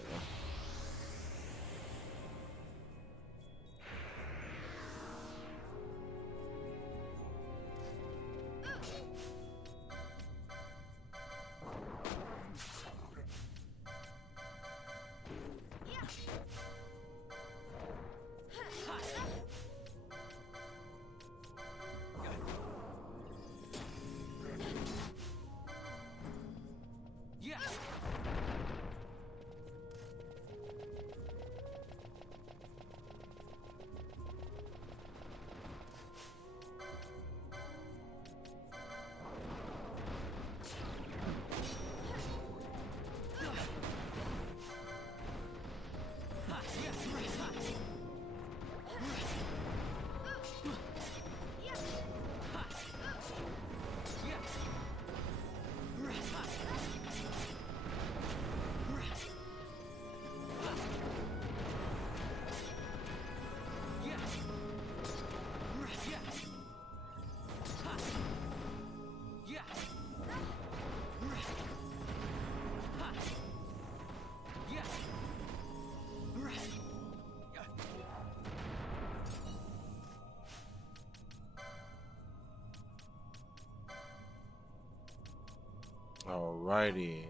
Alrighty.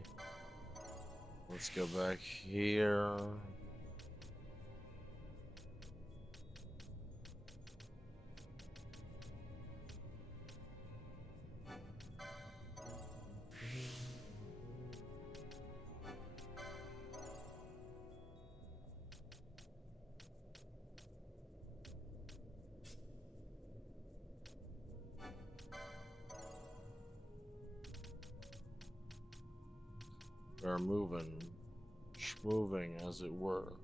Let's go back here. We're moving, schmoving, as it were.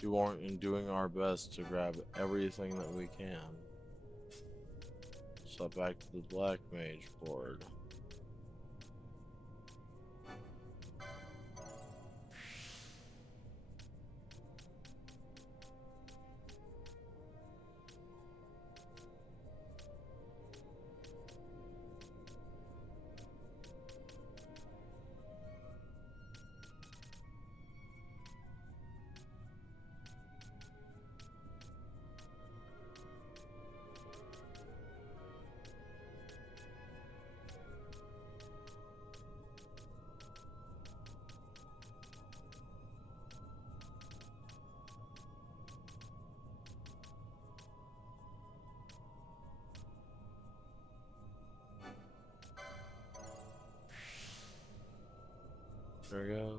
Doing our best to grab everything that we can. So back to the Black Mage board. There we go.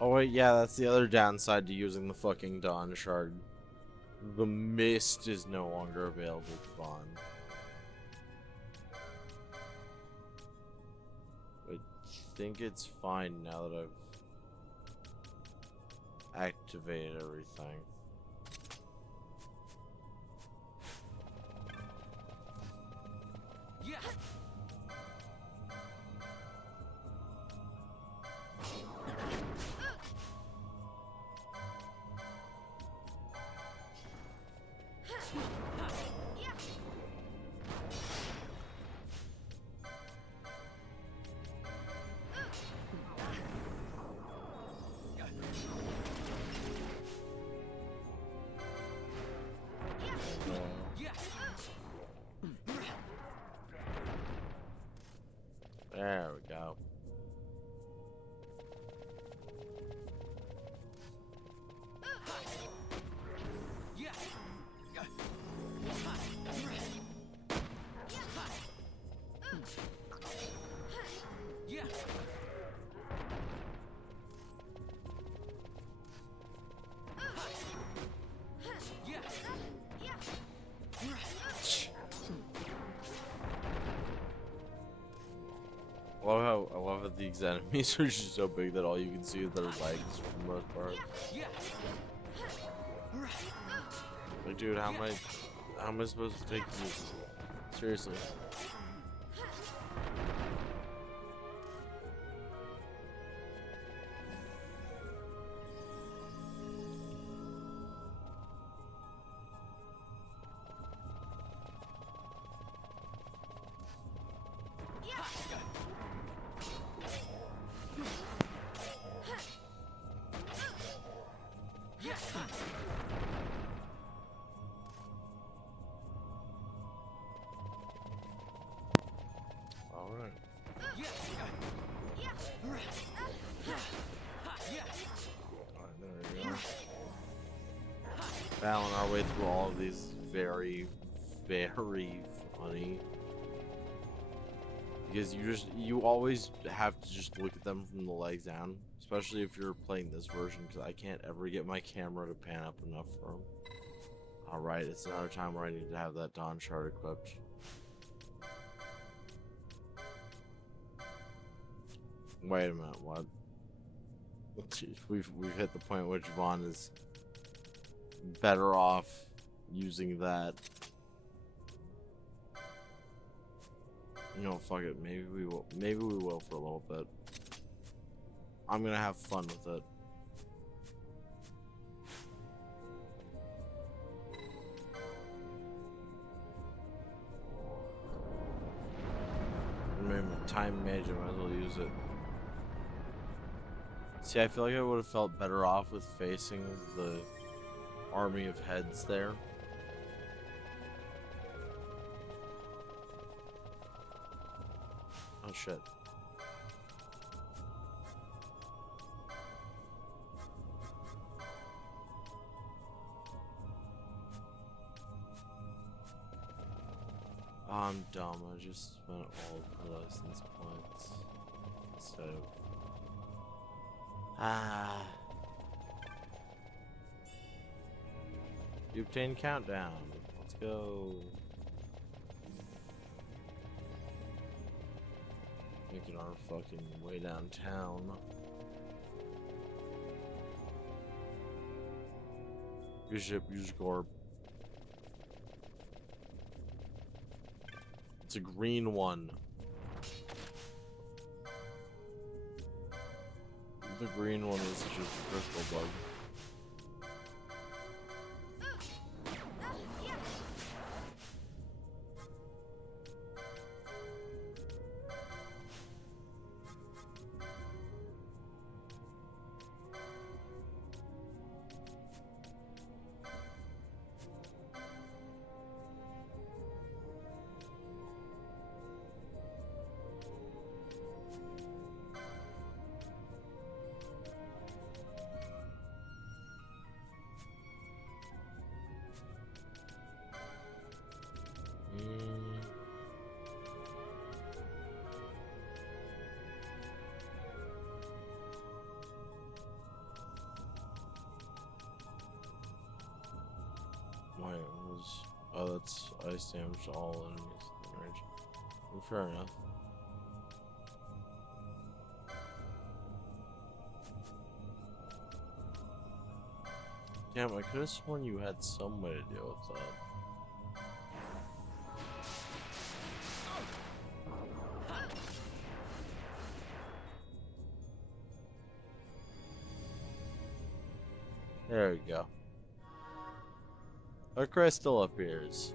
Oh wait, yeah, that's the other downside to using the fucking Dawn Shard. The mist is no longer available to Vaughn. I think it's fine now that I've activated everything. Yeah. There we go. I love how these enemies are just so big that all you can see is their legs for the most part. Like, dude, how am I supposed to take these? Seriously. Alright. Alright, there we go. Battling our way through all of these very, very funny. Because you always have to just look at them from the legs down. Especially if you're playing this version, because I can't ever get my camera to pan up enough for them. Alright, it's another time where I need to have that Dawn Shard equipped. Wait a minute, what? We've hit the point which Vaughn is better off using that. You know, fuck it. Maybe we will. Maybe we will for a little bit. I'm gonna have fun with it. Maybe time major, might as well use it. See, I feel like I would have felt better off with facing the army of heads there. Oh shit. I'm dumb. I just spent all of the license points instead of. You obtained countdown. Let's go. Making our fucking way downtown. Bishop, use Gorb. It's a green one. The green one is just a crystal bug. Oh, that's ice damage to all enemies in the range. Well, fair enough. Damn, I could have sworn you had some way to deal with that. There we go. A crystal appears.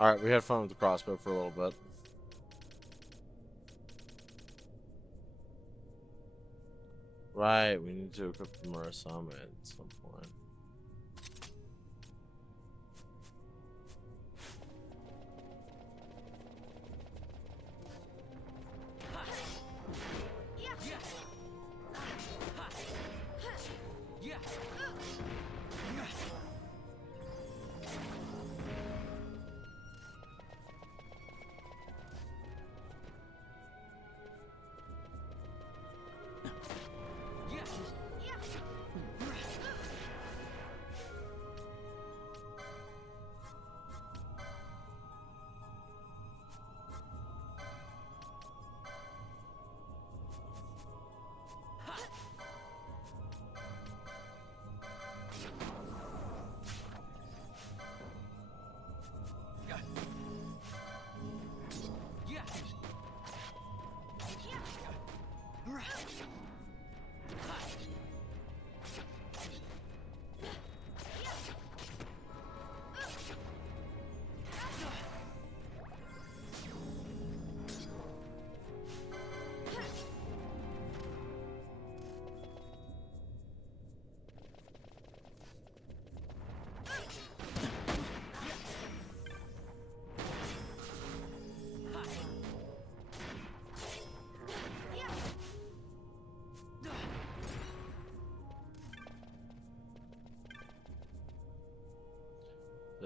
Alright, we had fun with the crossbow for a little bit. Right, we need to equip the Murasame at some point.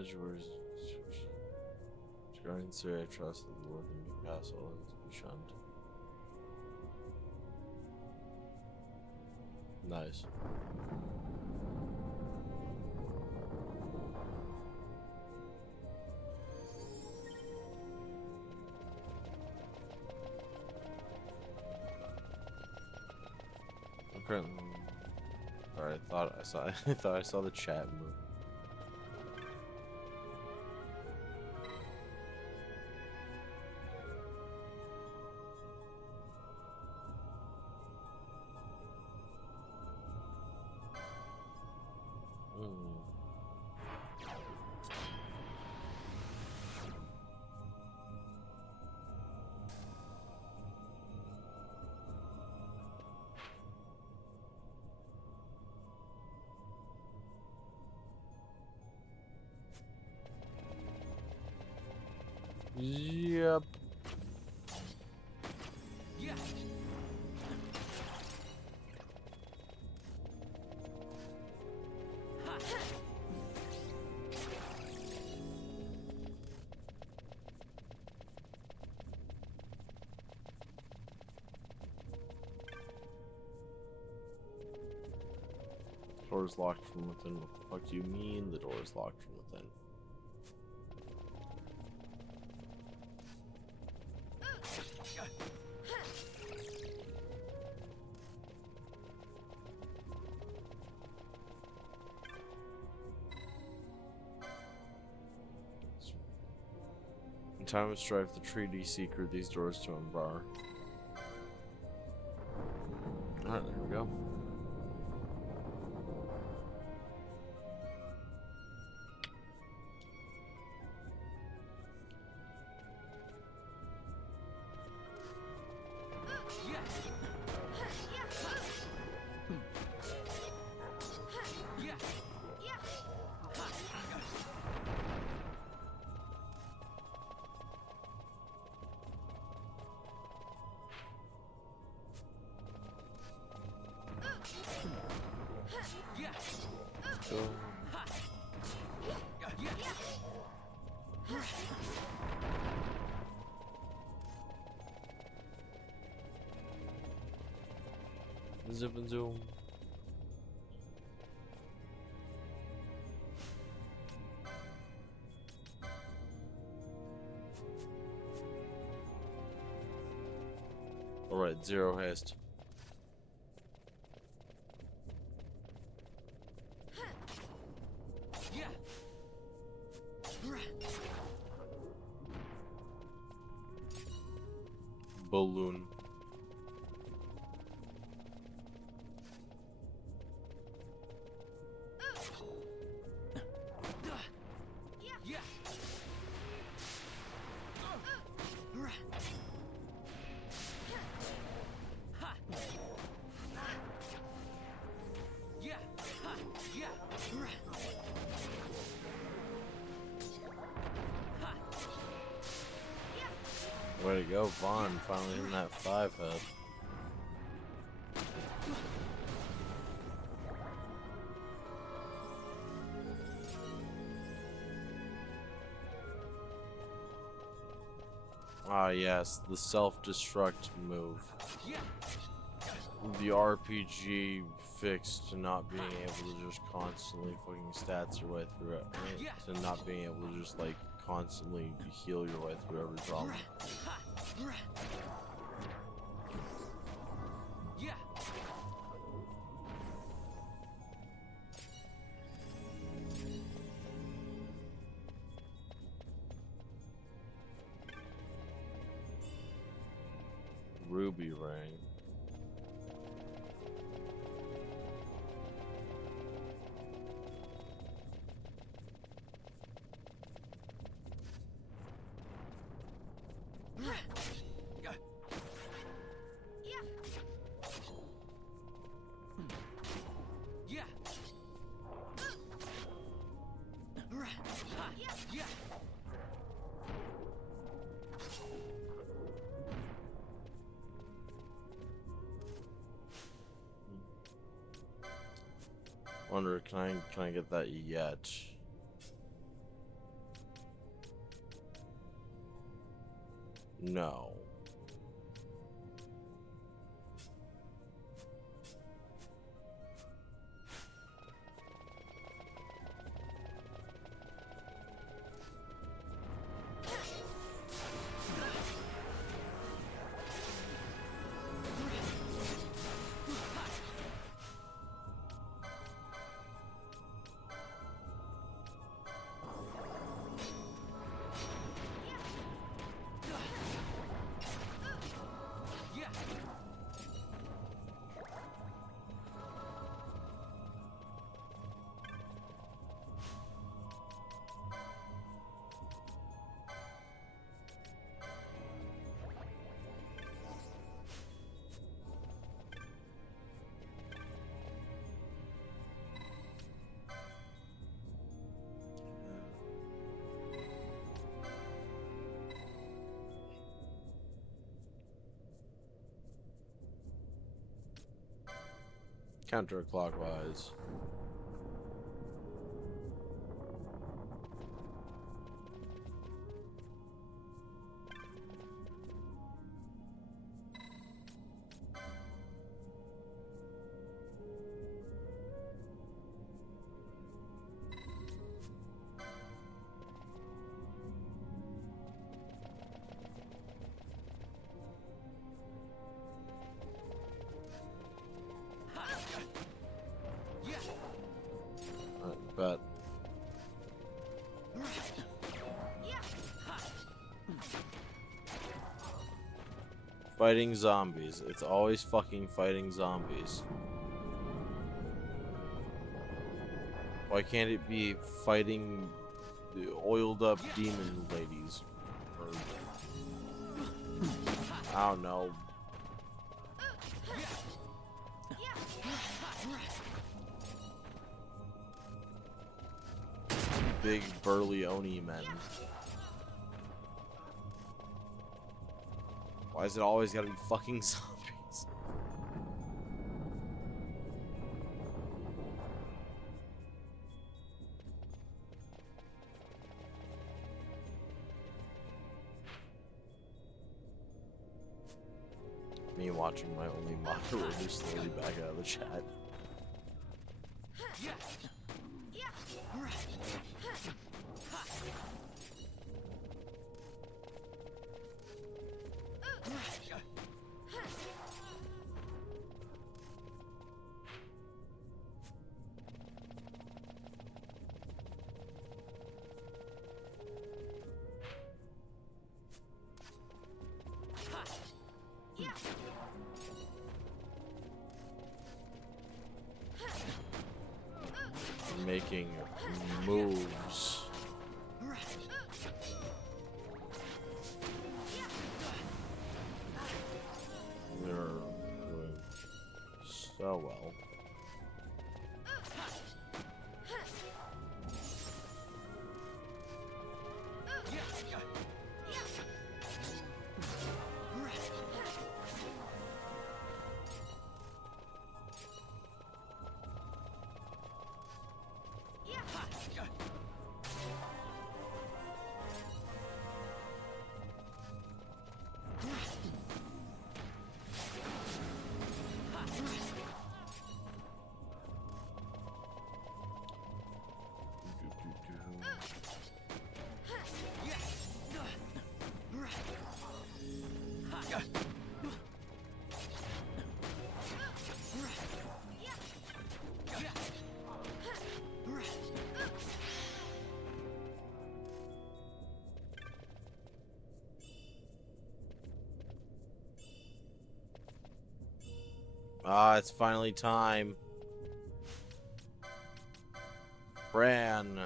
Edgeworth. Guardian Syria trust the Lord in Newcastle is to be shunned. Nice. Okay. Alright, I thought I saw I thought I saw the chat move. Yep. Yeah. Door is locked from within. What the fuck do you mean the door is locked from within? In time of strife, the treaty secret these doors to unbar. Alright, there we go. Zip and zoom. Alright, zero haste. Balloon. Way to go, Vaughn, finally in that 5 head. Ah yes, the self-destruct move. The RPG fix to not being able to just constantly fucking stats your way through it. Right? To not being able to just like constantly heal your way through every problem. Ruby ring. Wonder, can I get that yet? No. Counterclockwise. But fighting zombies. It's always fucking fighting zombies. Why can't it be fighting the oiled up demon ladies? Or, I don't know. Big burly Oni men. Why is it always gotta be fucking zombies? Me watching my only moderator slowly back out of the chat. Making moves. They're doing so well. Ah, it's finally time. Bran.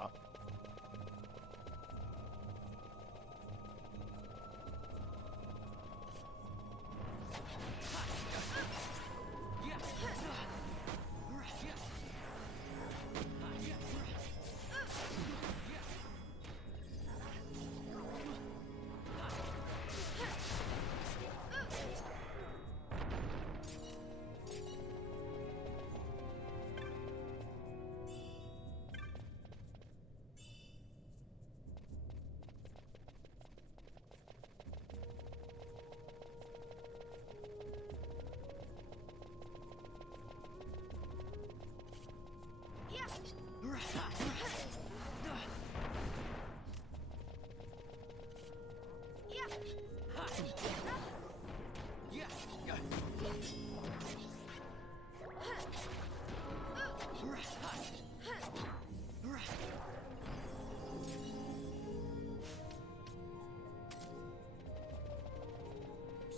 Up.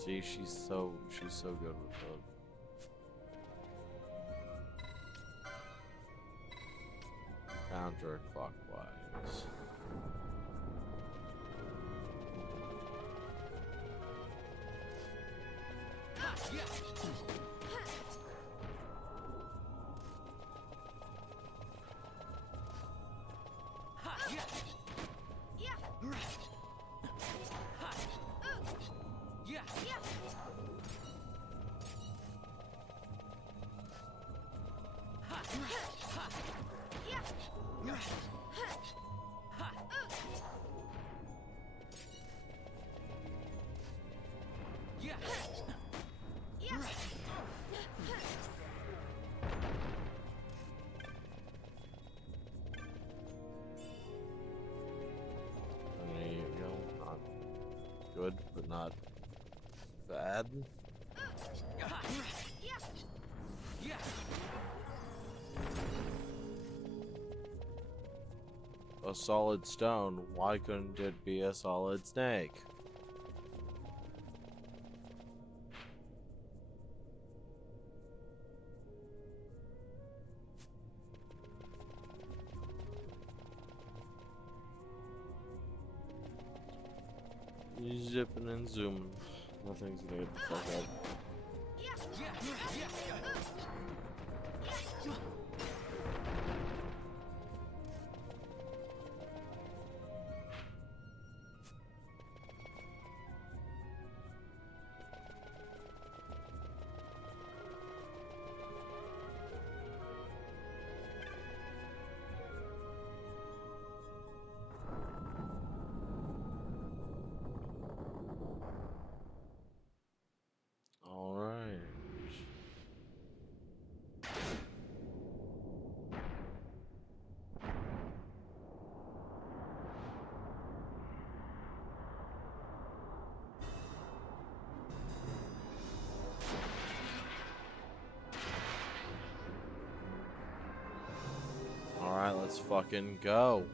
See, she's so good with them. Counterclockwise. There you go. Not good, but not bad. A solid stone, why couldn't it be a solid snake? Zipping and zooming. Nothing's gonna get the fuck up. Alright, let's fucking go.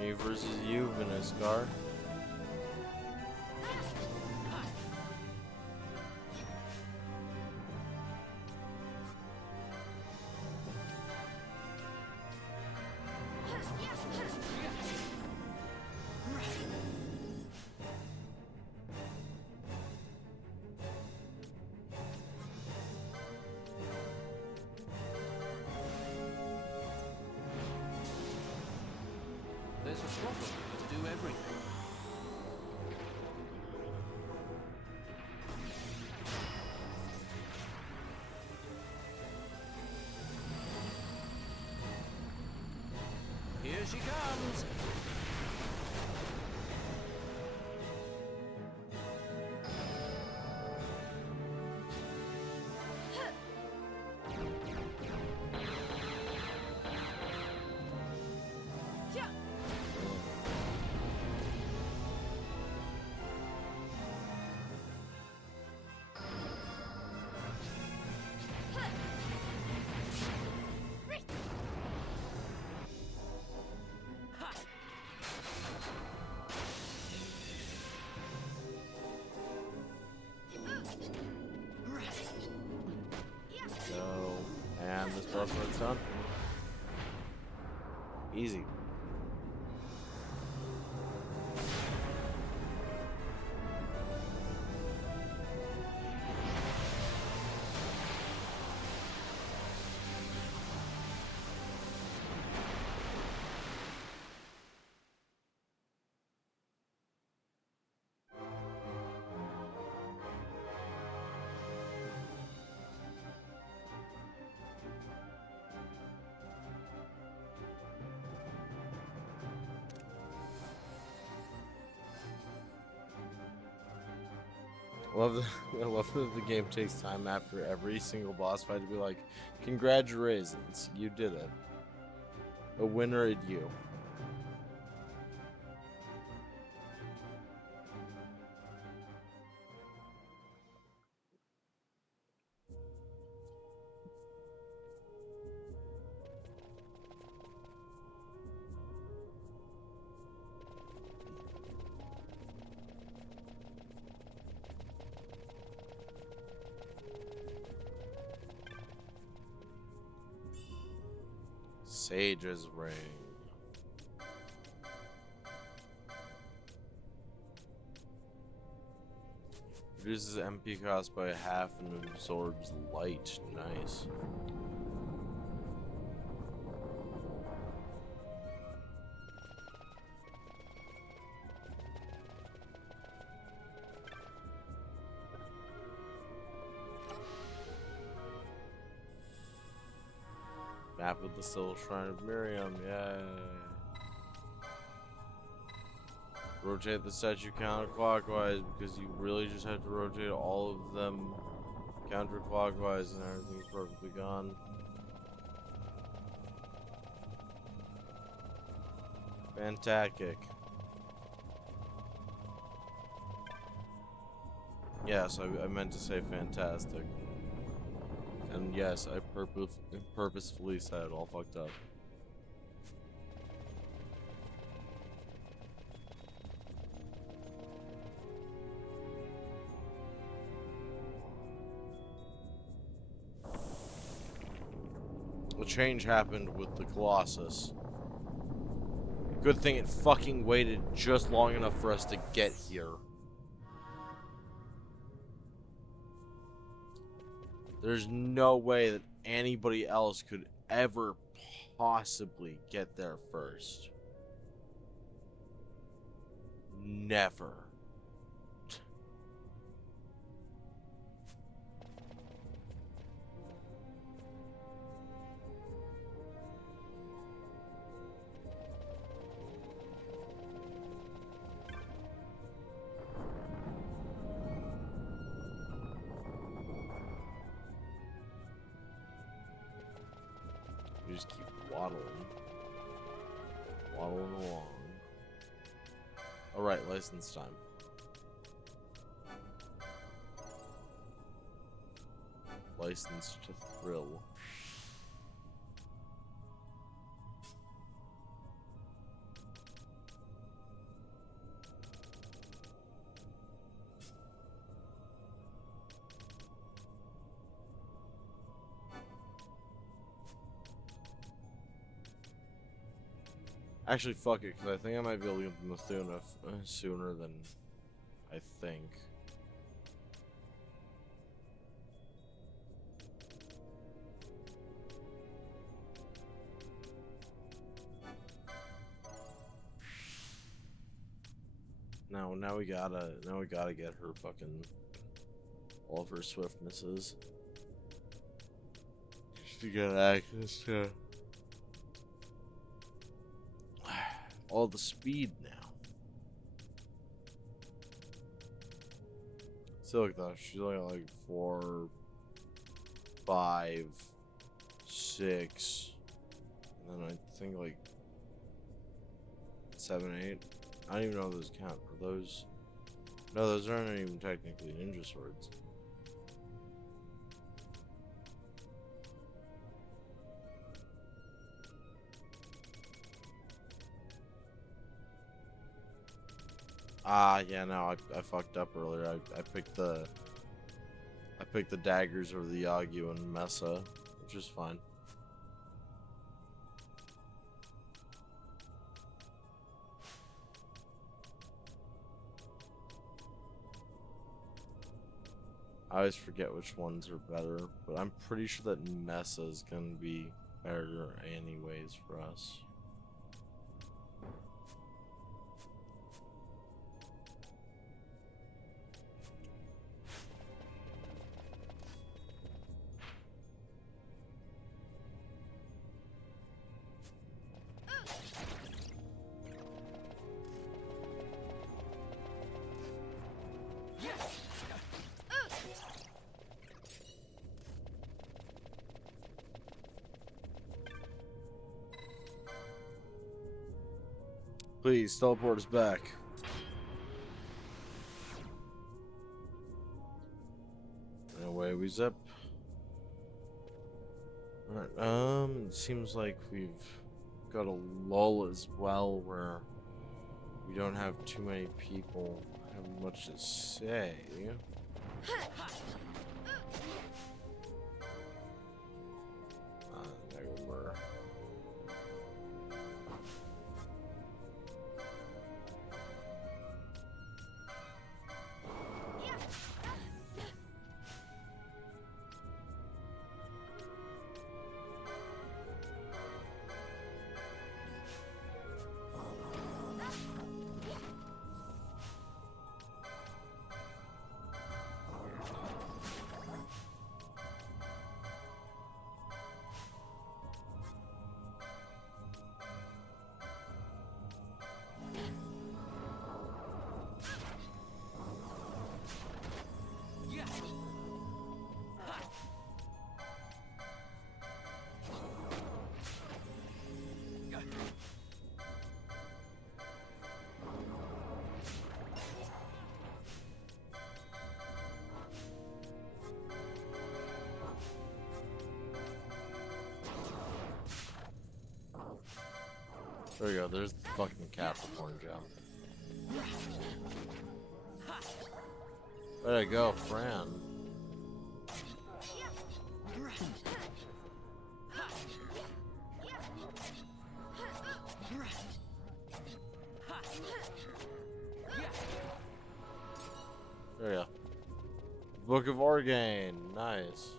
Me versus you, Viniskar. There's a struggle to do everything. Here she comes. and this boss fight's done. Easy. I love that the game takes time after every single boss fight to be like, congratulations, you did it. A winner at you. Sage's Ring. Reduces MP cost by half and absorbs light. Nice. Map with the Silver Shrine of Miriam, yay. Rotate the statue counterclockwise because you really just have to rotate all of them counterclockwise and everything's perfectly gone. Fantastic. Yes, I meant to say fantastic. And yes, I purposefully said it all fucked up. A change happened with the Colossus. Good thing it fucking waited just long enough for us to get here. There's no way that anybody else could ever possibly get there first. Never. We just keep waddling along. Alright, license time. License to thrill. Actually, fuck it, because I think I might be able to get the Mithuna sooner than I think. Now we gotta get her fucking all of her swiftnesses to get access to all the speed now. Still like that. She's only got like 4, 5, 6, and then I think like 7, 8. I don't even know if those count. Are those? No, those aren't even technically ninja swords. Yeah, no, I fucked up earlier. I picked the daggers over the Yagyu and Mesa, which is fine. I always forget which ones are better, but I'm pretty sure that Mesa is gonna be better anyways for us. Please teleport us back. And away we zip. Alright, it seems like we've got a lull as well where we don't have too many people have much to say. There we were. There we go, there's the fucking Capricorn gem. Way to go, Fran. There we go. Book of Orgain, nice.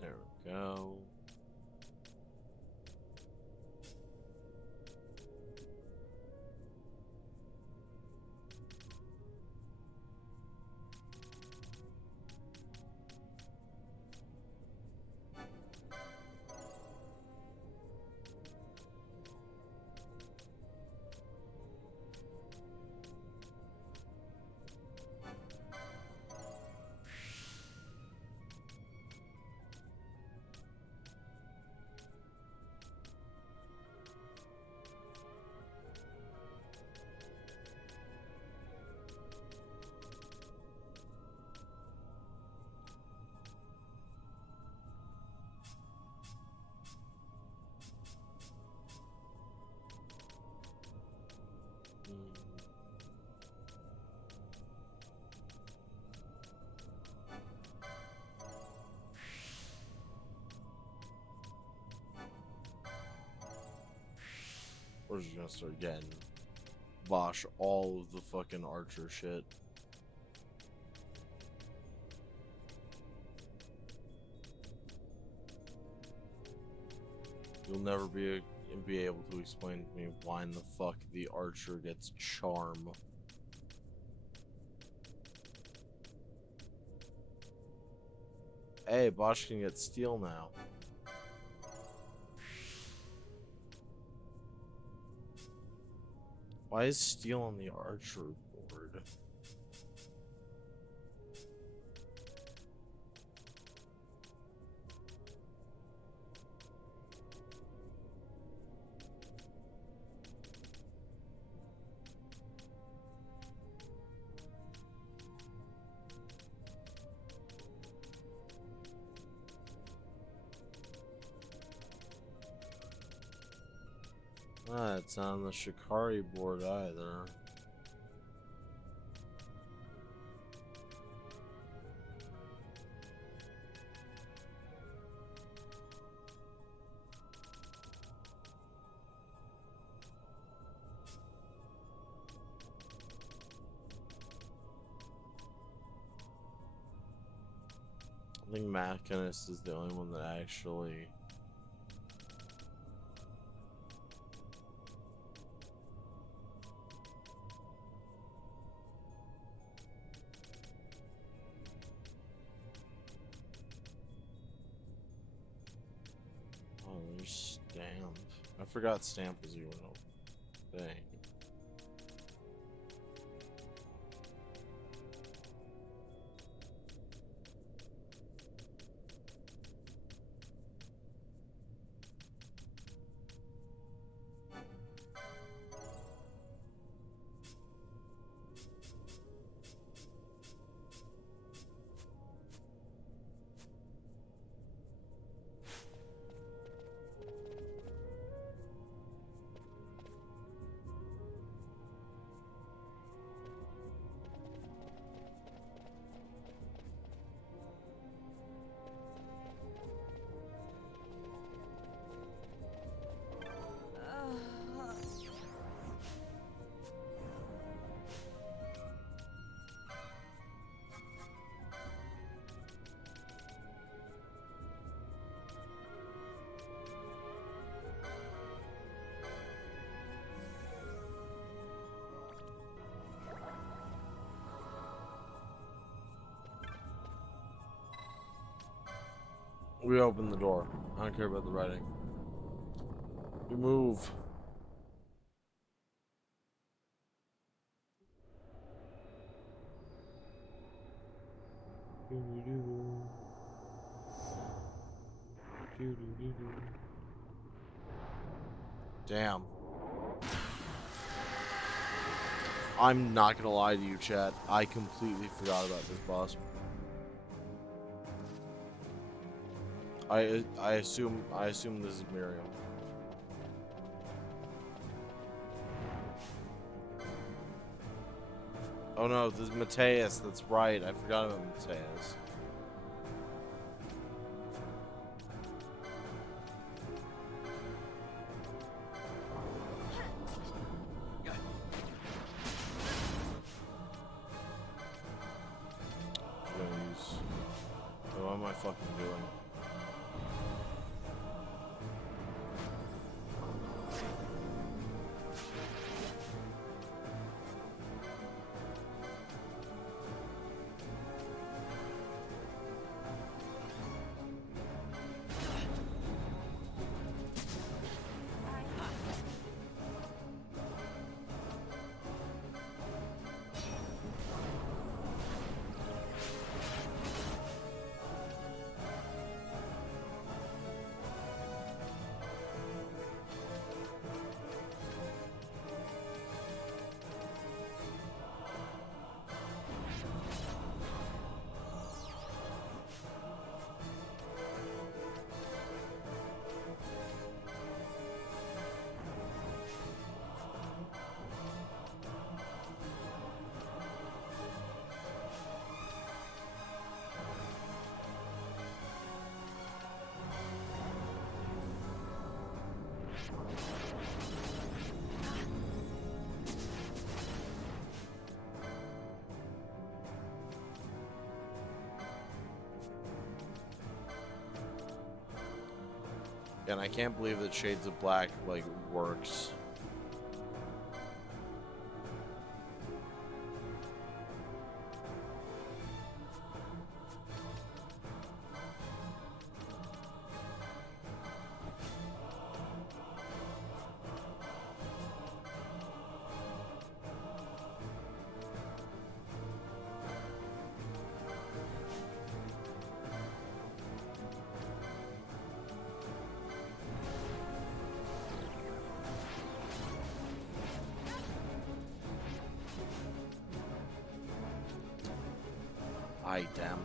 There we go. We're just gonna start getting Bosch all of the fucking archer shit. You'll never be able to explain to me why in the fuck the archer gets charm. Hey, Bosch can get steel now. Why is steel on the archer board? Ah, it's not on the Shikari board either. I think Machinist is the only one that actually... Oh, there's Stamp. I forgot Stamp was even a thing. We open the door. I don't care about the writing. We move. Damn. I'm not gonna lie to you, chat. I completely forgot about this boss. I assume this is Miriam. Oh no, this is Mateus. That's right. I forgot about Mateus. What am I fucking doing? And I can't believe that Shades of Black, like, works. Damn.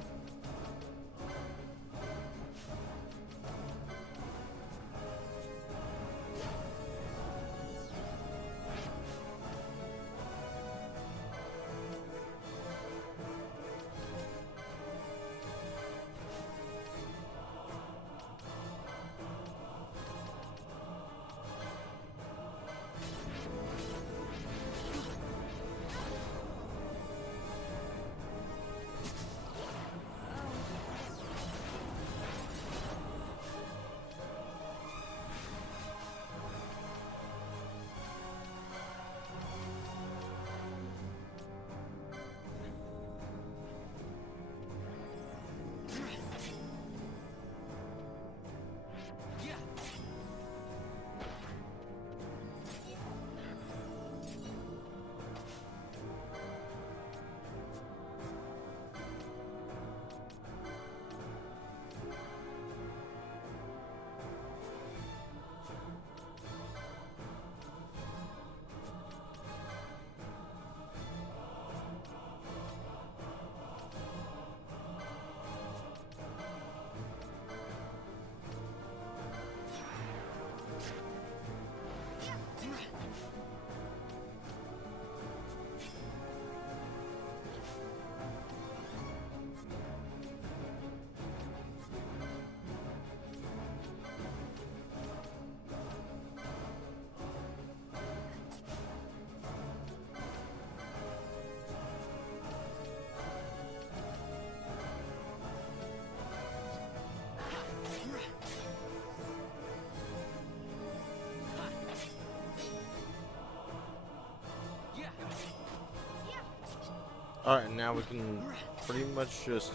Alright, now we can pretty much just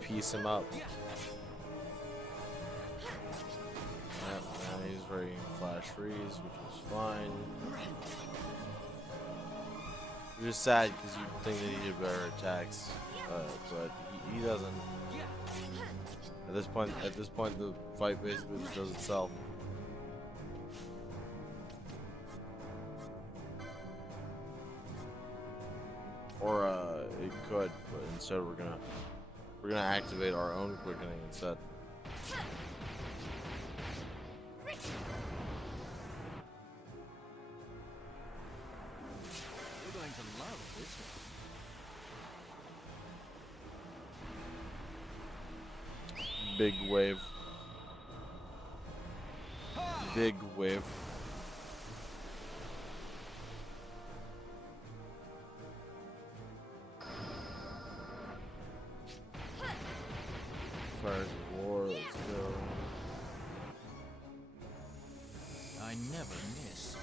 piece him up. Yep, now he's ready to flash freeze, which is fine. You're just sad because you think that he did better attacks, but he doesn't. At this point, the fight basically just does itself. Or it could, but instead we're gonna activate our own quickening instead. You're going to love this one. Big wave. Big wave. Fires of war, let's go. I never miss.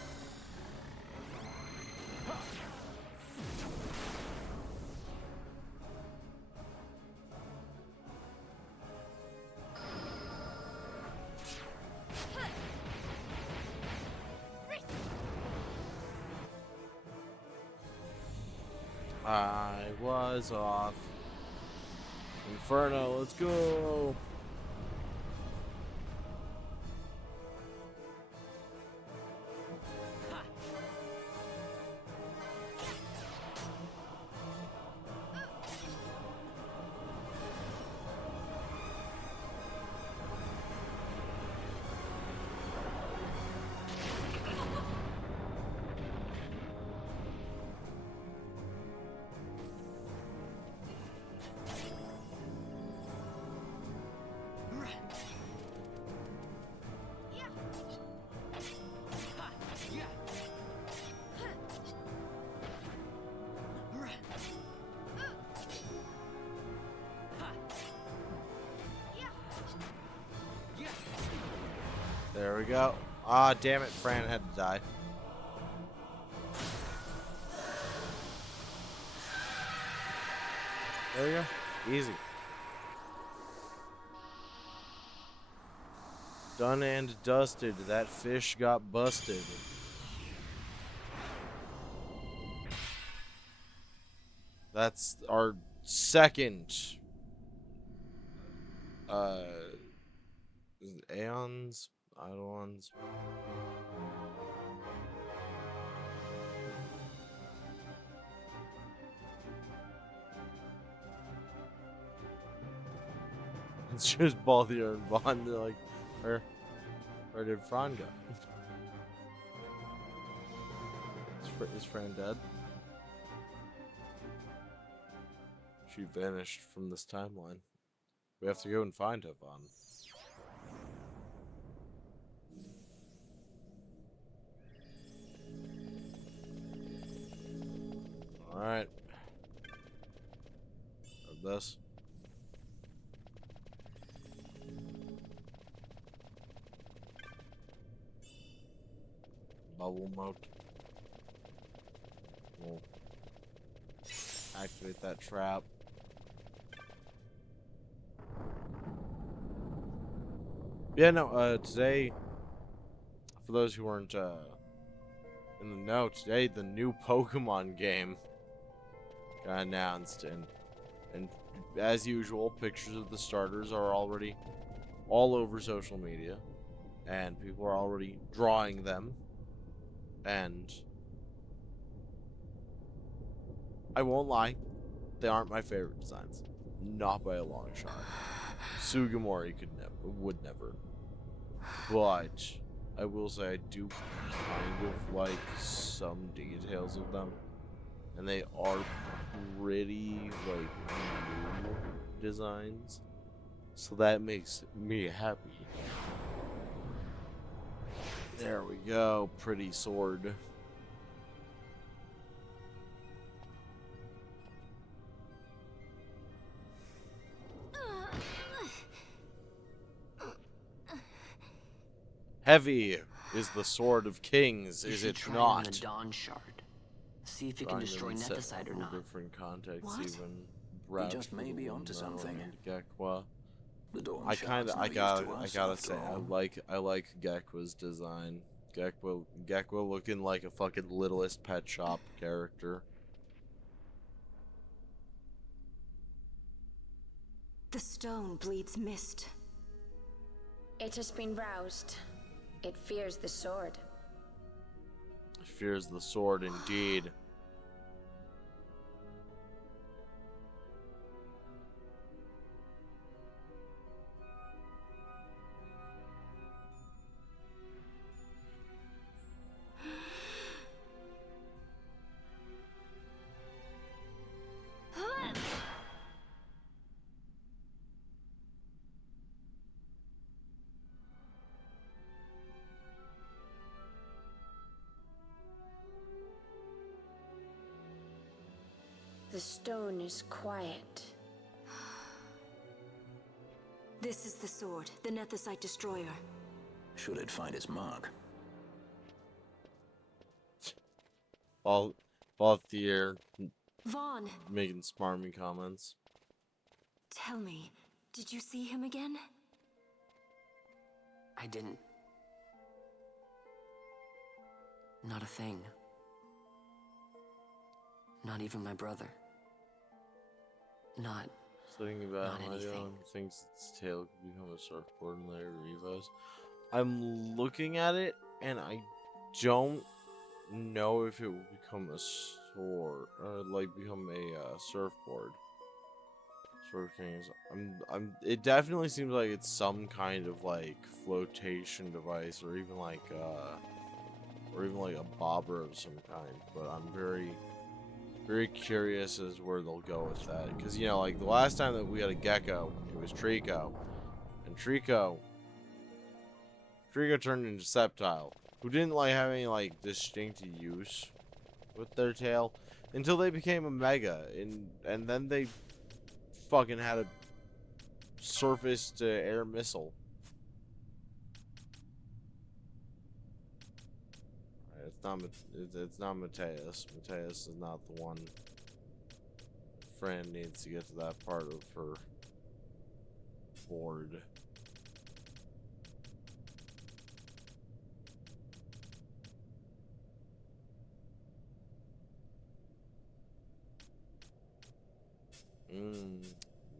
I was off. Inferno, let's go. There we go. Ah, damn it, Fran had to die. There we go. Easy. Done and dusted. That fish got busted. That's our second is it Aeons? Eidolons? It's just Balthier and Vaughn. They're like, where did Fran go? Is Fran dead? She vanished from this timeline. We have to go and find her, Vaughn. Alright. Grab this. Bubble mode. We'll activate that trap. Yeah, no, today, for those who weren't in the know, today the new Pokemon game got announced, and as usual, pictures of the starters are already all over social media, and people are already drawing them, and I won't lie, they aren't my favorite designs, not by a long shot. Sugimori would never. But I will say I do kind of like some details of them, and they are pretty like new designs, so that makes me happy. There we go, pretty sword. Heavy is the sword of kings, is it try not? on the Dawn Shard. See if you can destroy Nethicite or not. Different contexts, What? even. We just may be onto something. Gekwa. The Dawn I Shard's no use to us, gotta after say, all. I like Gekwa's design. Gekwa looking like a fucking Littlest Pet Shop character. The stone bleeds mist. It has been roused. It fears the sword. It fears the sword indeed. The stone is quiet. This is the sword, the Nethicite destroyer. Should it find its mark? Balthier Vaughn, making smarmy comments. tell me, did you see him again? I didn't. Not a thing. Not even my brother. Not. Thinking about how Leon thinks its tail could become a surfboard in later revos. I'm looking at it, and I don't know if it will become a sword, or like become a surfboard. Sort of things. It definitely seems like it's some kind of like flotation device, or even like a bobber of some kind. But I'm very curious as where they'll go with that, because you know, like the last time that we had a gecko, it was Trico, and Trico turned into Sceptile, who didn't like have any like distinct use with their tail until they became a Mega, and then they fucking had a surface to air missile. It's not Mateus. Mateus is not the one. Fran needs to get to that part of her board.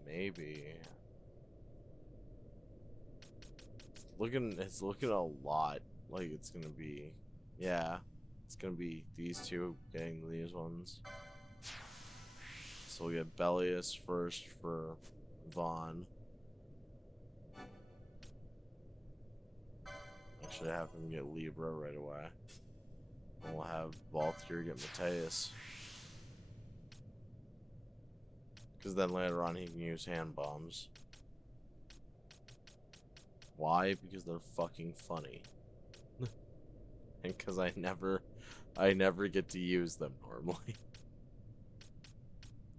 Maybe. It's looking a lot like it's gonna be, yeah, it's gonna be these two getting these ones. So we'll get Bellius first for Vaughn. Actually, have him get Libra right away. And we'll have Balthier get Mateus. Because then later on he can use hand bombs. Why? Because they're fucking funny. And because I never get to use them normally.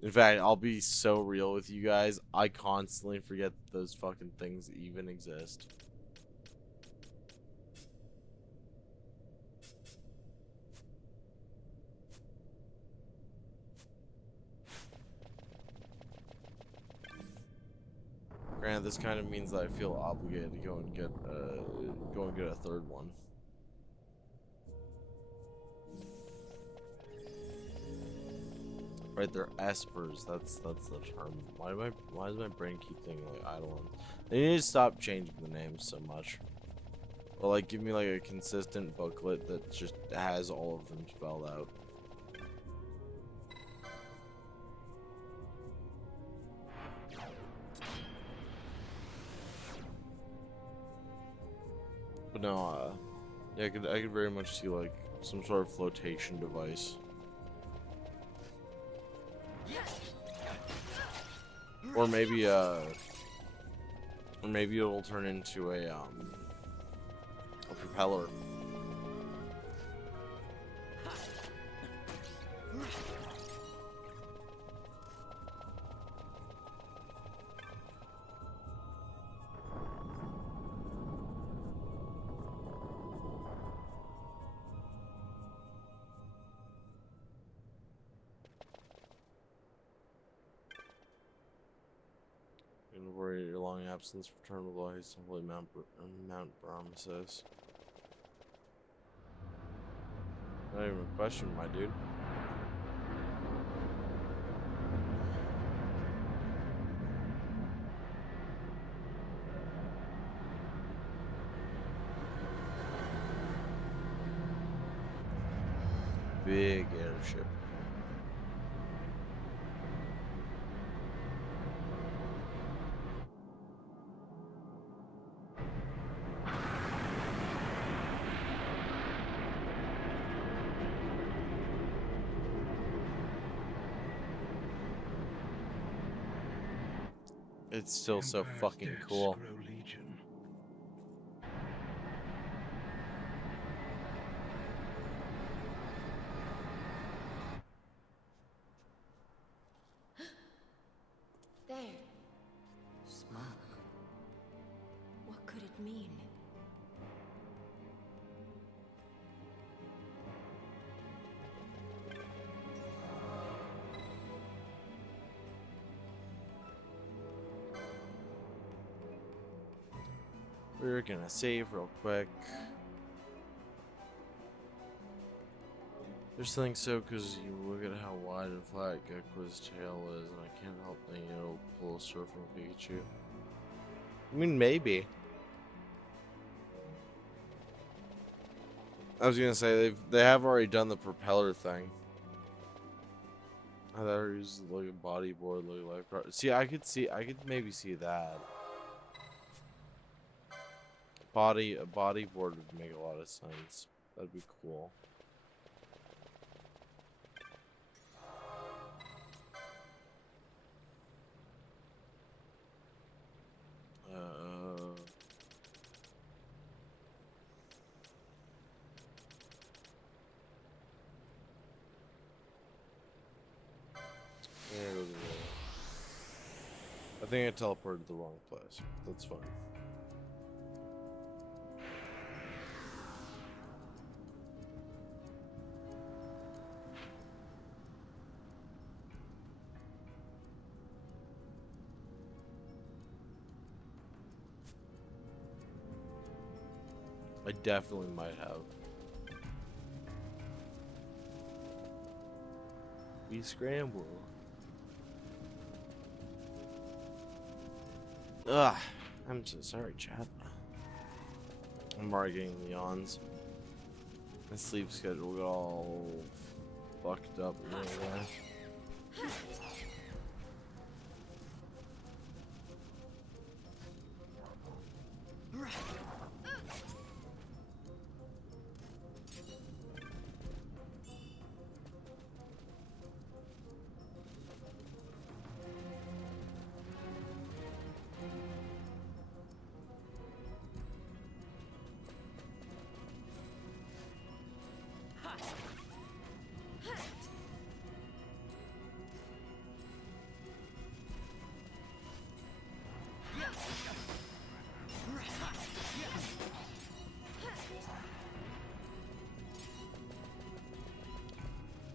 In fact, I'll be so real with you guys, I constantly forget that those fucking things even exist. Granted, this kind of means that I feel obligated to go and get a third one. Right, they're espers. That's the term. Why does my brain keep thinking like Eidolon? They need to stop changing the names so much. Or like give me like a consistent booklet that just has all of them spelled out. But no, yeah, I could very much see like some sort of flotation device. Or maybe it'll turn into a propeller. Worry your long absence return with all his simply Mount Brahmasis. Not even a question, my dude. Big airship. It's still so fucking cool. There. Smoke. What could it mean? We're gonna save real quick. Just think so because you look at how wide and flat Gekko's tail is, and I can't help thinking it'll pull a surf from Pikachu. I mean, maybe. I was gonna say they have already done the propeller thing. I thought it was like a bodyboard, like a lifeguard. See, I could maybe see that. A bodyboard would make a lot of sense. That'd be cool. I think I teleported to the wrong place. That's fine. I definitely might have. We scramble. Ugh. I'm so sorry, chat. I'm already getting the yawns. My sleep schedule got all fucked up.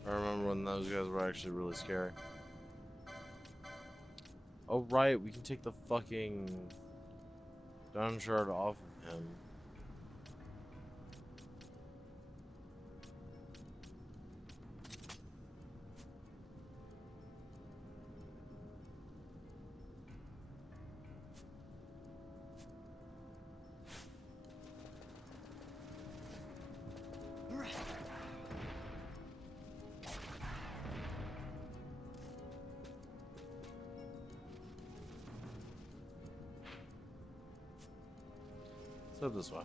I remember when those guys were actually really scary. Oh right, we can take the fucking Dawn Shard off of him. So this way.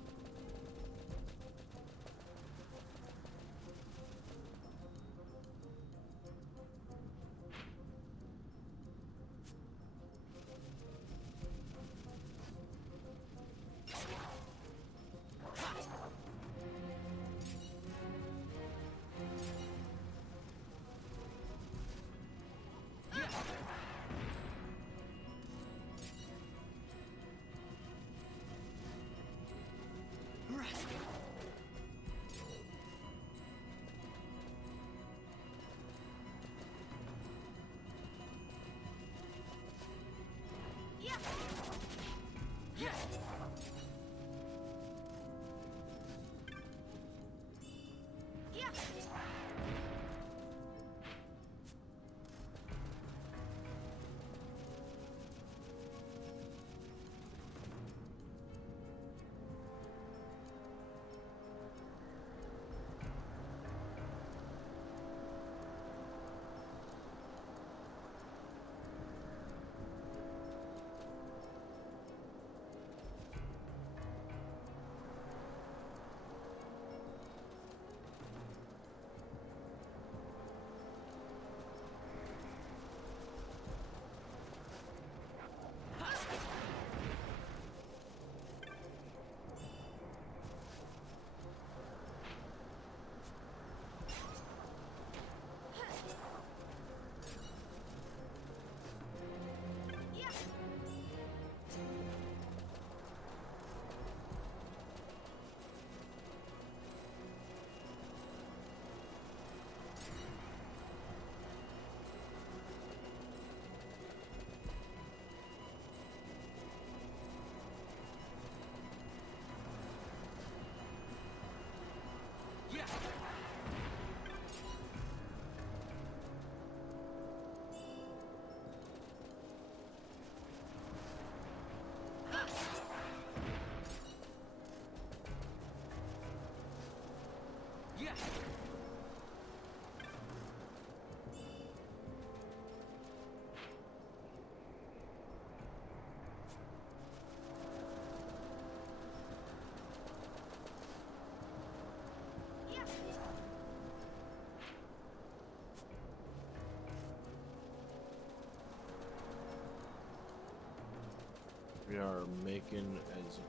We are making as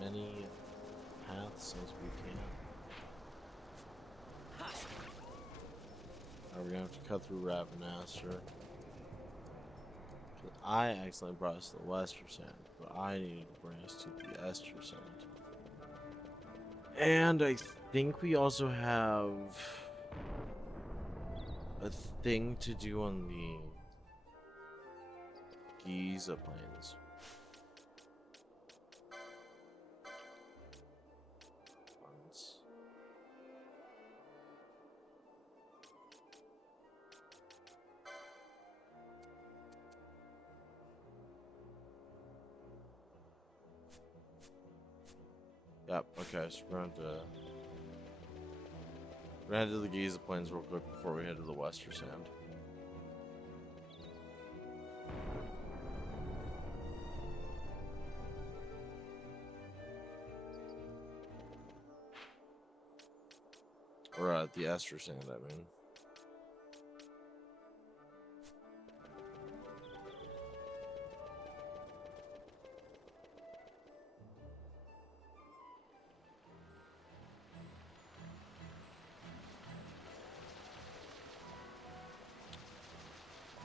many paths as we can. Are we gonna have to cut through Ravenaster? I accidentally brought us to the Western Sand, but I needed to bring us to the Ester Sand. And I think we also have a thing to do on the Giza Plains. Yep, okay, so we're gonna head to the Giza Plains real quick before we head to the Western Sand. Or at the Ester Sand, I mean.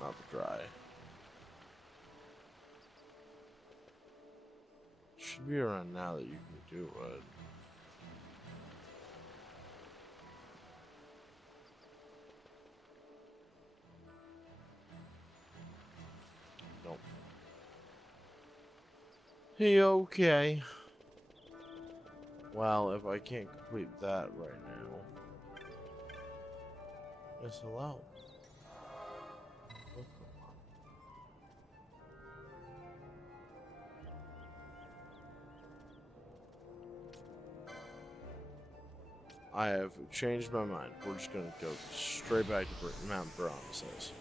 Not the dry. Should be around now that you can do it. Nope. Hey, okay. Well, if I can't complete that right now. Yes, hello. I have changed my mind. We're just gonna go straight back to Mount Brahmasis.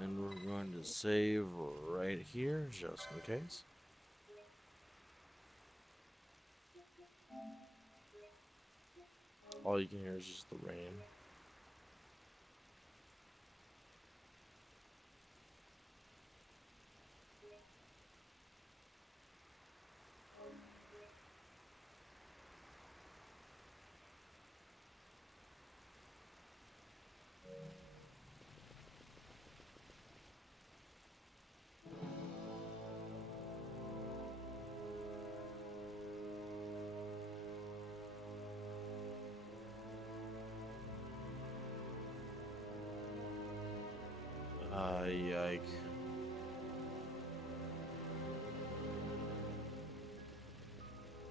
And we're going to save right here, just in case. All you can hear is just the rain. Yike.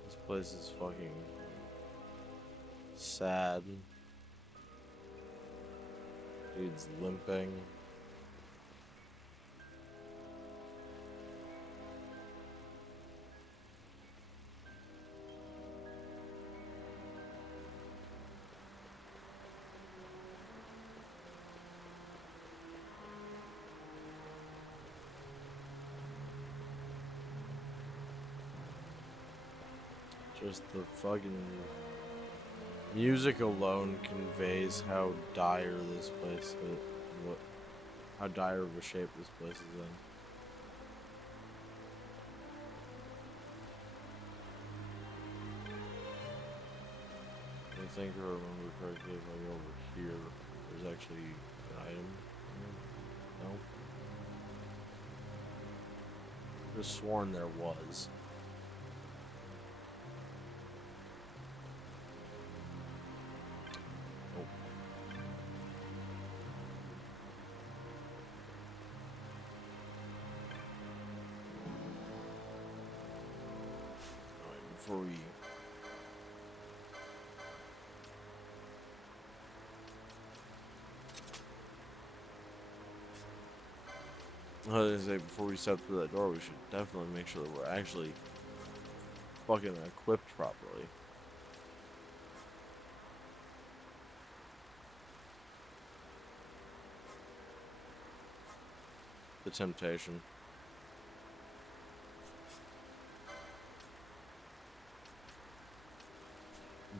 This place is fucking sad. Dude's limping. Just the fucking music alone conveys how dire this place is. How dire of a shape this place is in. I think I remember correctly, like over here, there's actually an item. No? I could have sworn there was. Nope. Alright, before we I was gonna say, before we step through that door, we should definitely make sure that we're actually fucking equipped properly. The temptation.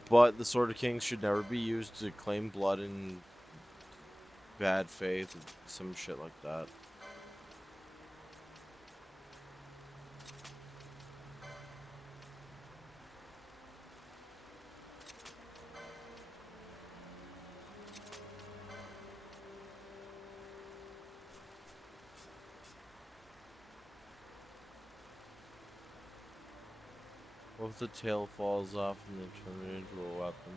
But the Sword of Kings should never be used to claim blood in bad faith, some shit like that. What if the tail falls off and then turn it into a weapon?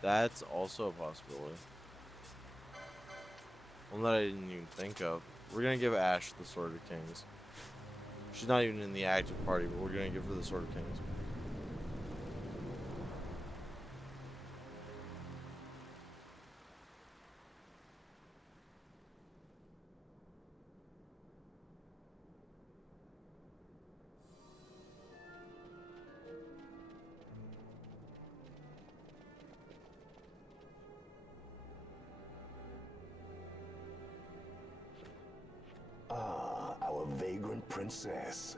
That's also a possibility. One that I didn't even think of. We're gonna give Ash the Sword of Kings. She's not even in the active party, but we're gonna give her the Sword of Kings. princess.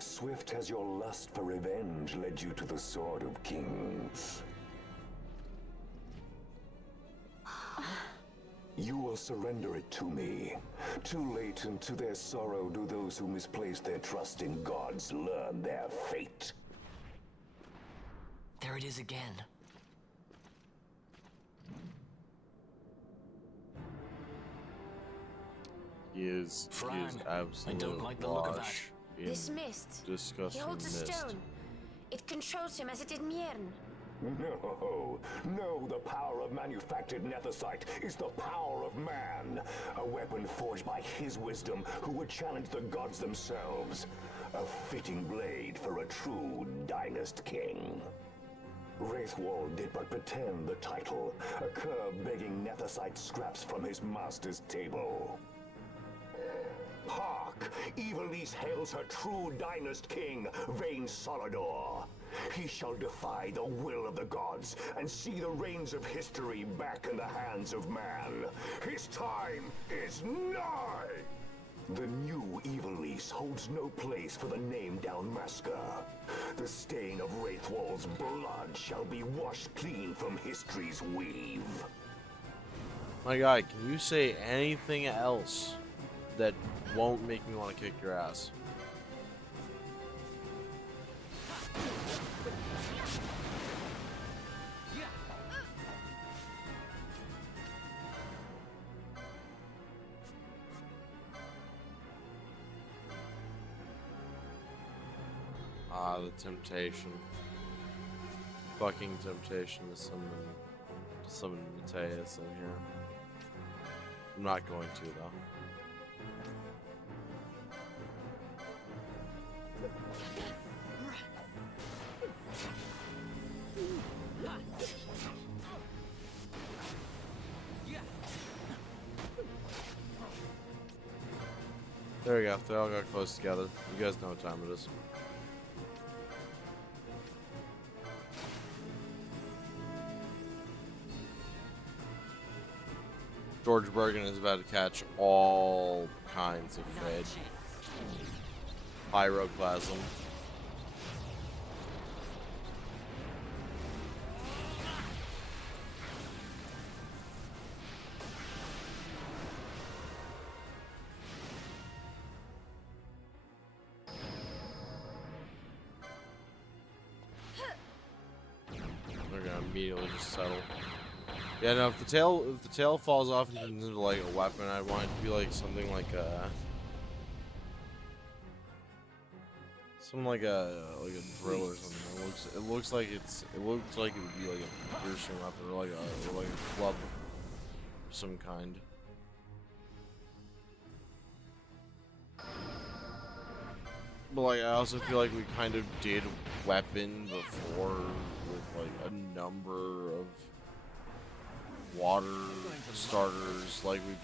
Swift has your lust for revenge led you to the Sword of Kings. You will surrender it to me. Too late, and to their sorrow do those who misplace their trust in gods learn their fate. There it is again. He is absolutely I don't like the look of that. This mist. Disgusting He holds a mist. stone. It controls him as it did Mjern. No, the power of manufactured nethicite is the power of man. A weapon forged by his wisdom who would challenge the gods themselves. A fitting blade for a true dynast king. Wraithwall did but pretend the title, a cur begging nethicite scraps from his master's table. Hark! Evilise hails her true dynast king, Vain Solidor. He shall defy the will of the gods and see the reins of history back in the hands of man. His time is nigh! The new Evilise holds no place for the name Dalmasca. The stain of Wraithwall's blood shall be washed clean from history's weave. My guy, can you say anything else that won't make me want to kick your ass? Ah, the temptation. Fucking temptation to summon Mateus in here. I'm not going to, though. There we go. They all got close together. You guys know what time it is. George Bergen is about to catch all kinds of fade. Pyroclasm. They're gonna immediately just settle. Yeah, no. If the tail falls off and turns into like a weapon, I want it to be like something like a drill or something. It looks like it would be like a piercing weapon or like a club of some kind. But like, I also feel like we kind of did weapon before with like a number of water starters. Like we've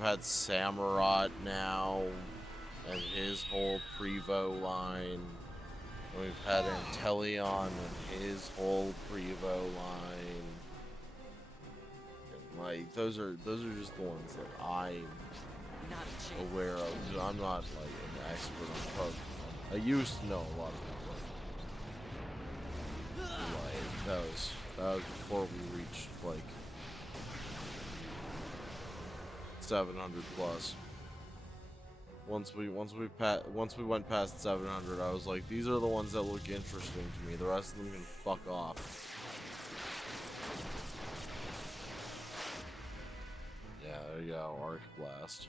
had Samurott now and his whole Prevo line. And we've had Antelion and his whole Prevo line. And like those are just the ones that I'm aware of. I'm not like an expert on Pokemon. I used to know a lot of Pokemon. Like that was before we reached like 700 plus. Once we went past 700, I was like, these are the ones that look interesting to me. The rest of them can fuck off. Yeah, there you go, Arc Blast.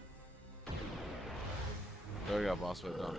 There we go, boss fight done.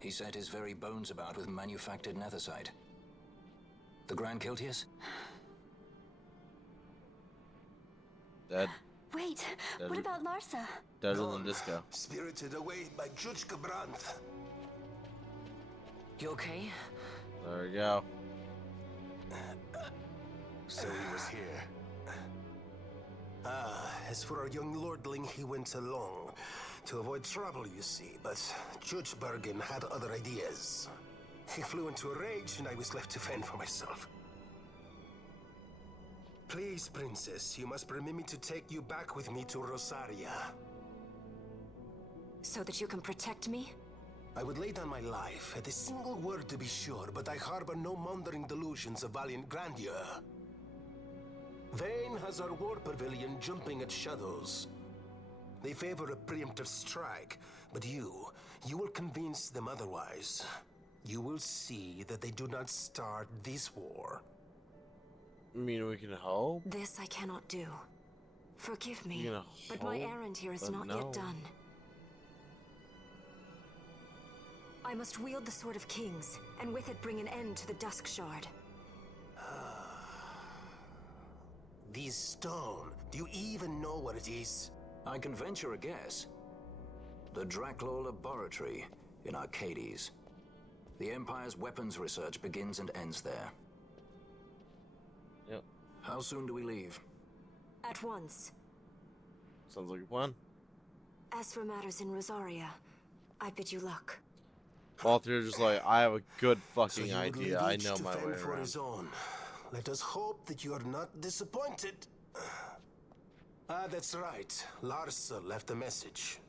He set his very bones about with manufactured nethicite. The Grand Kiltius? Dead. Wait, Dead. what about Larsa? Deader than Disco. Spirited away by Juchka Brandt. You okay? There we go. So he was here. Ah, as for our young lordling, he went along. To avoid trouble, you see, but Judge Bergen had other ideas. He flew into a rage, and I was left to fend for myself. Please, Princess, you must permit me to take you back with me to Rosaria. So that you can protect me? I would lay down my life, at a single word to be sure, but I harbor no mouldering delusions of valiant grandeur. Vayne has our war pavilion jumping at shadows. They favor a preemptive strike, but you will convince them otherwise. You will see that they do not start this war. I mean, we can hope. This I cannot do. Forgive me, You're gonna but my hope, errand here is but not no. yet done. I must wield the Sword of Kings, and with it bring an end to the Dusk Shard. This stone, do you even know what it is? I can venture a guess. The Draclaw Laboratory in Arcades. The Empire's weapons research begins and ends there. Yep. How soon do we leave? At once. Sounds like a plan. As for matters in Rosaria, I bid you luck. Both are just like, I have a good So fucking you would idea. leave I each know to my fend way for around. his own. Let us hope that you are not disappointed. Ah, that's right. Larsa left a message.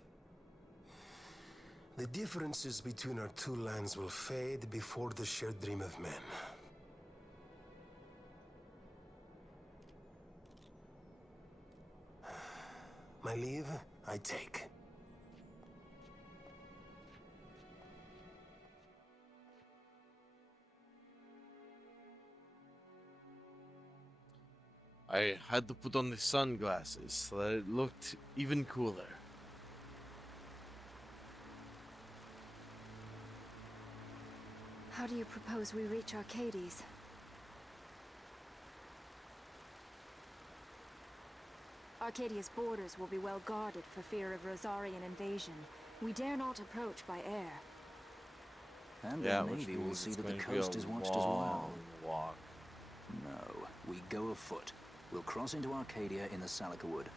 The differences between our two lands will fade before the shared dream of men. My leave, I take. I had to put on the sunglasses so that it looked even cooler. How do you propose we reach Arcades? Arcadia's borders will be well guarded for fear of Rosarian invasion. We dare not approach by air. And Yeah, then which maybe we'll means see it's that the going to be coast a is watched as well. long walk. No, we go afoot. We'll cross into Arcadia in the Salika Wood.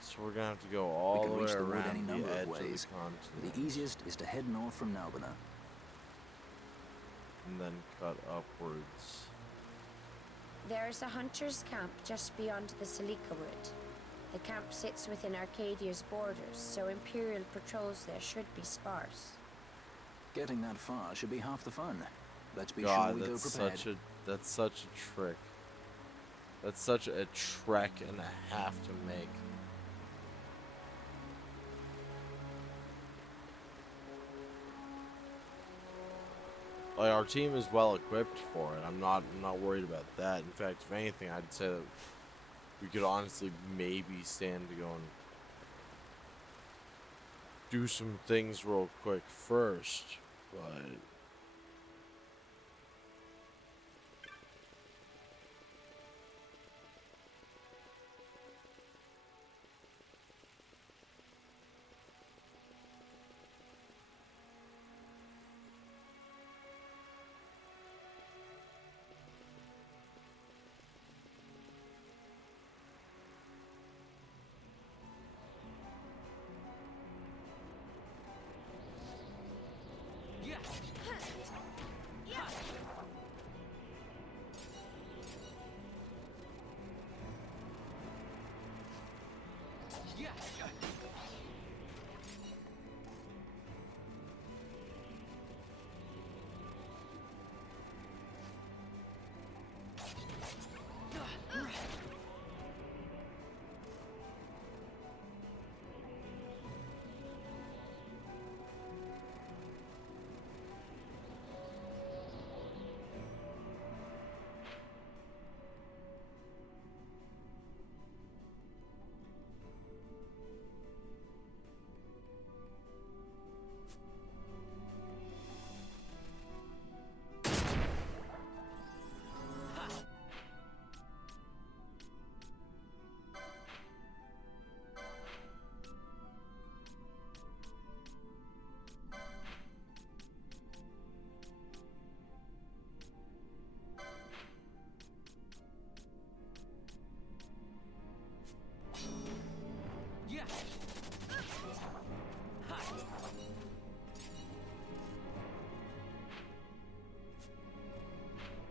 So we're gonna have to go all We the can way reach the wood around any the number edge of ways. of the continent, The easiest is to head north from Nalbina. and then cut upwards. There is a hunter's camp just beyond the Salika Wood. The camp sits within Arcadia's borders, so Imperial patrols there should be sparse. Getting that far should be half the fun. Let's be God, sure we go that's prepared. that's such a trick. That's such a trek and a half to make. Like, our team is well equipped for it. I'm not worried about that. In fact, if anything, I'd say that we could honestly maybe stand to go and do some things real quick first, but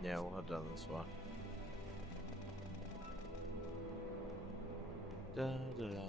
Yeah, we'll head down this way. Da, da, da.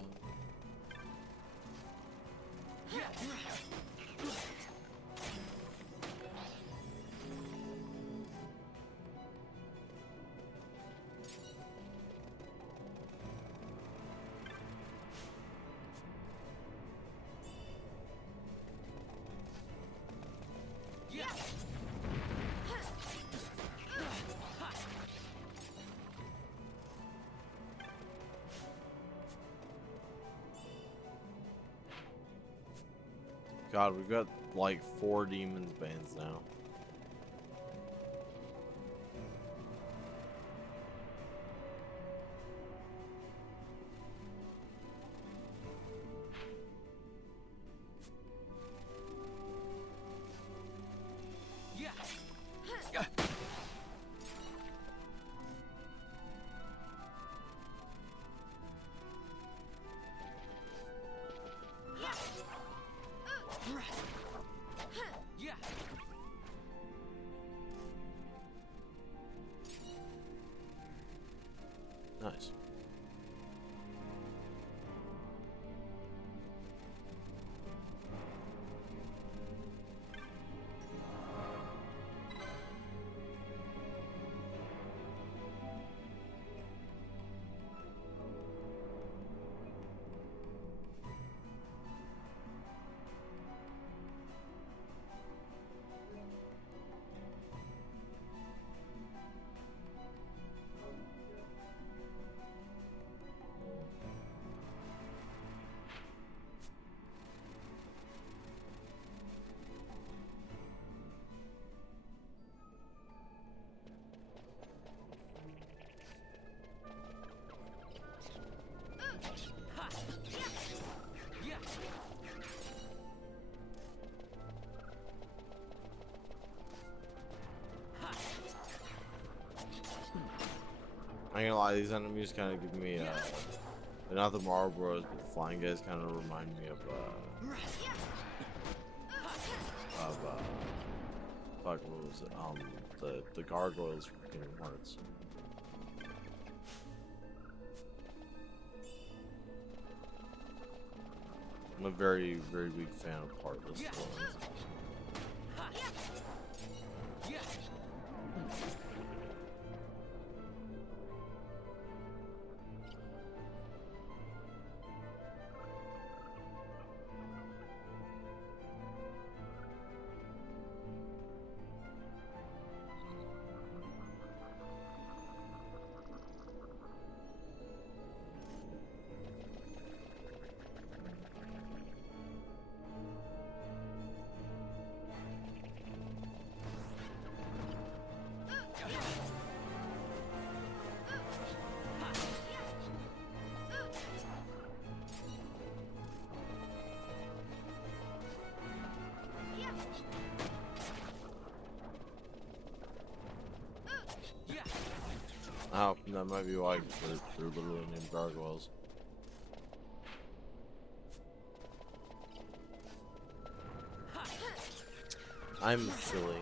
God, we've got like 4 demons bands now. Nice. I ain't gonna lie, these enemies kind of give me, they're not the Marvel Bros, but the flying guys kind of remind me of, fuck, what was it? The gargoyles from Kingdom Hearts. I'm a very, very big fan of Heartless ones. Oh, that might be why they're literally named gargoyles. I'm silly.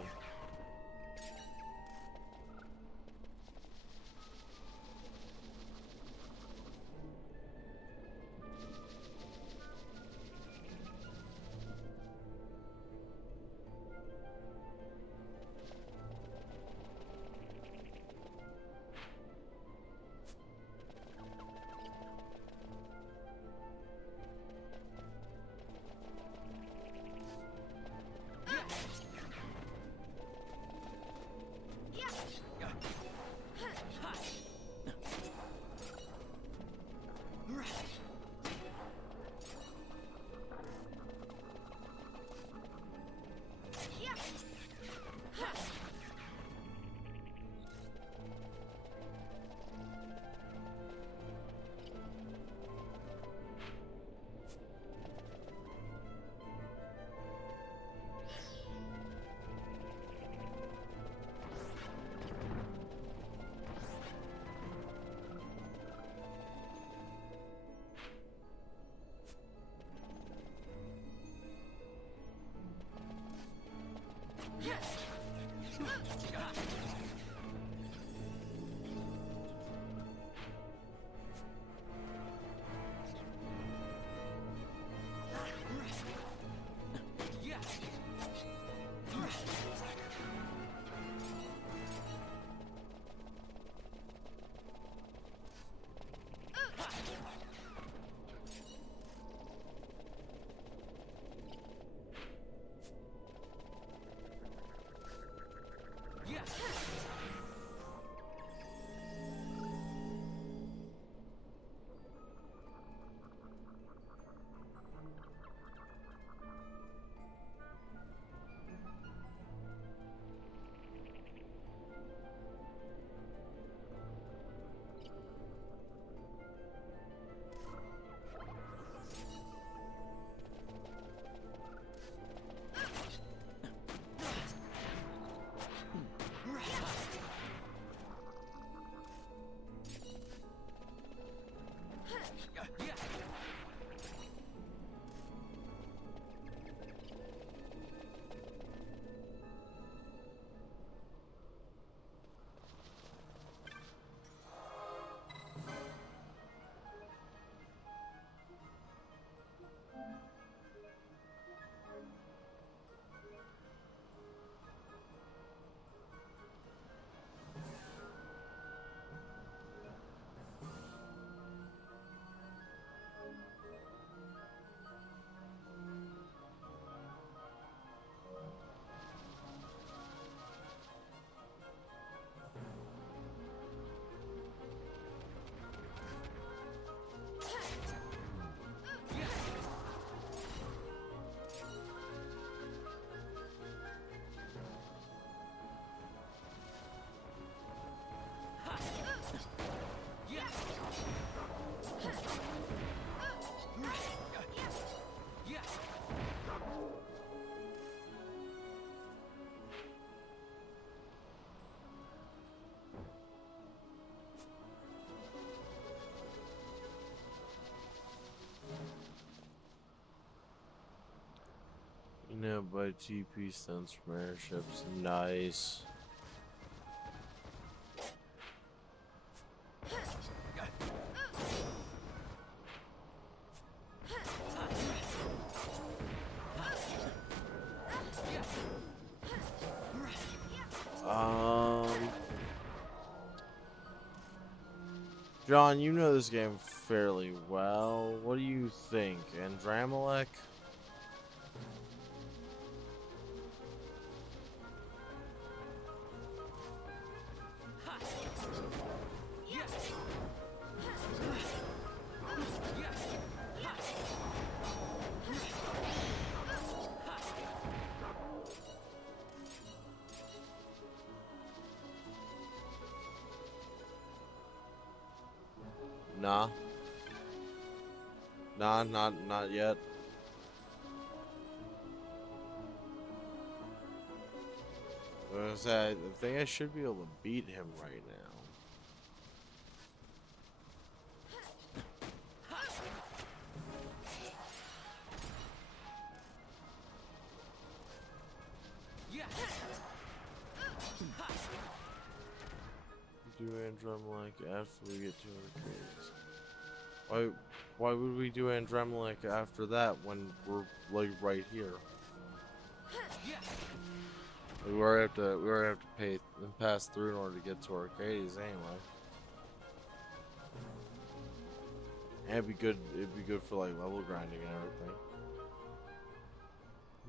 No, by TP stunts from airships. Nice. John, you know this game fairly well. What do you think? Andramelech? Nah. Nah, not yet. I think I should be able to beat him right now. Do Andrommelech after we get to our case. Why would we do Andrommelech after that when we're like right here? We already have to pay and pass through in order to get to Arcades anyway. And it'd be good for like level grinding and everything.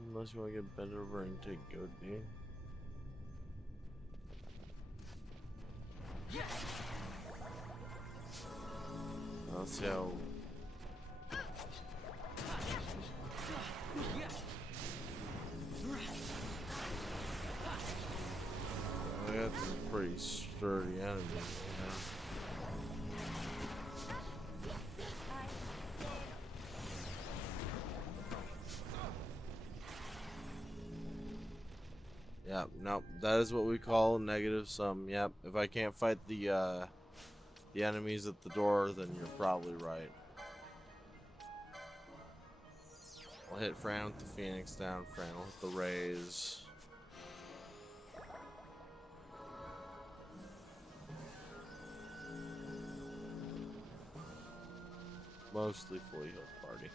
Unless you want to get bent over and take good, dude. Let's see how. I got some pretty sturdy enemies. Yep, nope. That is what we call negative sum. Yep. If I can't fight the enemies at the door, then you're probably right. I'll hit Fran with the Phoenix down, Fran with the raise. Mostly fully healed party.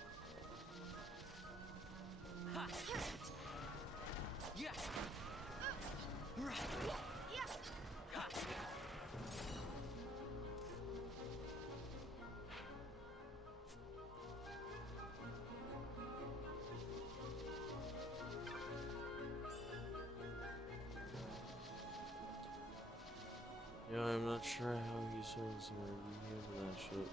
Yeah, I'm not sure how he's doing some of that shit.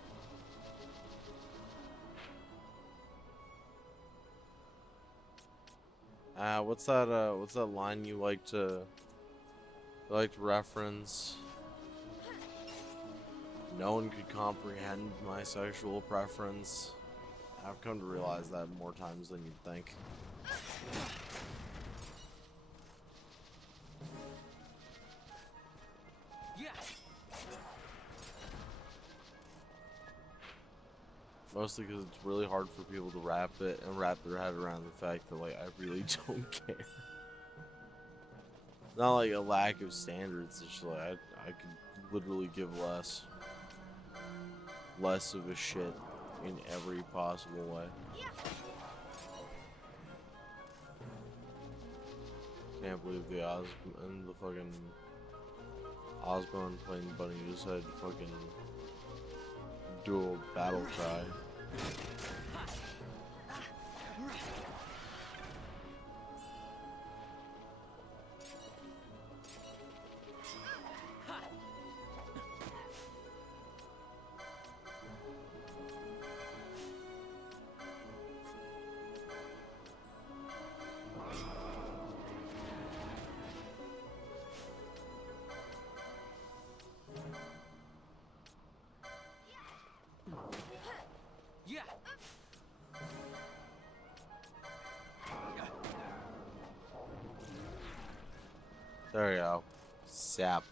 What's that line you like to reference? No one could comprehend my sexual preference. I've come to realize that more times than you'd think. Mostly because it's really hard for people to wrap their head around the fact that like I really don't care. Not like a lack of standards. It's just like I could literally give less of a shit in every possible way. Can't believe the fucking Osborne playing Bunny just had fucking dual battle cry. There you go. Sap.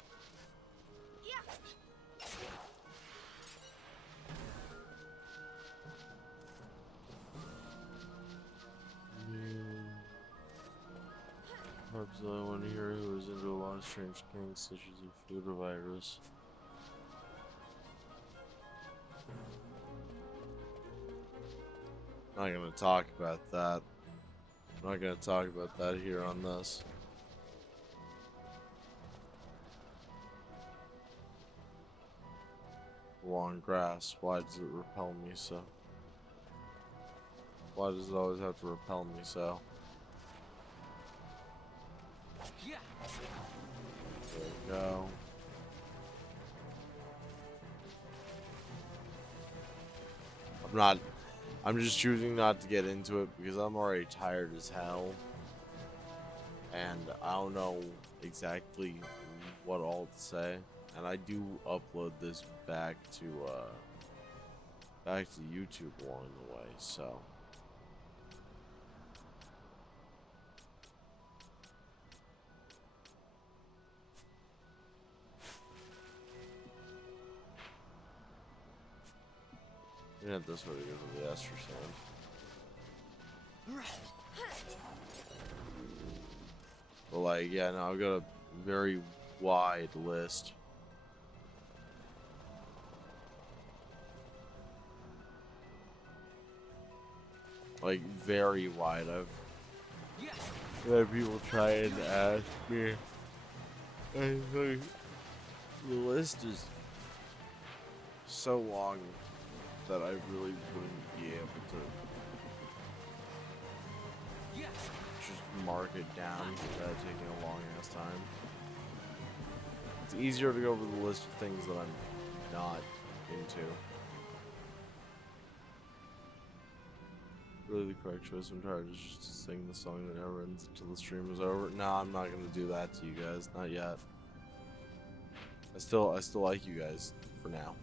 Perhaps the only one here who is into a lot of strange things, such as a food virus. I'm not gonna talk about that. I'm not gonna talk about that here on this. Long grass. Why does it repel me so? Why does it always have to repel me so? There we go. I'm just choosing not to get into it because I'm already tired as hell. And I don't know exactly what all to say. And I do upload this back to YouTube along the way, so. Yeah, this way to go to the Esther Sand. But like, yeah, no, I've got a very wide list. Like, very wide. I've had people try and ask me. And like, the list is so long that I really wouldn't be able to just mark it down without taking a long ass time. It's easier to go over the list of things that I'm not into. Really the correct choice I'm tired is just to sing the song that never ends until the stream is over. No, I'm not gonna do that to you guys, not yet. I still like you guys for now.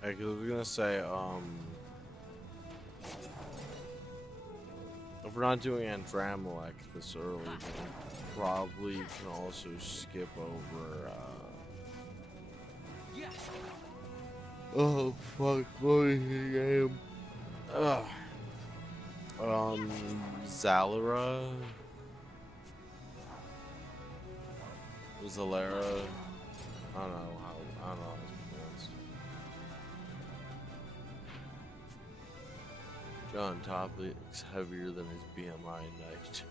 Hey, cause I was gonna say, if we're not doing Andramelech this early, then probably can also skip over, oh, fuck, what is his name? Zalera? Zalera? I don't know how it's pronounced. John Topic's heavier than his BMI night.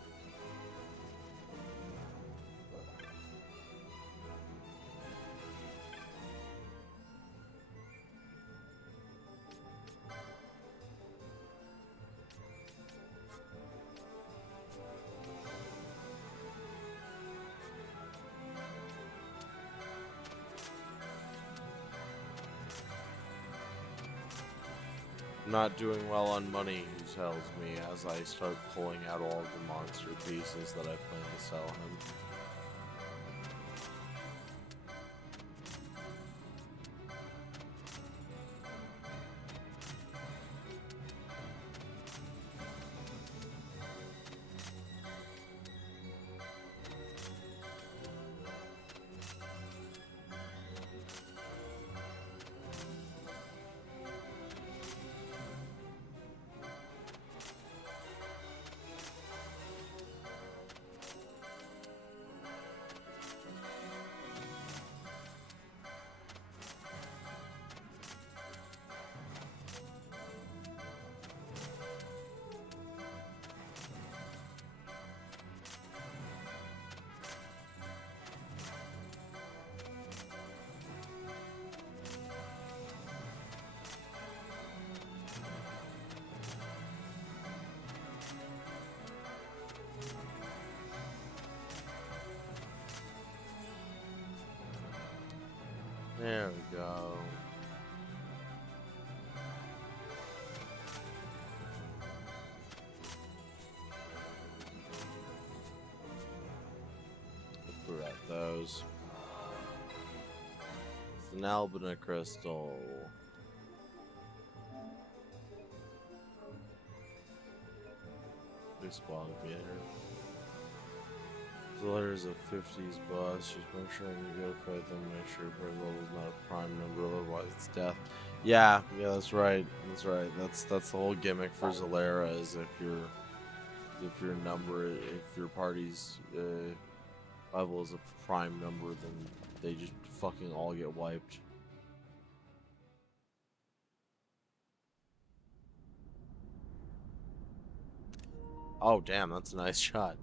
I'm not doing well on money, he tells me as I start pulling out all of the monster pieces that I plan to sell him. There we go. We're at those. It's an albina crystal. This ball here. Zola's a 50s boss. Just make sure when you go fight them, make sure your level is not a prime number, otherwise it's death. Yeah, that's right. That's right. That's the whole gimmick for Zolera is if your party's level is a prime number, then they just fucking all get wiped. Oh damn, that's a nice shot.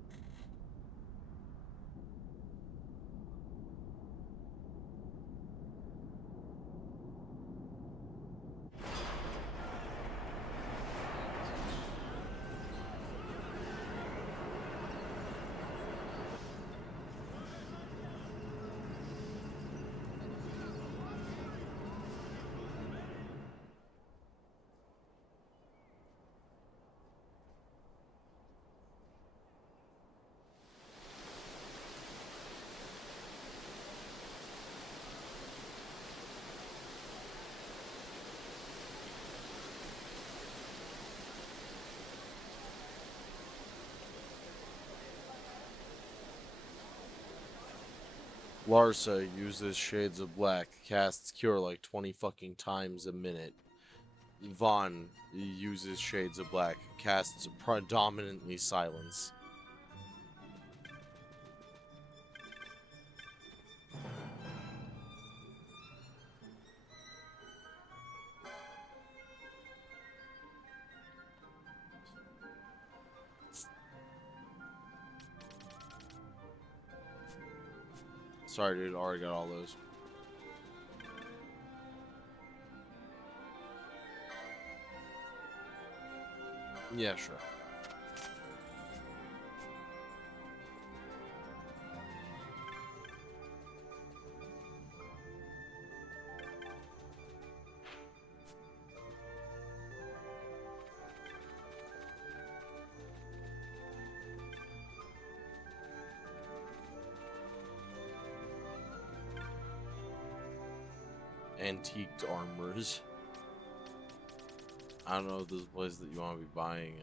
Larsa uses Shades of Black, casts Cure like 20 fucking times a minute. Vaughn uses Shades of Black, casts predominantly Silence. Sorry, dude, already got all those. Yeah, sure. Antiqued armors. I don't know if there's a place that you want to be buying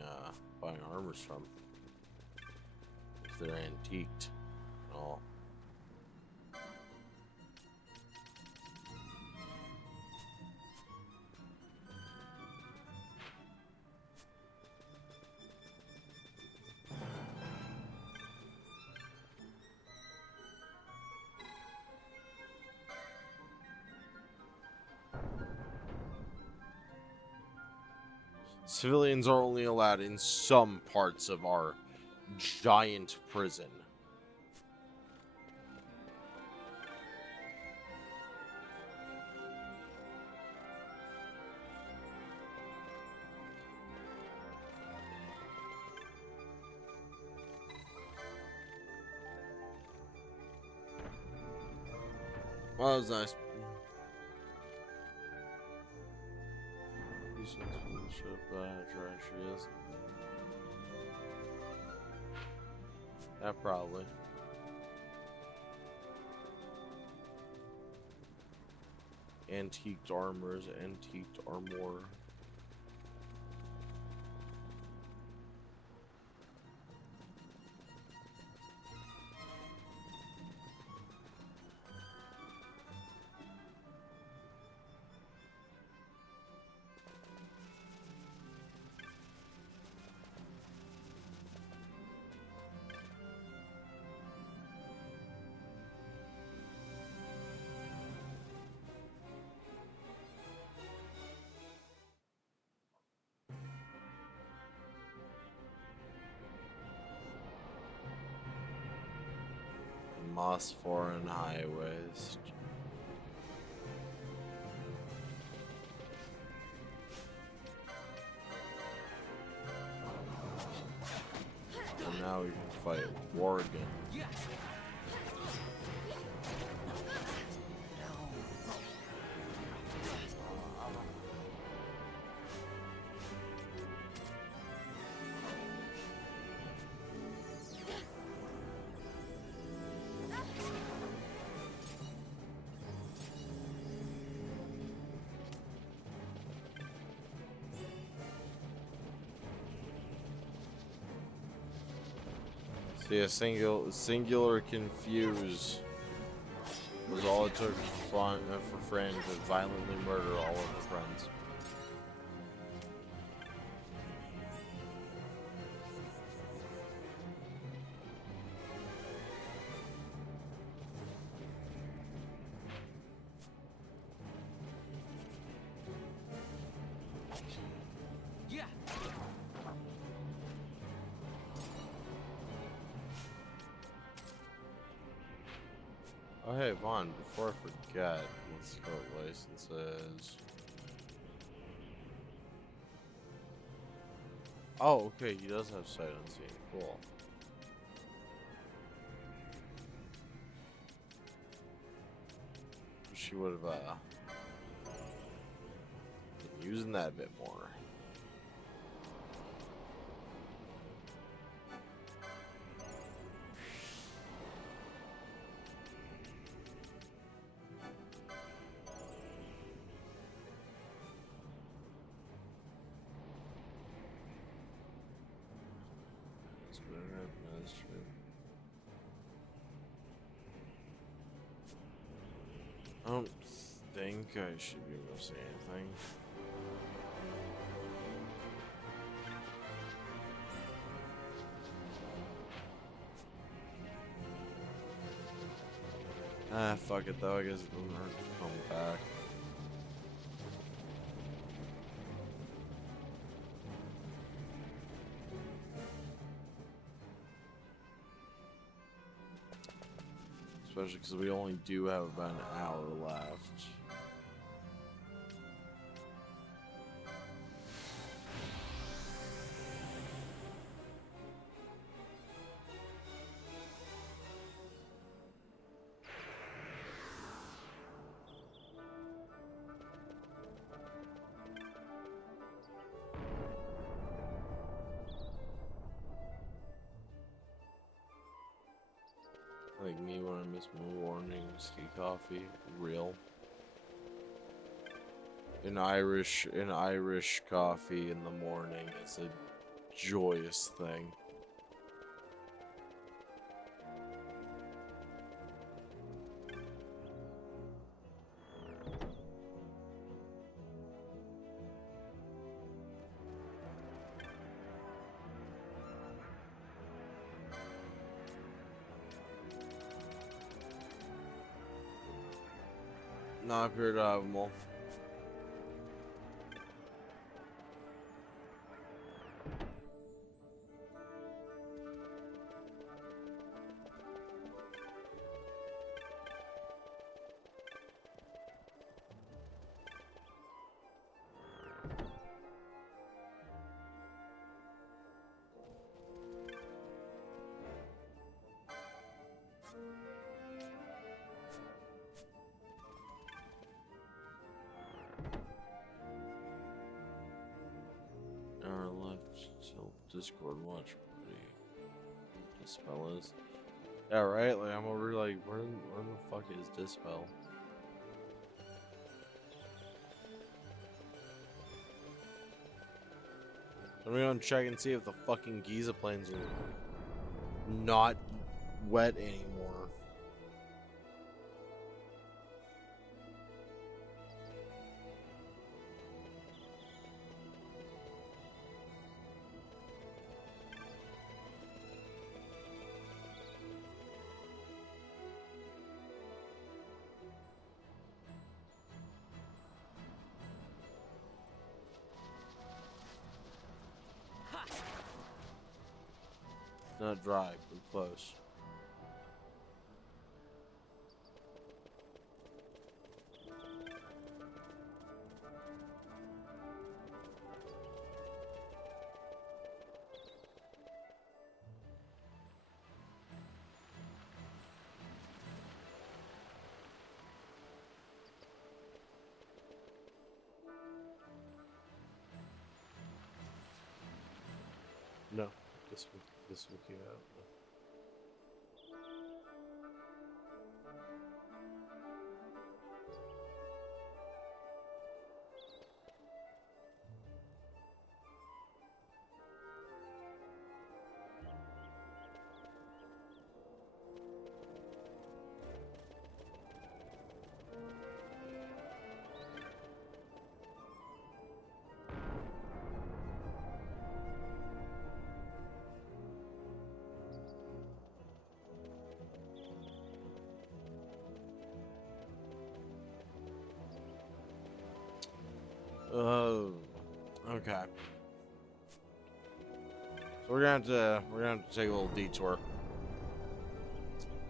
armors from. If they're antiqued. Oh. Civilians are only allowed in some parts of our giant prison. Well, that was nice. She is. Yeah, probably. Antiqued armors, antiqued armor. Moss foreign highways. And now we can fight Worgen. See, a singular confuse was all it took for Fran to violently murder all of her friends. Yeah. Oh hey Vaughn, before I forget, let's go with licenses. Oh, okay, he does have sight unseen. Cool. She would have been using that a bit more. I don't think I should be missing anything. Ah, fuck it though. I guess it doesn't hurt to come back. Especially because we only do have about an hour left. Like me when I miss my morning ski coffee, real. An Irish coffee in the morning is a joyous thing. Not appear to have them all. Hour left till Discord watch party. Dispel is. Yeah, right? Like I'm over like where the fuck is Dispel? I'm gonna check and see if the fucking Giza plains are not wet anymore. Not dry, but close. No, this will keep out. Okay. So we're gonna have to take a little detour.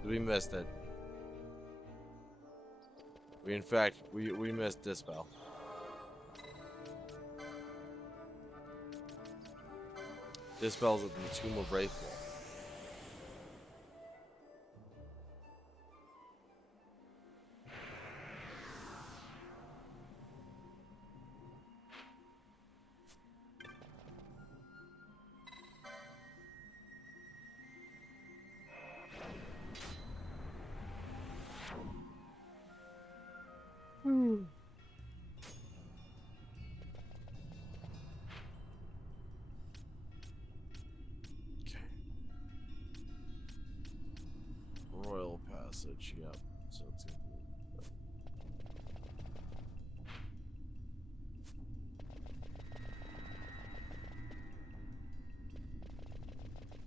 We missed it. In fact we missed Dispel. Dispel's at the Tomb of Wraithful. Royal Passage, yep. So it's gonna be.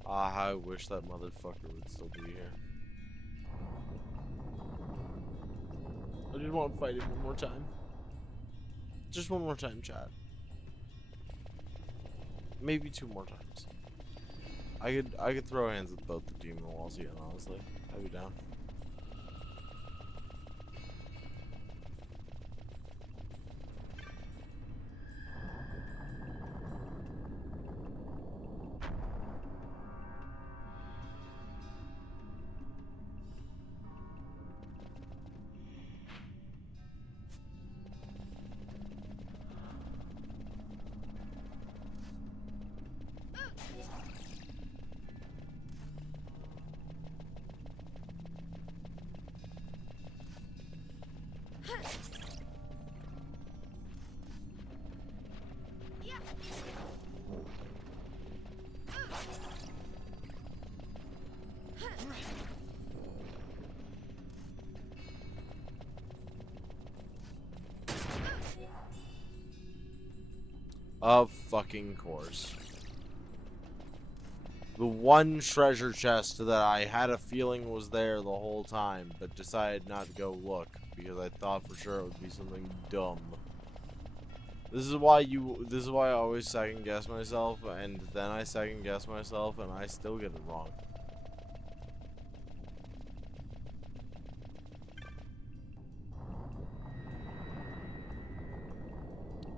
Ah, I wish that motherfucker would still be here. I just want to fight him one more time. Just one more time, chat. Maybe 2 more times. I could throw hands with both the demon walls again, honestly. I'd be down. Of fucking course. The one treasure chest that I had a feeling was there the whole time, but decided not to go look because I thought for sure it would be something dumb. This is why I always second guess myself, and then I second guess myself and I still get it wrong.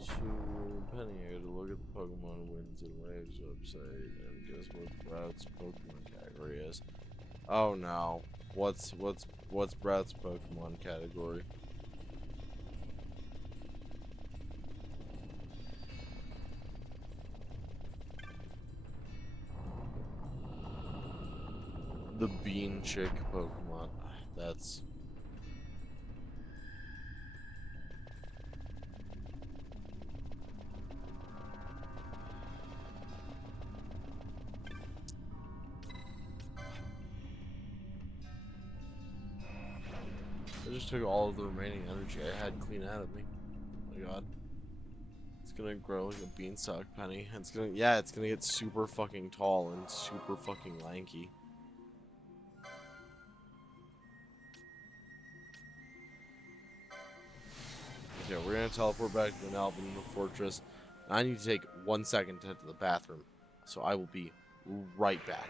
So, Penny, I gotta look at the Pokemon Winds and Waves website and guess what Brad's Pokemon category is. Oh no. What's Brad's Pokemon category? The Bean Chick Pokemon. That's... I just took all of the remaining energy I had clean out of me. Oh my god. It's gonna grow like a beanstalk, Penny. It's gonna get super fucking tall and super fucking lanky. Okay, we're gonna teleport back to the Alvin Fortress. I need to take 1 second to head to the bathroom. So I will be right back.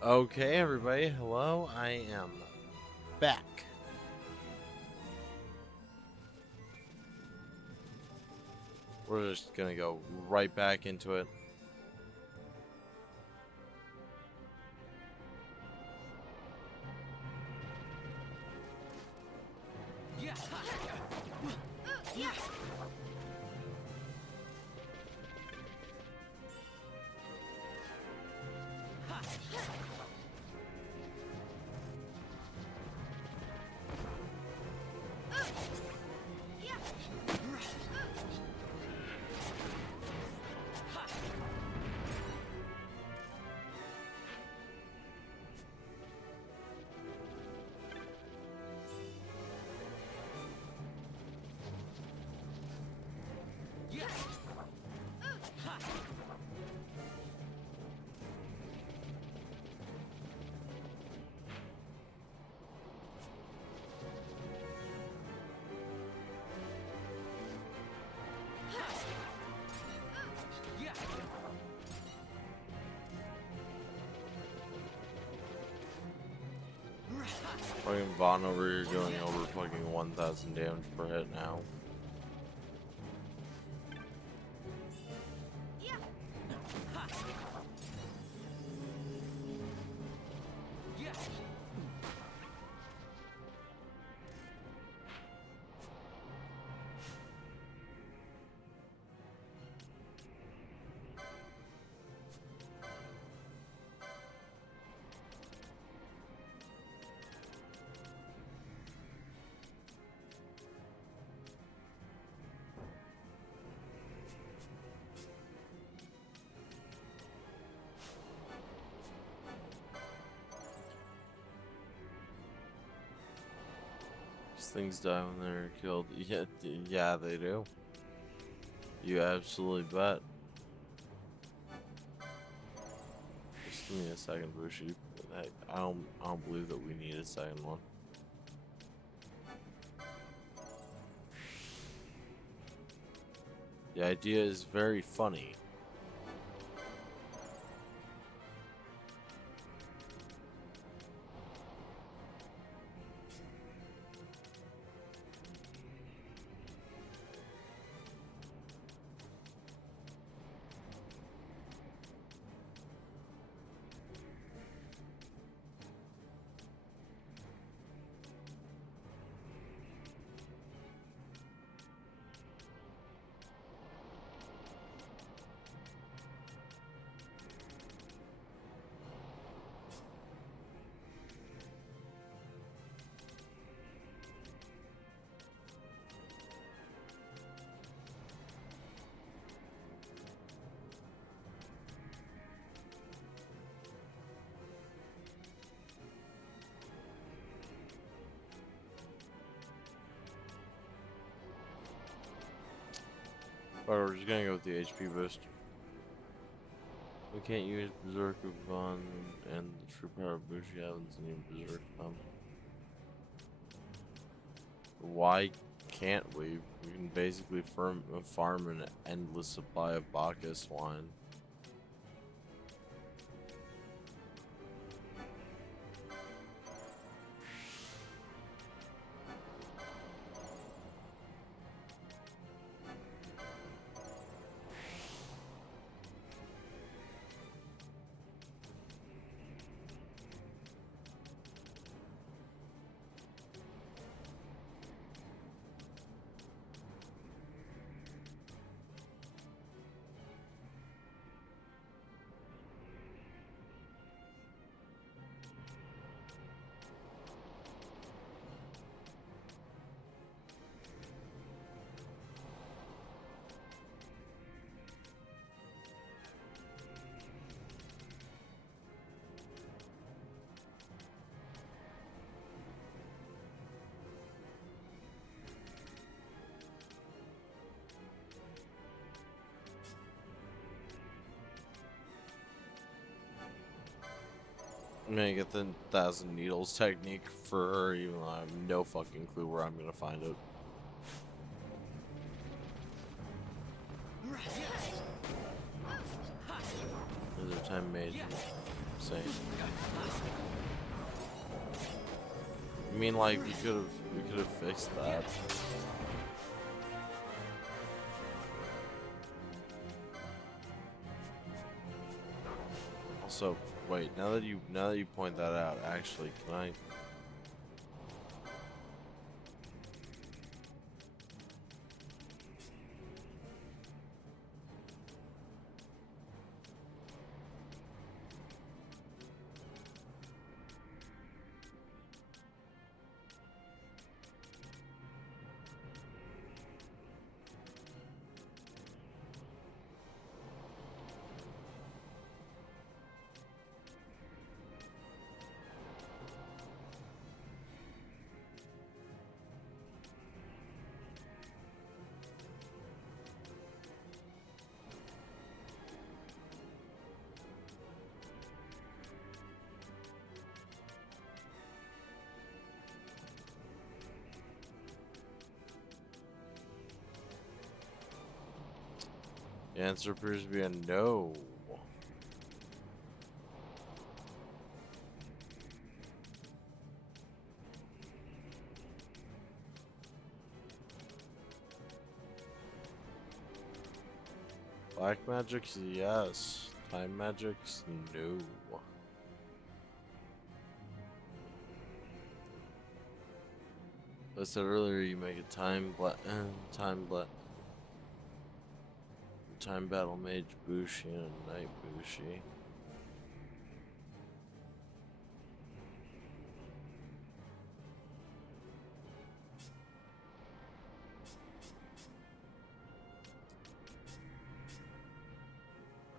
Okay, everybody, hello. I am back. We're just gonna go right back into it. Fucking Vaughn over here going over fucking 1,000 damage per hit now. Things die when they're killed. Yeah, they do. You absolutely bet. Just give me a second, Bushi. I don't believe that we need a second one. The idea is very funny. Alright, we're just gonna go with the HP boost. We can't use Berserker Von and the true power of Bushi happens in even Berserk them. Why can't we? We can basically farm an endless supply of Bacchus wine. I'm gonna get the 1,000 needles technique for her, even though I have no fucking clue where I'm gonna find it. There's a time made. saying. I mean, like, we could have fixed that. Also, wait, now that you point that out, actually, can I? The answer appears to be a no. Black magic's yes. Time magic's no. I said earlier, you make a time battle mage Bushi and a knight Bushi.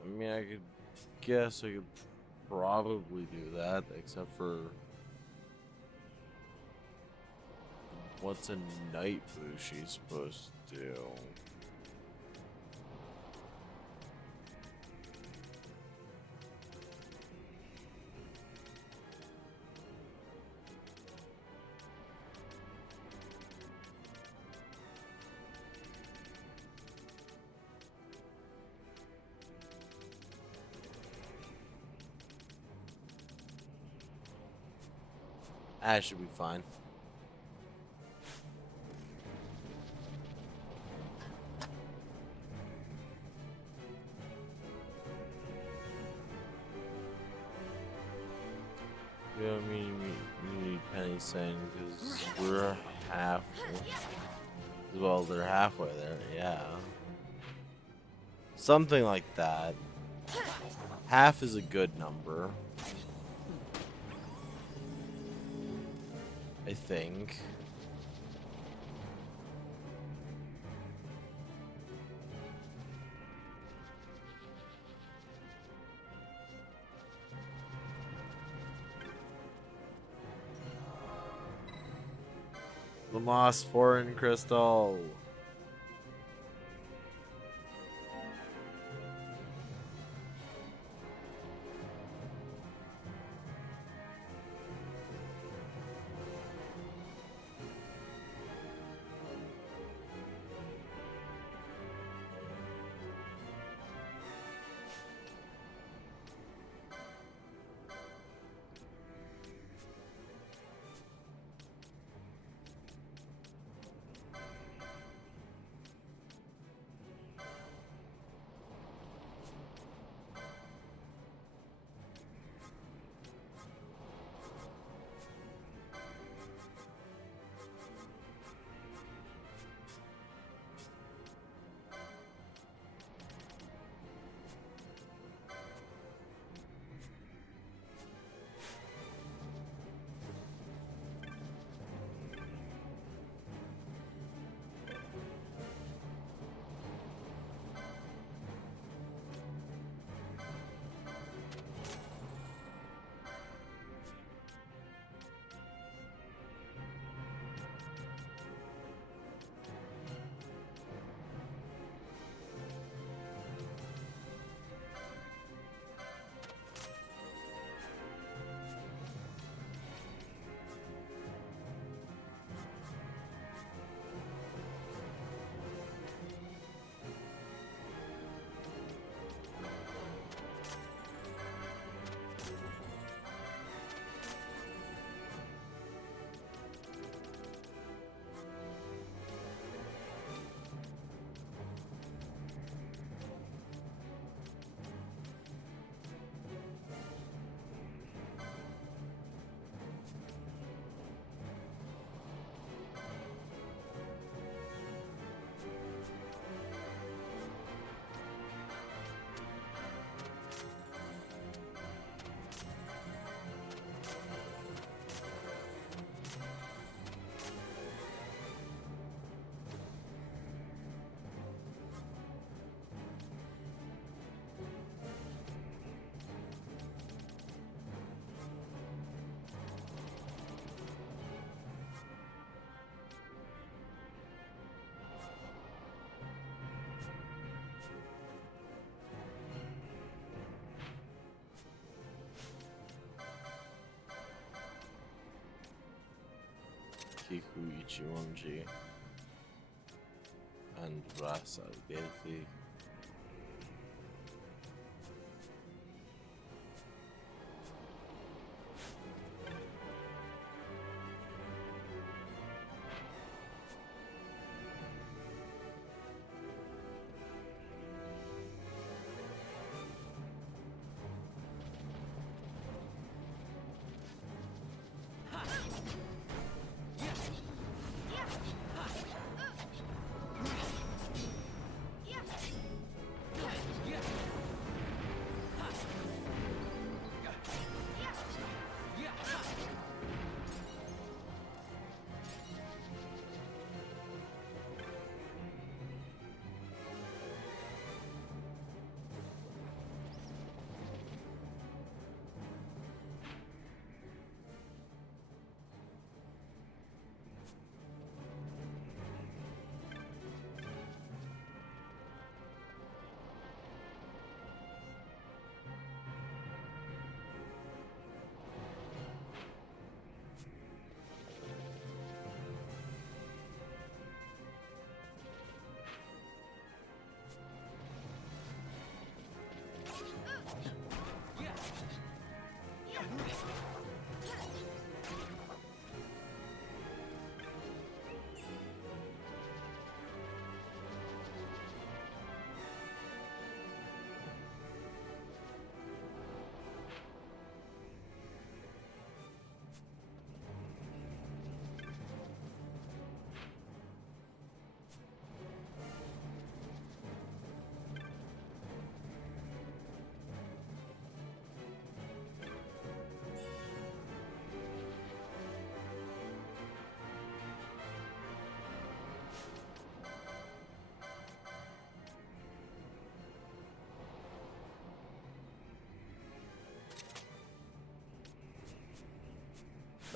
I mean, I could guess I could probably do that, except for what's a knight Bushi supposed to do? That should be fine. You know what I mean? You need Penny saying because we're half. Well, they're halfway there, yeah. Something like that. Half is a good number. I think. The Moss Foreign Crystal. Kiku Ichimonji and Rasa Delphi.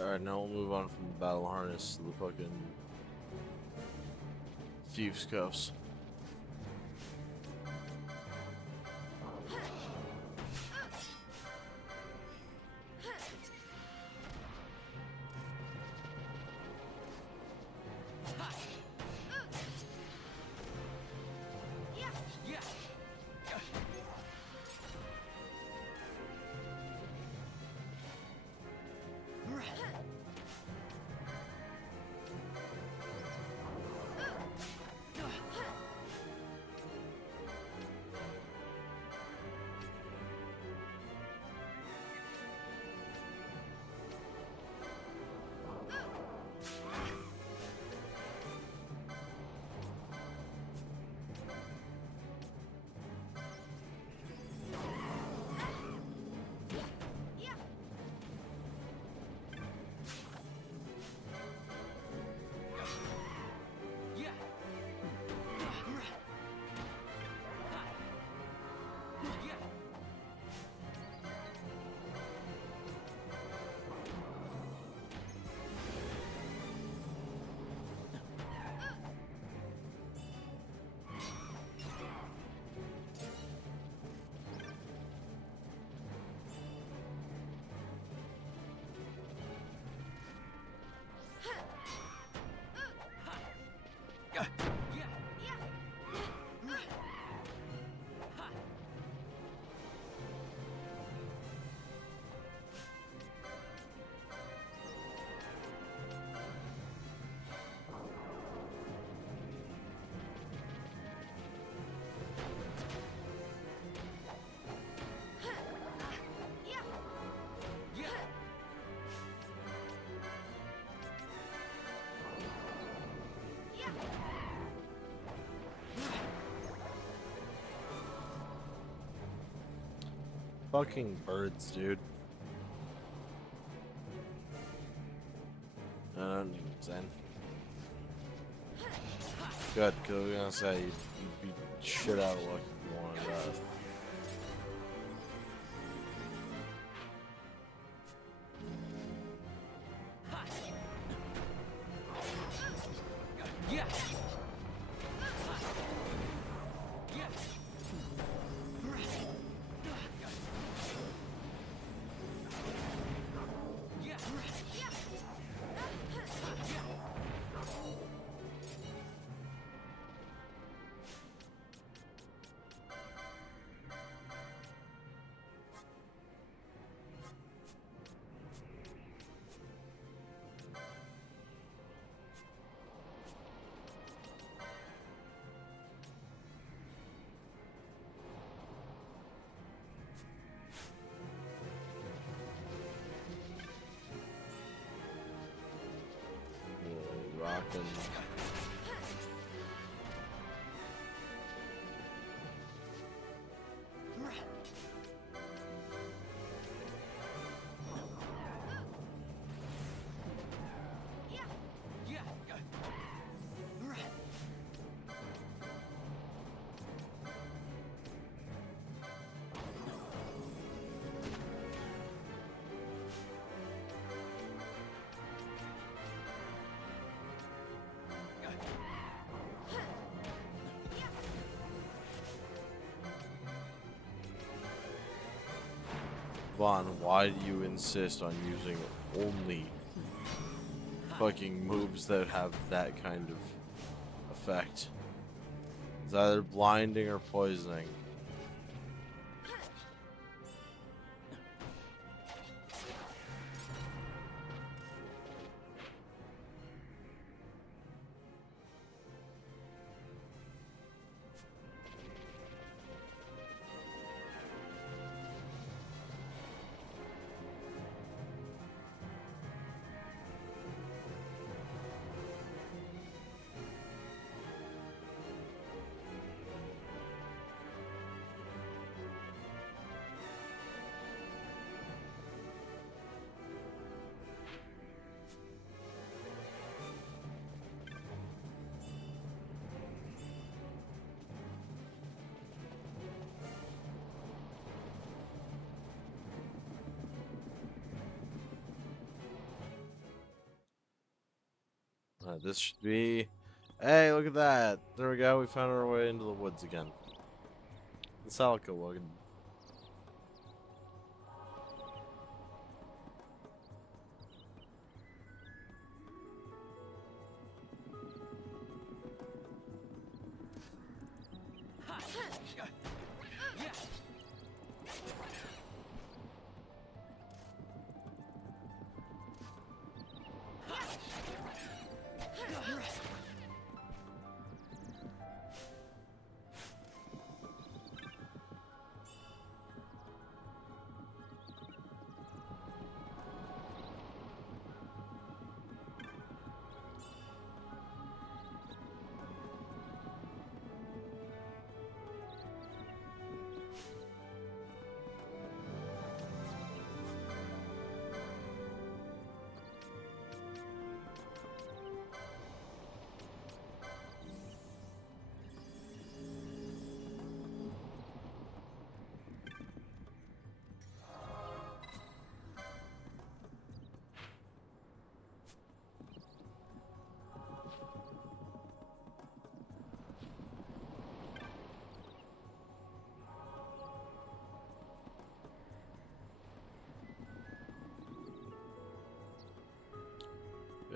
Alright, now we'll move on from the battle harness to the fucking thieves' cuffs. Fucking birds, dude. I don't need Zen. Good, because I was gonna say you'd be shit out of luck if you wanted that. been. Vaughn, why do you insist on using only fucking moves that have that kind of effect? It's either blinding or poisoning. This should be... Hey, look at that! There we go, we found our way into the woods again. The Salica wagon.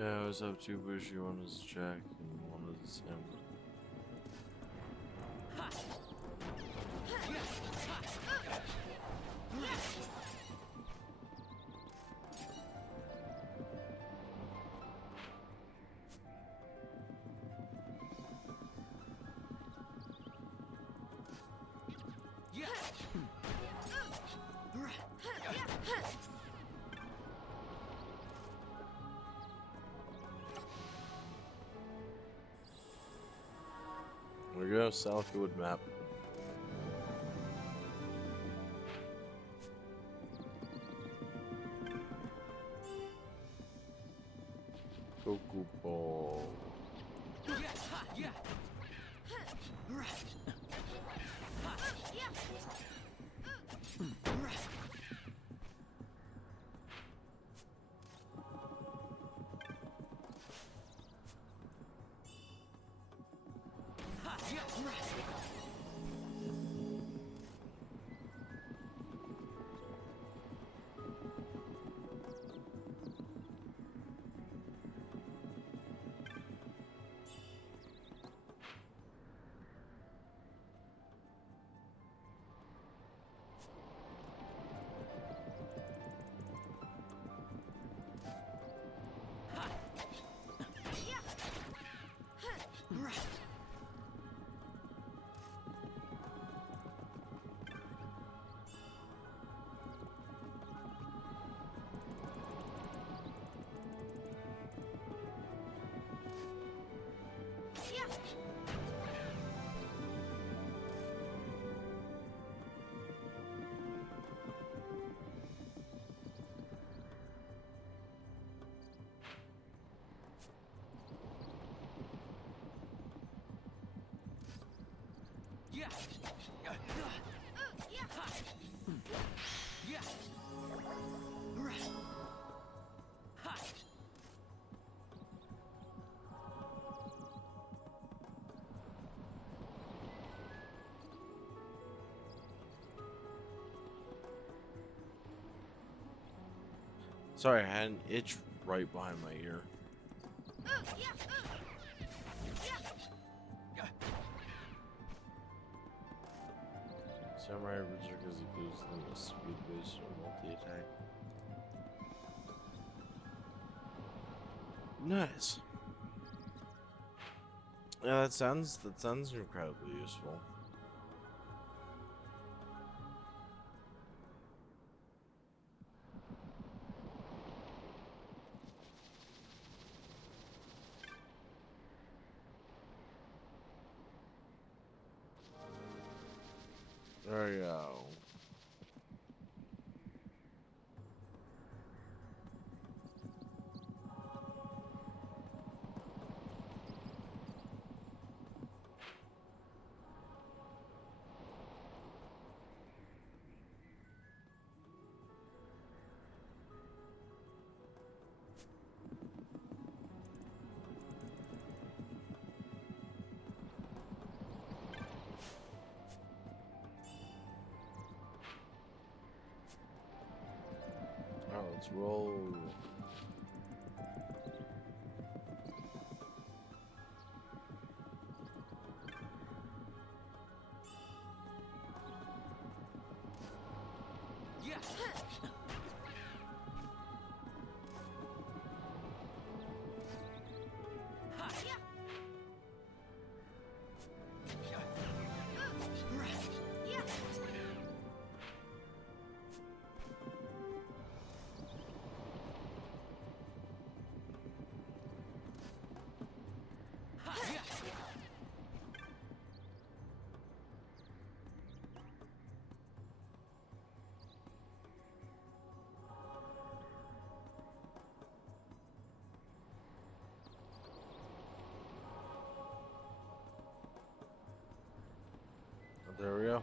Yeah, I was up too bushy. One is Jack and one is him. There we go, Southwood map. Goku Ball. Sorry, I had an itch right behind my ear. Samurai Berserkers boost them with speed boost or multi-attack. Nice. Yeah, that sounds incredibly useful. There we go. Let's roll. There we go.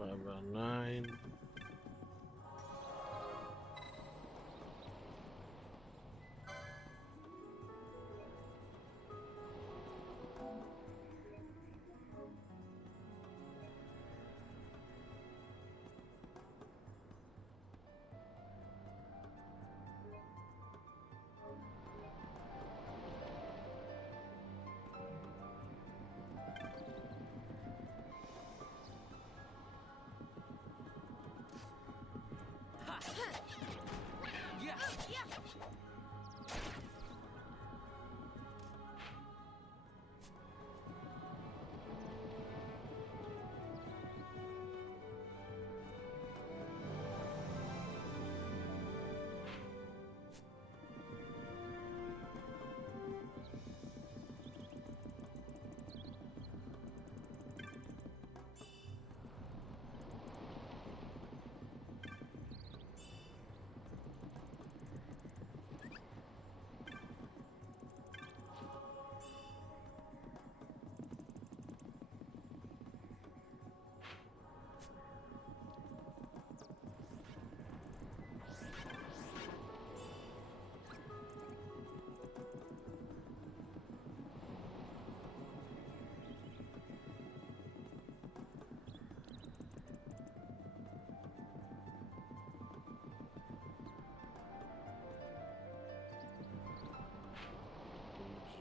About 9.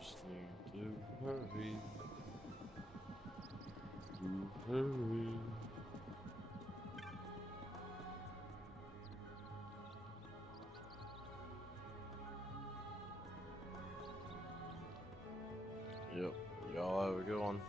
just need to hurry. To hurry. Yep, y'all have a good one.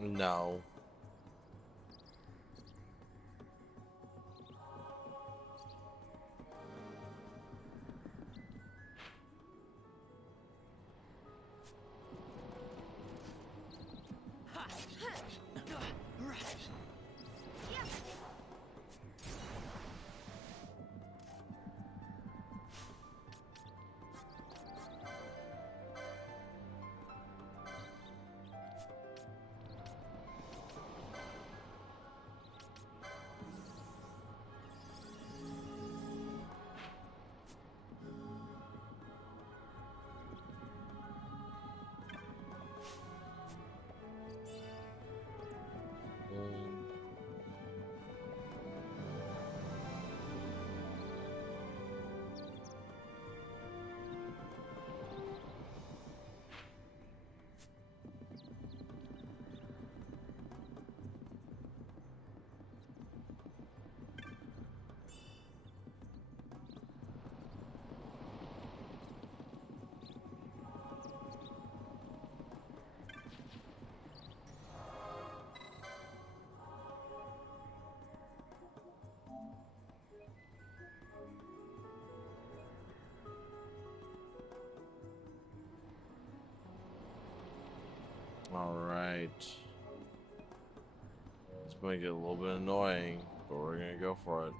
No. Alright. It's gonna get a little bit annoying, but we're gonna go for it.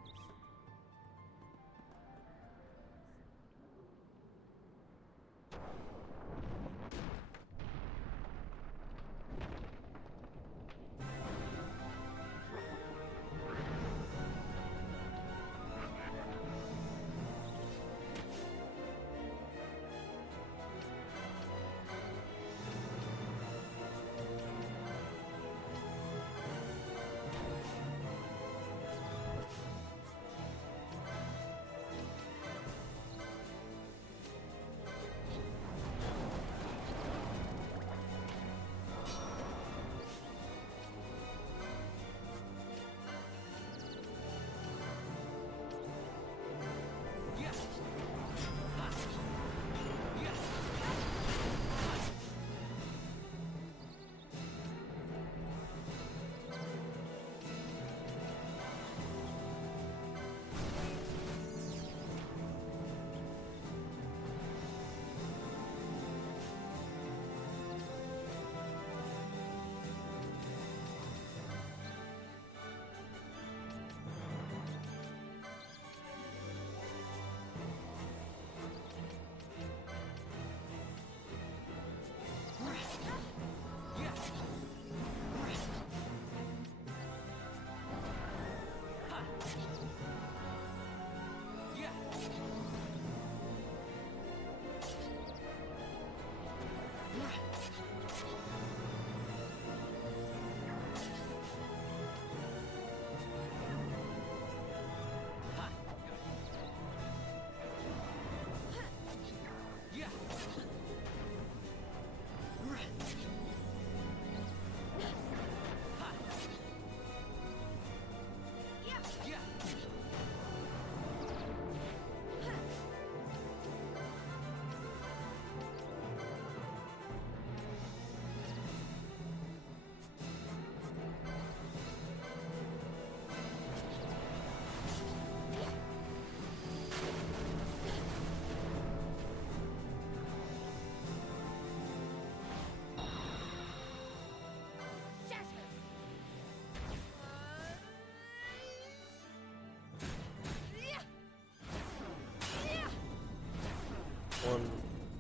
One,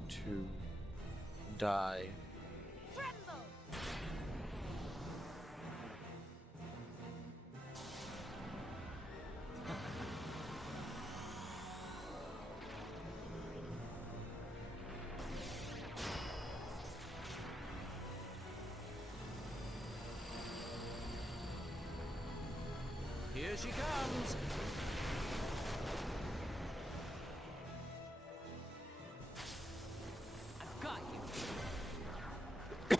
two, die. Here she comes! I've got you.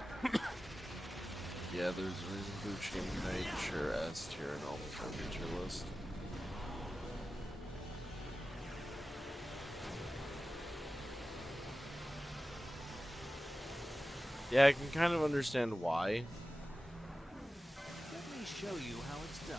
Yeah, there's a reason Bucci made sure S tier in almost every tier list. Yeah, I can kind of understand why. Let me show you how it's done.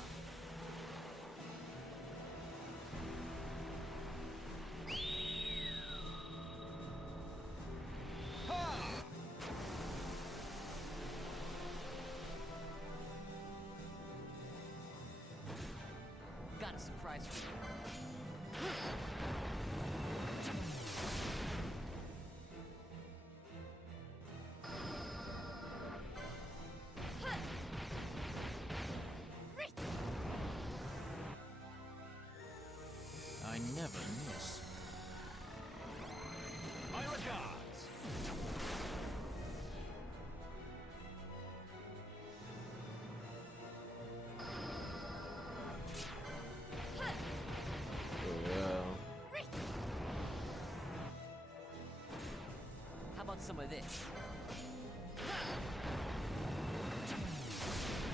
Got a surprise for you. I never miss. My regards. Yeah. How about some of this?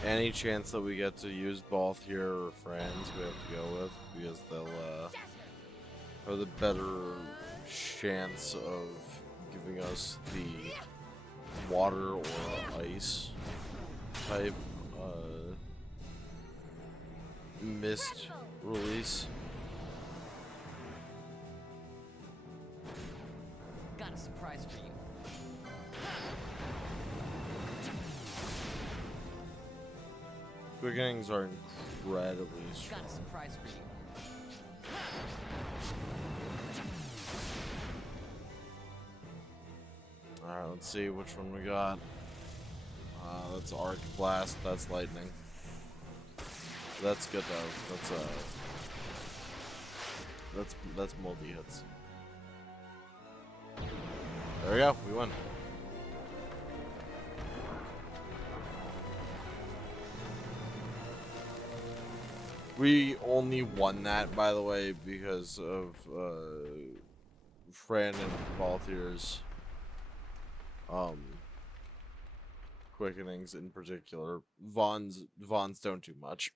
Any chance that we get to use both here or friends, we have to go with because they'll have the better chance of giving us the water or ice type mist release. Got a surprise for you. Quickenings are incredibly strong. Got a surprise for you. Alright, let's see which one we got. That's Arc Blast, that's Lightning. That's good though. That's multi-hits. There we go, we win. We only won that, by the way, because of Fran and Balthier's quickenings in particular. Vaughn's don't do much.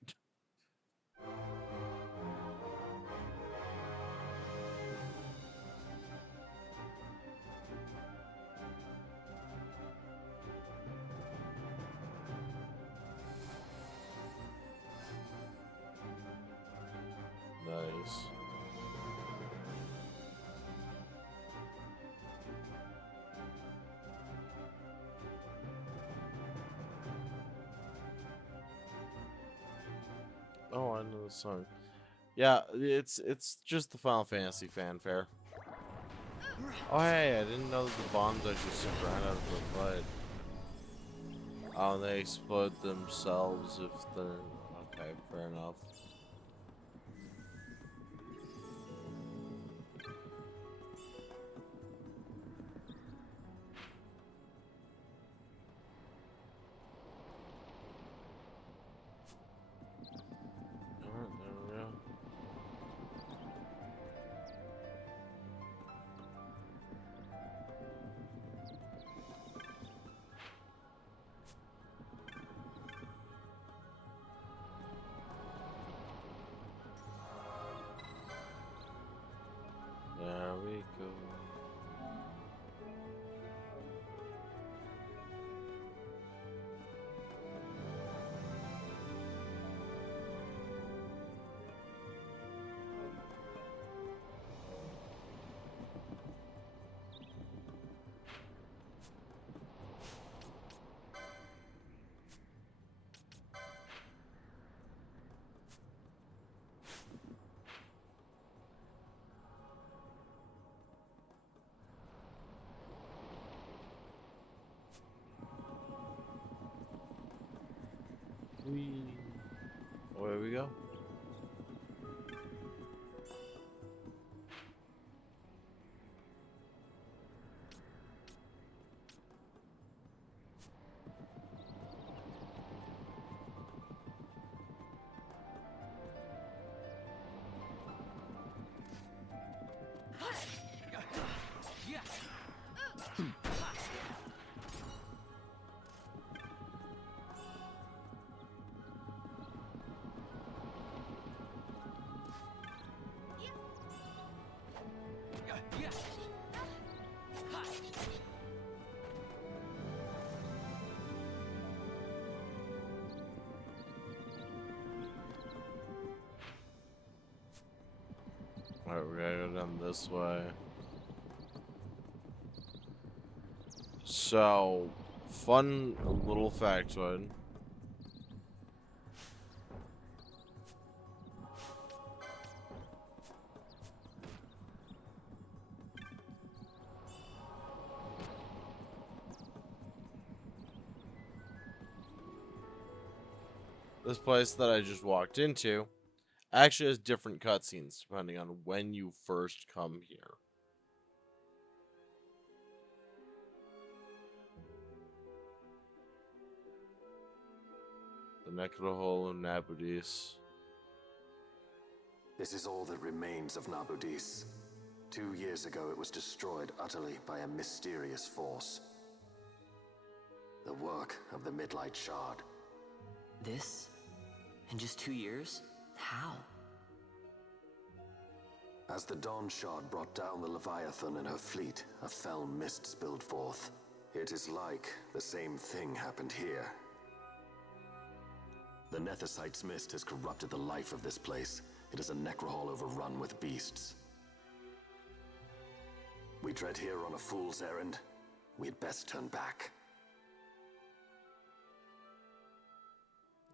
Nice. Oh, I know the song. Yeah, it's just the Final Fantasy fanfare. Oh hey, I didn't know that the bombs actually super out of the fight. Oh, they explode themselves if they're okay. Fair enough. Alright, there we go. There we go. Alright, we gotta go down this way. So, fun little factoid. This place that I just walked into actually has different cutscenes depending on when you first come here. The Necrohole of Nabudis. This is all that remains of Nabudis. 2 years ago, it was destroyed utterly by a mysterious force. The work of the Midlight Shard. This? In just 2 years? How? As the Dawn Shard brought down the Leviathan and her fleet, a fell mist spilled forth. It is like the same thing happened here. The Nethicite's mist has corrupted the life of this place. It is a necrohole overrun with beasts. We tread here on a fool's errand. We'd best turn back.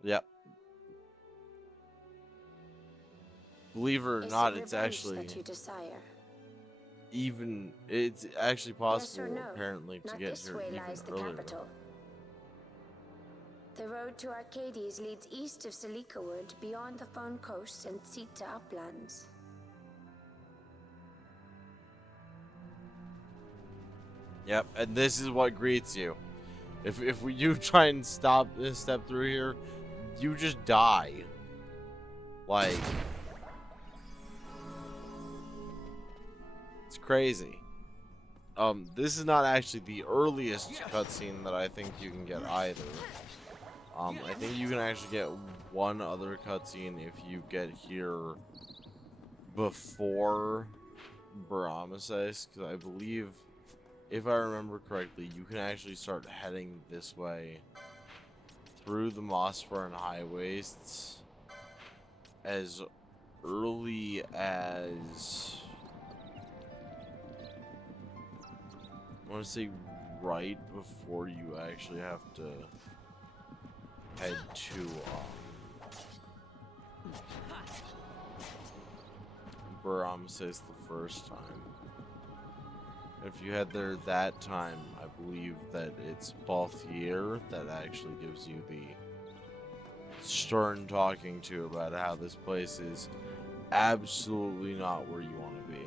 Yep. Believe it or not, it's actually that you desire? it's actually possible, Yes or no? apparently, to Not get this here way even lies the earlier. capital. The road to Arcades leads east of Celica Wood, beyond the Fawn Coast and TZA uplands. Yep, and this is what greets you. If you try and step through here, you just die. Like, it's crazy. This is not actually the earliest cutscene that I think you can get either. I think you can actually get one other cutscene if you get here before Baramases, because I believe, if I remember correctly, you can actually start heading this way through the Mossburn High Wastes as early as, I want to say right before you actually have to head to Baramases the first time. If you head there that time, I believe that it's Balthier that actually gives you the stern talking to about how this place is absolutely not where you want to be.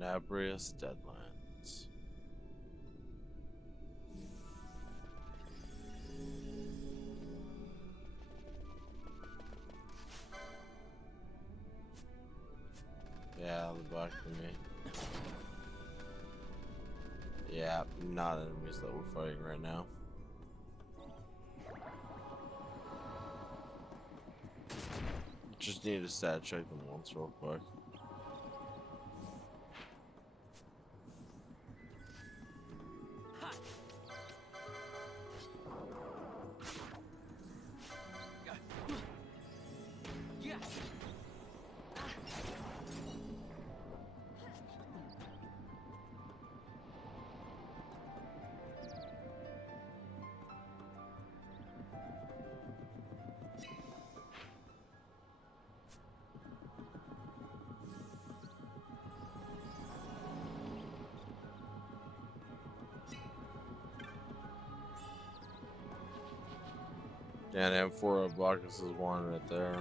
Nabrius Deadlands. Yeah, on the back of me. Yeah, not enemies that we're fighting right now. Just need to stat check them once real quick. Yeah, and for Bacchus is one right there.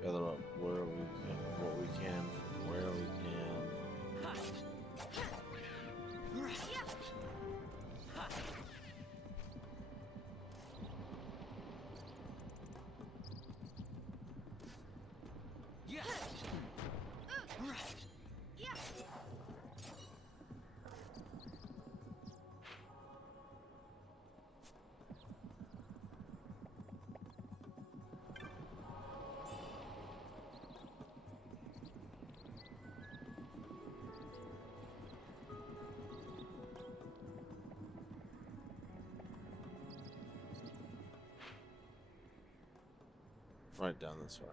Gather up where we can, what we can, where we can. Right down this way.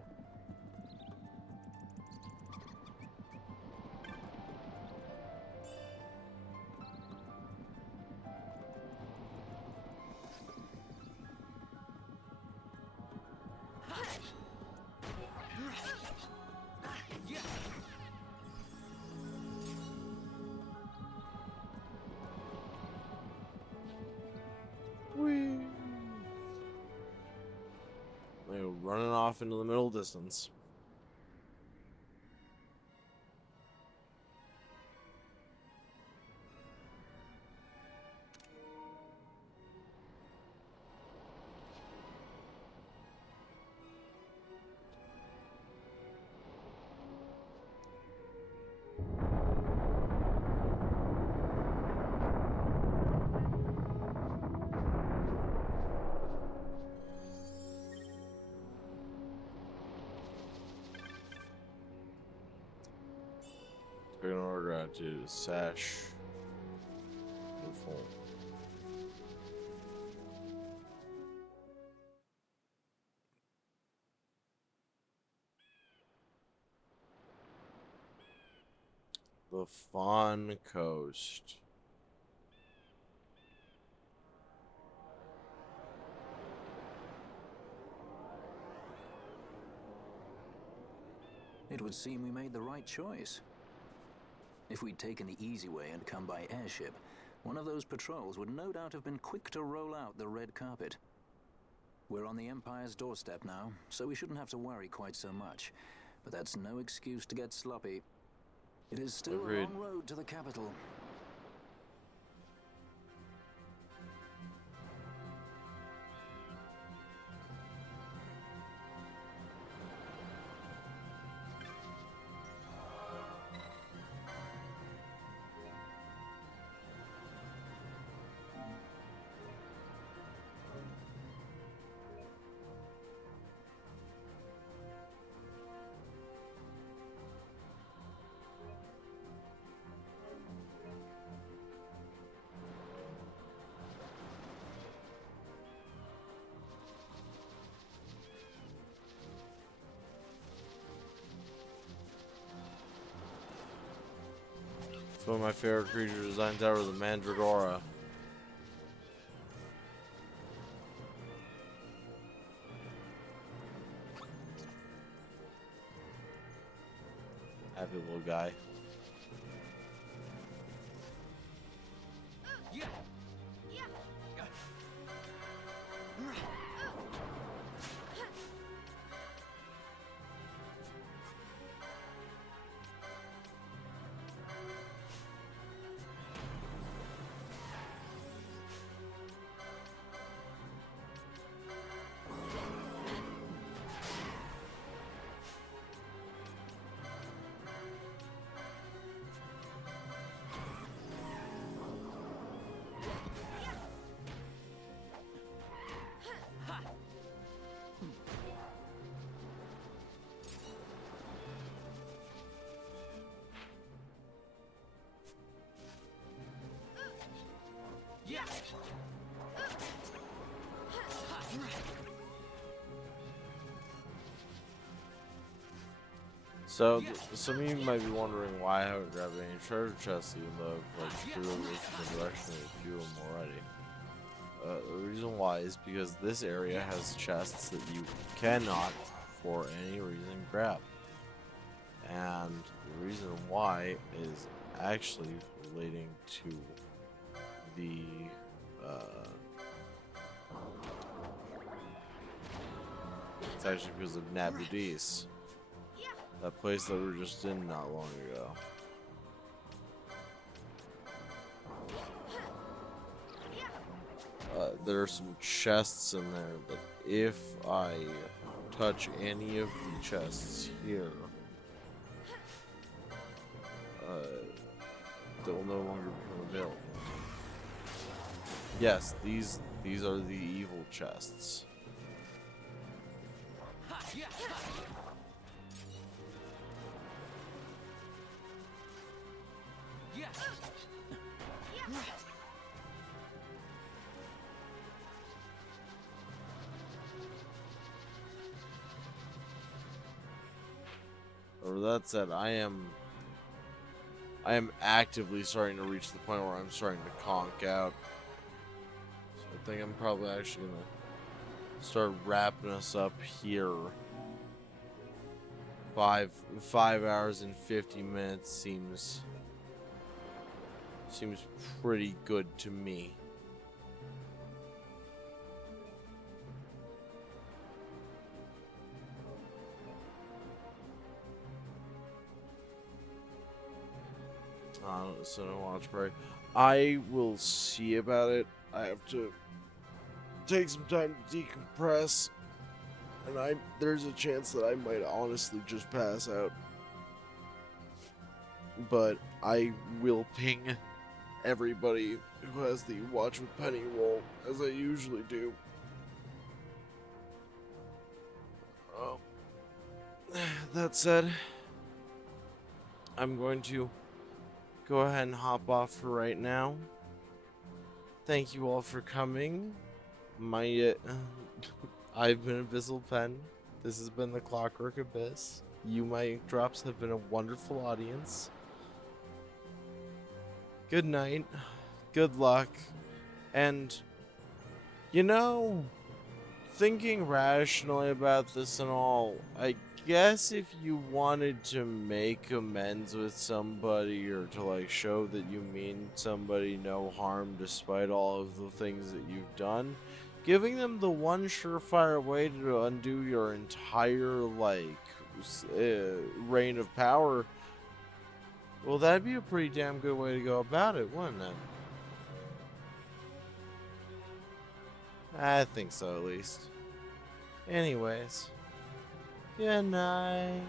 They're running off into the middle distance. In order to sash the phone. The Fawn Coast. It would seem we made the right choice. If we'd taken the easy way and come by airship, one of those patrols would no doubt have been quick to roll out the red carpet. We're on the Empire's doorstep now, so we shouldn't have to worry quite so much. But that's no excuse to get sloppy. It is still a long road to the capital. It's one of my favorite creature designs ever, the Mandragora. Happy little guy. So, some of you might be wondering why I haven't grabbed any treasure chests, even though I've like clearly looked in the direction of a few of them already. The reason why is because this area has chests that you cannot, for any reason, grab. And the reason why is actually relating to the it's actually because of Nabudis. That place that we were just in not long ago. There are some chests in there that if I touch any of the chests here, they will no longer become available. Yes, these are the evil chests. Or that said, I am actively starting to reach the point where I'm starting to conk out. So I think I'm probably actually gonna start wrapping us up here. 5 hours and 50 minutes seems pretty good to me. So no watch break. I will see about it. I have to take some time to decompress, and there's a chance that I might honestly just pass out. But I will ping everybody who has the Watch with Penny roll, as I usually do. That said, I'm going to go ahead and hop off for right now. Thank you all for coming. I've been Abyssal Pen. This has been the Clockwork Abyss. You, my ink drops, have been a wonderful audience. Good night. Good luck. And, you know, thinking rationally about this and all, I guess if you wanted to make amends with somebody or to like show that you mean somebody no harm despite all of the things that you've done, giving them the one surefire way to undo your entire like reign of power, well, that'd be a pretty damn good way to go about it, wouldn't it? I think so, at least. Anyways, good night.